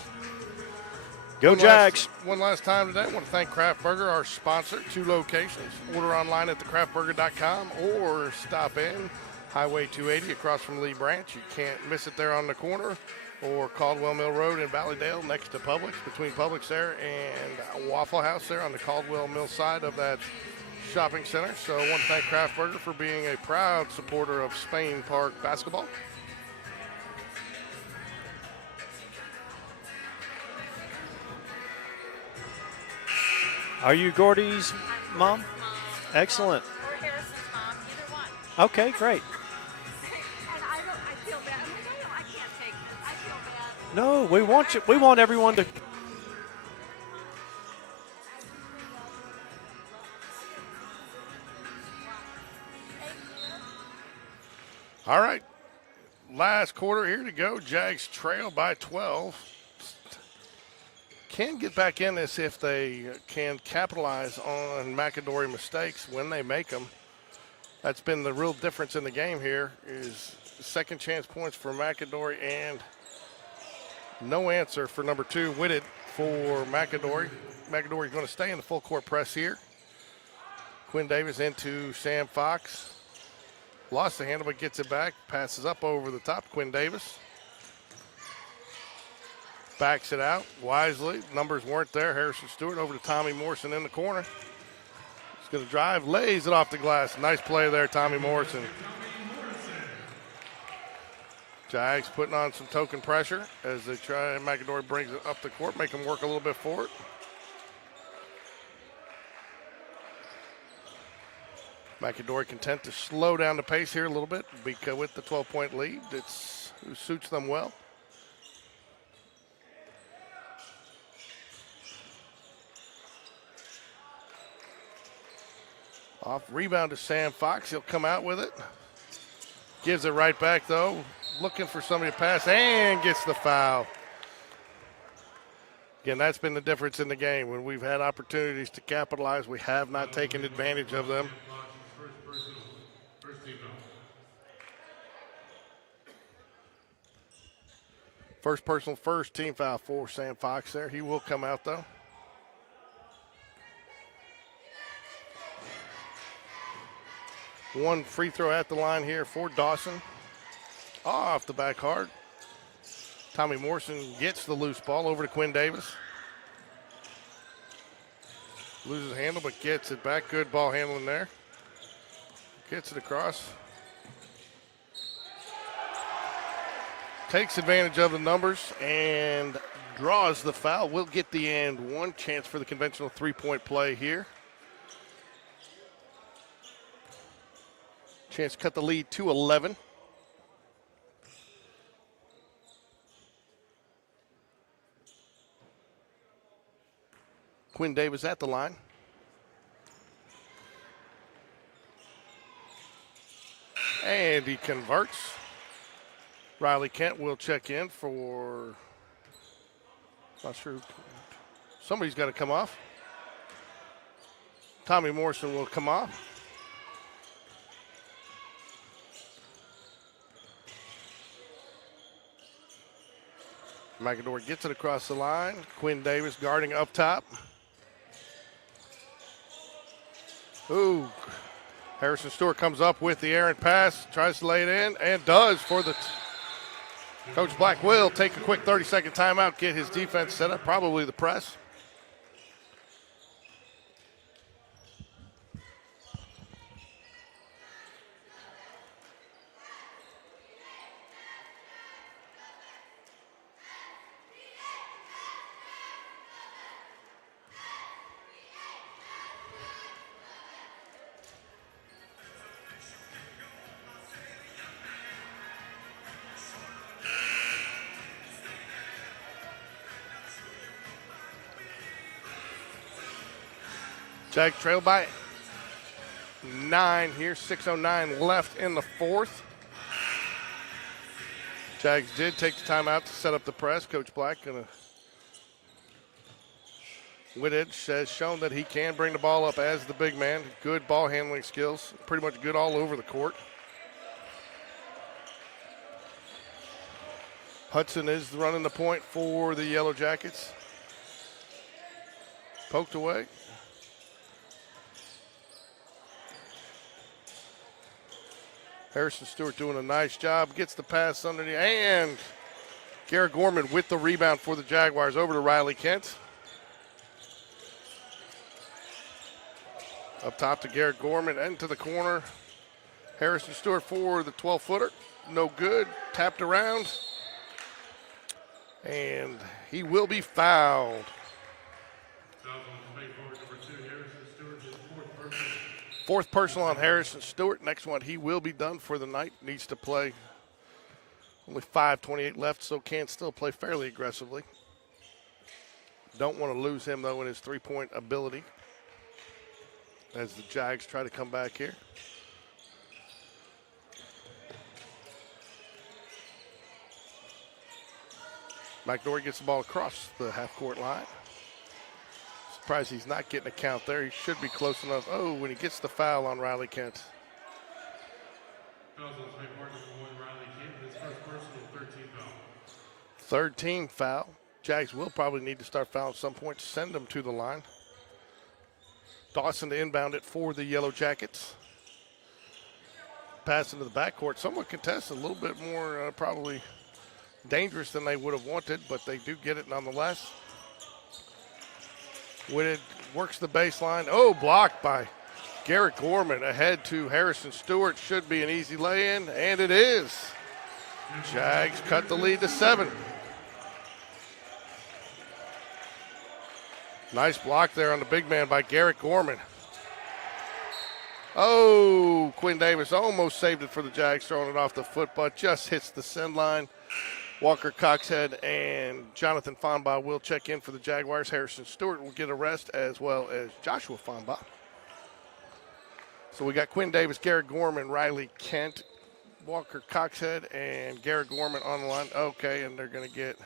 Go Jags. One last time today, I want to thank Craft Burger, our sponsor. 2 locations. Order online at thecraftburger.com or stop in Highway 280 across from Lee Branch. You can't miss it there on the corner. Or Caldwell Mill Road in Valleydale next to Publix, between Publix there and Waffle House there on the Caldwell Mill side of that shopping center. So I want to thank Craft Burger for being a proud supporter of Spain Park basketball. Are you Gordy's mom? Excellent. Or Harrison's mom, either one. Okay, great. And I feel bad. I can't take this. I feel bad. No, we want you. We want everyone to. All right. Last quarter here to go. Jags trail by 12. Can get back in this if they can capitalize on Mcadory mistakes when they make them. That's been the real difference in the game here is second chance points for Mcadory and no answer for number 2, Whitted, for Mcadory. Mcadory's going to stay in the full court press here. Quinn Davis into Sam Fox. Lost the handle, but gets it back. Passes up over the top. Quinn Davis backs it out wisely. Numbers weren't there. Harrison Stewart over to Tommy Morrison in the corner. He's going to drive, lays it off the glass. Nice play there, Tommy Morrison. Jags putting on some token pressure as they try. Mcadory brings it up the court, make them work a little bit for it. Mcadory content to slow down the pace here a little bit because with the 12-point lead, it suits them well. Off rebound to Sam Fox. He'll come out with it. Gives it right back, though. Looking for somebody to pass and gets the foul. Again, that's been the difference in the game. When we've had opportunities to capitalize, we have not taken advantage of them. First personal, first team foul for Sam Fox there. He will come out, though. One free throw at the line here for Dawson. Off the back hard. Tommy Morrison gets the loose ball over to Quinn Davis. Loses handle, but gets it back. Good ball handling there. Gets it across. Takes advantage of the numbers and draws the foul. Will get the and one. Chance for the conventional three-point play here. Chance to cut the lead to 11. Quinn Davis at the line. And he converts. Riley Kent will check in for, not sure, somebody's got to come off. Tommy Morrison will come off. Mcadory gets it across the line. Quinn Davis guarding up top. Ooh, Harrison Stewart comes up with the errant pass, tries to lay it in, and does for the Coach Black will take a quick 30-second timeout, get his defense set up, probably the press. Jags trail by 9 here, 6:09 left in the fourth. Jags did take the timeout to set up the press. Coach Black Whitted has shown that he can bring the ball up as the big man. Good ball handling skills, pretty much good all over the court. Hudson is running the point for the Yellow Jackets. Poked away. Harrison Stewart doing a nice job, gets the pass underneath, and Garrett Gorman with the rebound for the Jaguars over to Riley Kent. Up top to Garrett Gorman, into the corner. Harrison Stewart for the 12-footer, no good, tapped around, and he will be fouled. Foul on play forward number 2, Fourth personal on Harrison Stewart. Next one, he will be done for the night. Needs to play. Only 5:28 left, so can still play fairly aggressively. Don't want to lose him, though, in his three-point ability as the Jags try to come back here. Mcadory gets the ball across the half-court line. Surprised he's not getting a count there. He should be close enough. Oh, when he gets the foul on Riley Kent. Fouls on this play, partner for one, Riley Kent. His first personal, 13 foul. Third team foul. Jags will probably need to start fouling at some point to send them to the line. Dawson to inbound it for the Yellow Jackets. Pass into the backcourt. Somewhat contested, a little bit more probably dangerous than they would have wanted, but they do get it nonetheless. Whitted works the baseline. Oh, blocked by Garrett Gorman ahead to Harrison Stewart. Should be an easy lay-in, and it is. Jags cut the lead to 7. Nice block there on the big man by Garrett Gorman. Oh, Quinn Davis almost saved it for the Jags, throwing it off the foot, but just hits the send line. Walker Coxhead and Jonathan Fonbaugh will check in for the Jaguars. Harrison Stewart will get a rest, as well as Joshua Fonbaugh. So we got Quinn Davis, Garrett Gorman, Riley Kent, Walker Coxhead, and Garrett Gorman on the line. Okay, and they're going to get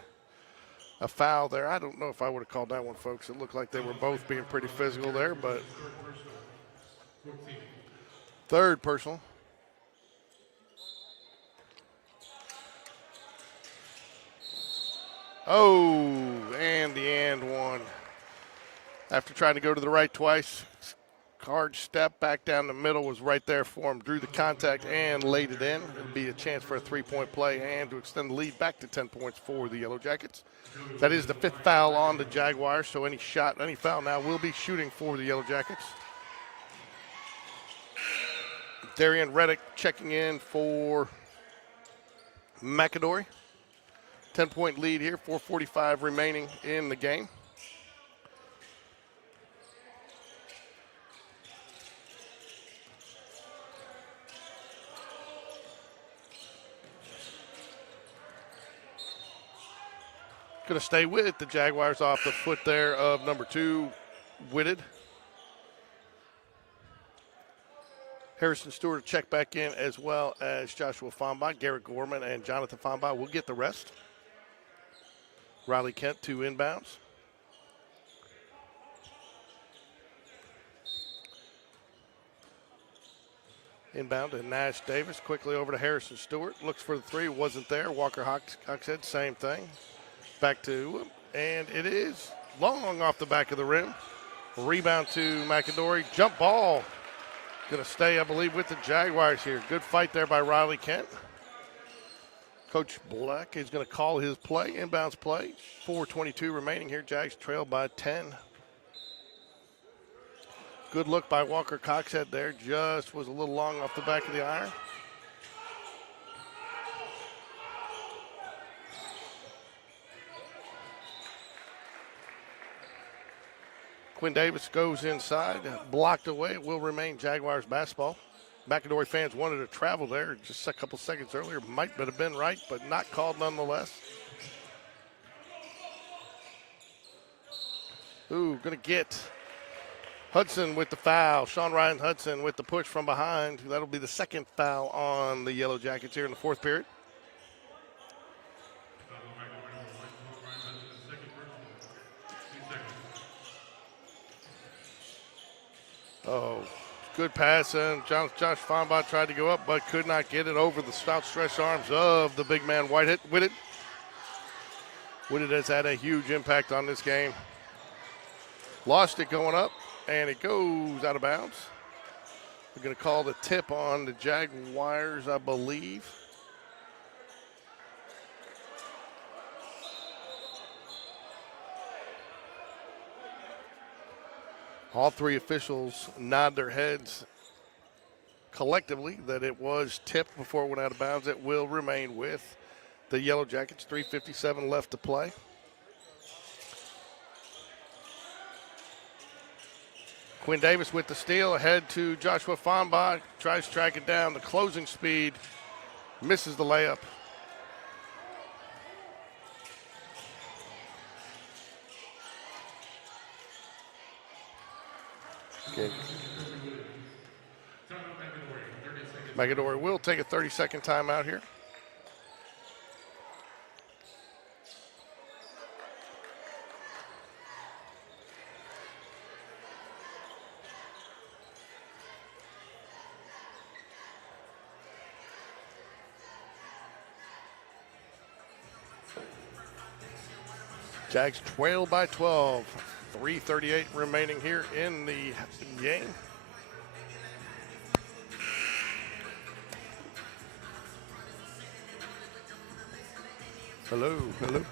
a foul there. I don't know if I would have called that one, folks. It looked like they were both being pretty physical there, but third personal. Oh, and the and one. After trying to go to the right twice, hard step back down the middle was right there for him. Drew the contact and laid it in. It'll be a chance for a three-point play and to extend the lead back to 10 points for the Yellow Jackets. That is the 5th foul on the Jaguars, so any shot, any foul now will be shooting for the Yellow Jackets. Darian Reddick checking in for Mcadory. 10-point lead here, 4:45 remaining in the game. Going to stay with the Jaguars off the foot there of number 2, Whitted. Harrison Stewart will check back in, as well as Joshua Fonbaugh. Garrett Gorman and Jonathan Fonbaugh will get the rest. Riley Kent to inbounds. Inbound to Nash Davis. Quickly over to Harrison Stewart. Looks for the three. Wasn't there. Walker Hoxhead, same thing. Back to him. And it is long off the back of the rim. Rebound to Mcadory. Jump ball. Going to stay, I believe, with the Jaguars here. Good fight there by Riley Kent. Coach Black is going to call his play, inbounds play. 4:22 remaining here. Jags trail by 10. Good look by Walker Coxhead there. Just was a little long off the back of the iron. Quinn Davis goes inside, blocked away. It will remain Jaguars basketball. Mcadory fans wanted to travel there just a couple seconds earlier. Might have been right, but not called nonetheless. Ooh, going to get Hudson with the foul. Sean Ryan Hudson with the push from behind. That'll be the 2nd foul on the Yellow Jackets here in the 4th period. Oh, good pass, and Josh Fonbaugh tried to go up, but could not get it over the outstretched arms of the big man Whitted. Whitted has had a huge impact on this game. Lost it going up, and it goes out of bounds. We're going to call the tip on the Jaguars, I believe. All three officials nod their heads collectively that it was tipped before it went out of bounds. It will remain with the Yellow Jackets. 3:57 left to play. Quinn Davis with the steal, ahead to Joshua Fonbach, tries to track it down. The closing speed, misses the layup. Okay. Mcadory will take a 30-second timeout here. Jags trail by 12. 3:38 remaining here in the game. Hello, hello.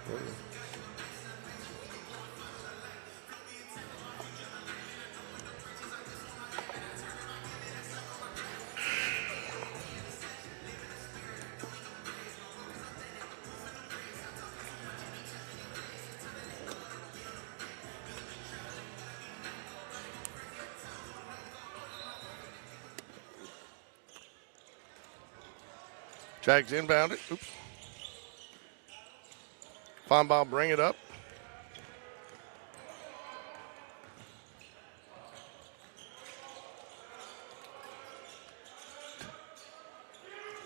Jags inbound it. Oops. Fonbach bring it up.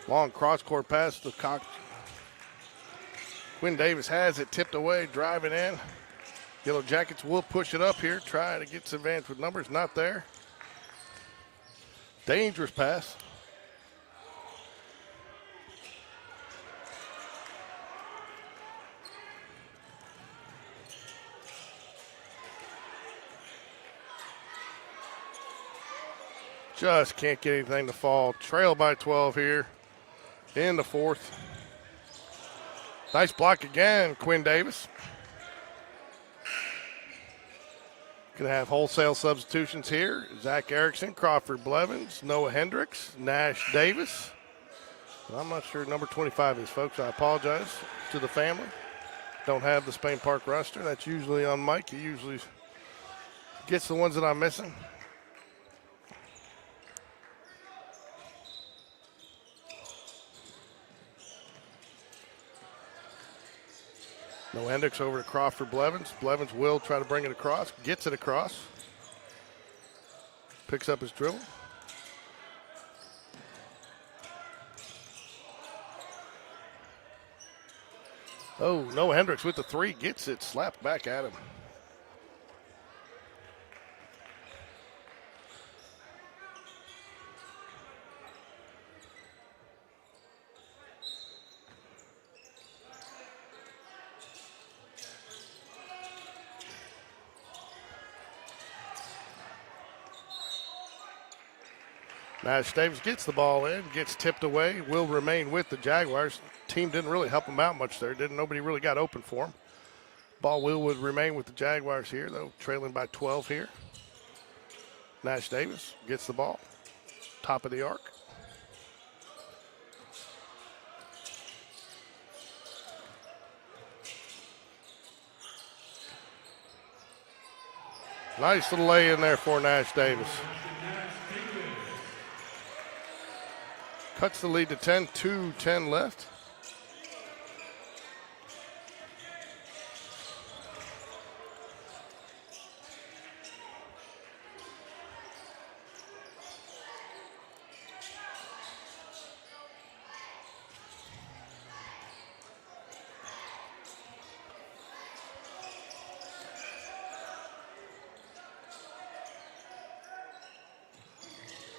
Long cross-court pass to Cox. Quinn Davis has it tipped away, driving in. Yellow Jackets will push it up here, try to get some advantage with numbers. Not there. Dangerous pass. Just can't get anything to fall. Trail by 12 here in the fourth. Nice block again, Quinn Davis. Gonna have wholesale substitutions here. Zach Erickson, Crawford Blevins, Noah Hendricks, Nash Davis. I'm not sure number 25 is, folks. I apologize to the family. Don't have the Spain Park roster. That's usually on Mike. He usually gets the ones that I'm missing. No Hendricks over to Crawford Blevins. Blevins will try to bring it across. Gets it across. Picks up his dribble. Oh, no Hendricks with the three. Gets it slapped back at him. Nash Davis gets the ball in, gets tipped away, will remain with the Jaguars. Team didn't really help him out much there. Nobody really got open for him. Ball would remain with the Jaguars here, though, trailing by 12 here. Nash Davis gets the ball, top of the arc. Nice little lay in there for Nash Davis. Cuts the lead to 10, 2:10 left.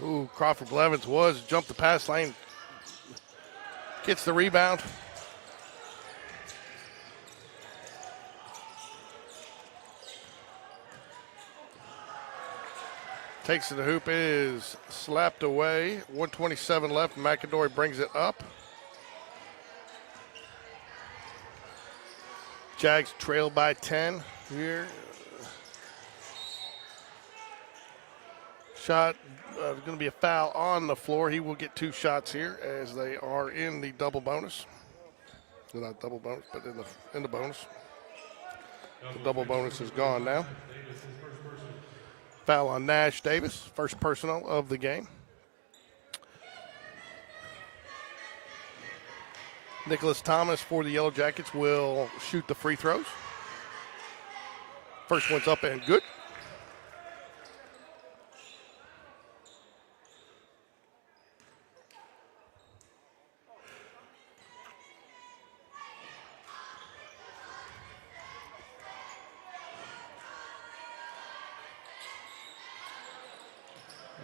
Ooh, Crawford Blevins jumped the pass lane. Gets the rebound. Takes it to the hoop, is slapped away. 1:27 left. Mcadory brings it up. Jags trail by 10 here. Shot. There's going to be a foul on the floor. He will get two shots here as they are in the double bonus. Well, not double bonus, but in the bonus. The double bonus is gone now. Foul on Nash Davis, first personal of the game. Nicholas Thomas for the Yellow Jackets will shoot the free throws. First one's up and good.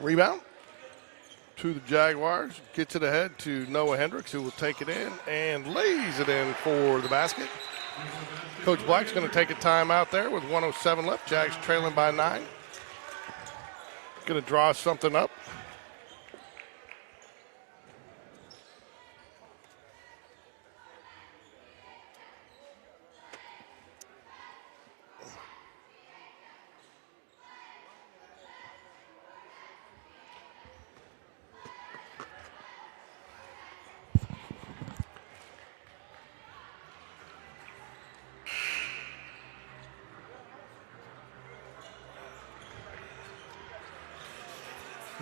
Rebound to the Jaguars. Gets it ahead to Noah Hendricks, who will take it in and lays it in for the basket. Coach Black's going to take a timeout there with 1:07 left. Jags trailing by 9. Going to draw something up.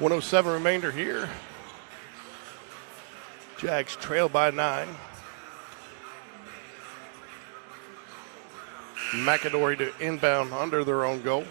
.107 remainder here. Jags trail by 9. Mcadory to inbound under their own goal.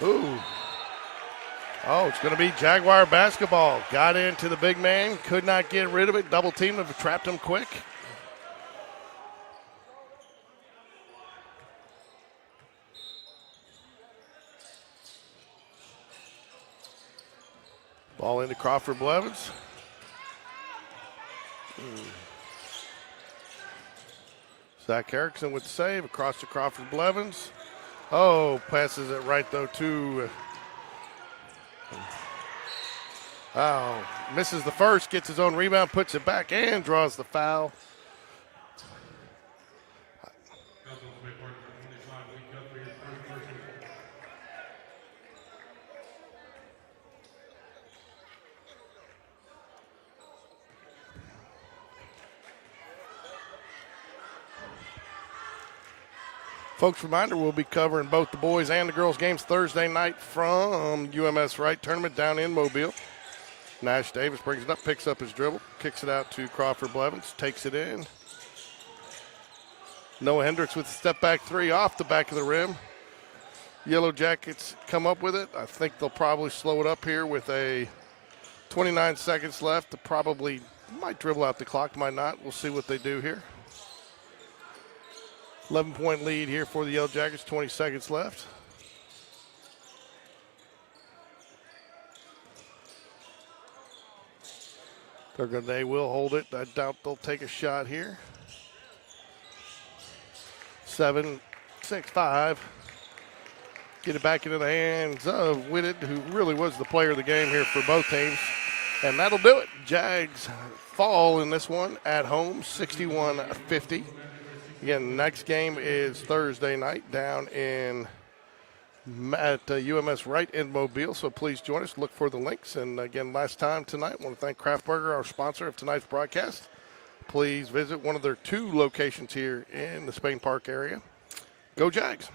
Ooh. Oh, it's going to be Jaguar basketball. Got into the big man, could not get rid of it. Double team have trapped him quick. Ball into Crawford Blevins. Zach Erickson with the save across to Crawford Blevins. Oh, passes it right, though, to oh, misses the first, gets his own rebound, puts it back, and draws the foul. Folks, reminder, we'll be covering both the boys and the girls games Thursday night from UMS Wright tournament down in Mobile. Nash Davis brings it up, picks up his dribble, kicks it out to Crawford Blevins, takes it in. Noah Hendricks with a step back three off the back of the rim. Yellow Jackets come up with it. I think they'll probably slow it up here with a 29 seconds left. They probably might dribble out the clock, might not. We'll see what they do here. 11-point lead here for the Yellow Jackets, 20 seconds left. They will hold it. I doubt they'll take a shot here. 7, 6, 5. Get it back into the hands of Whitted, who really was the player of the game here for both teams. And that'll do it. Jags fall in this one at home, 61-50. Again, next game is Thursday night down at UMS Wright in Mobile, so please join us. Look for the links. And again, last time tonight, I want to thank Kraft Burger, our sponsor of tonight's broadcast. Please visit one of their 2 locations here in the Spain Park area. Go Jags.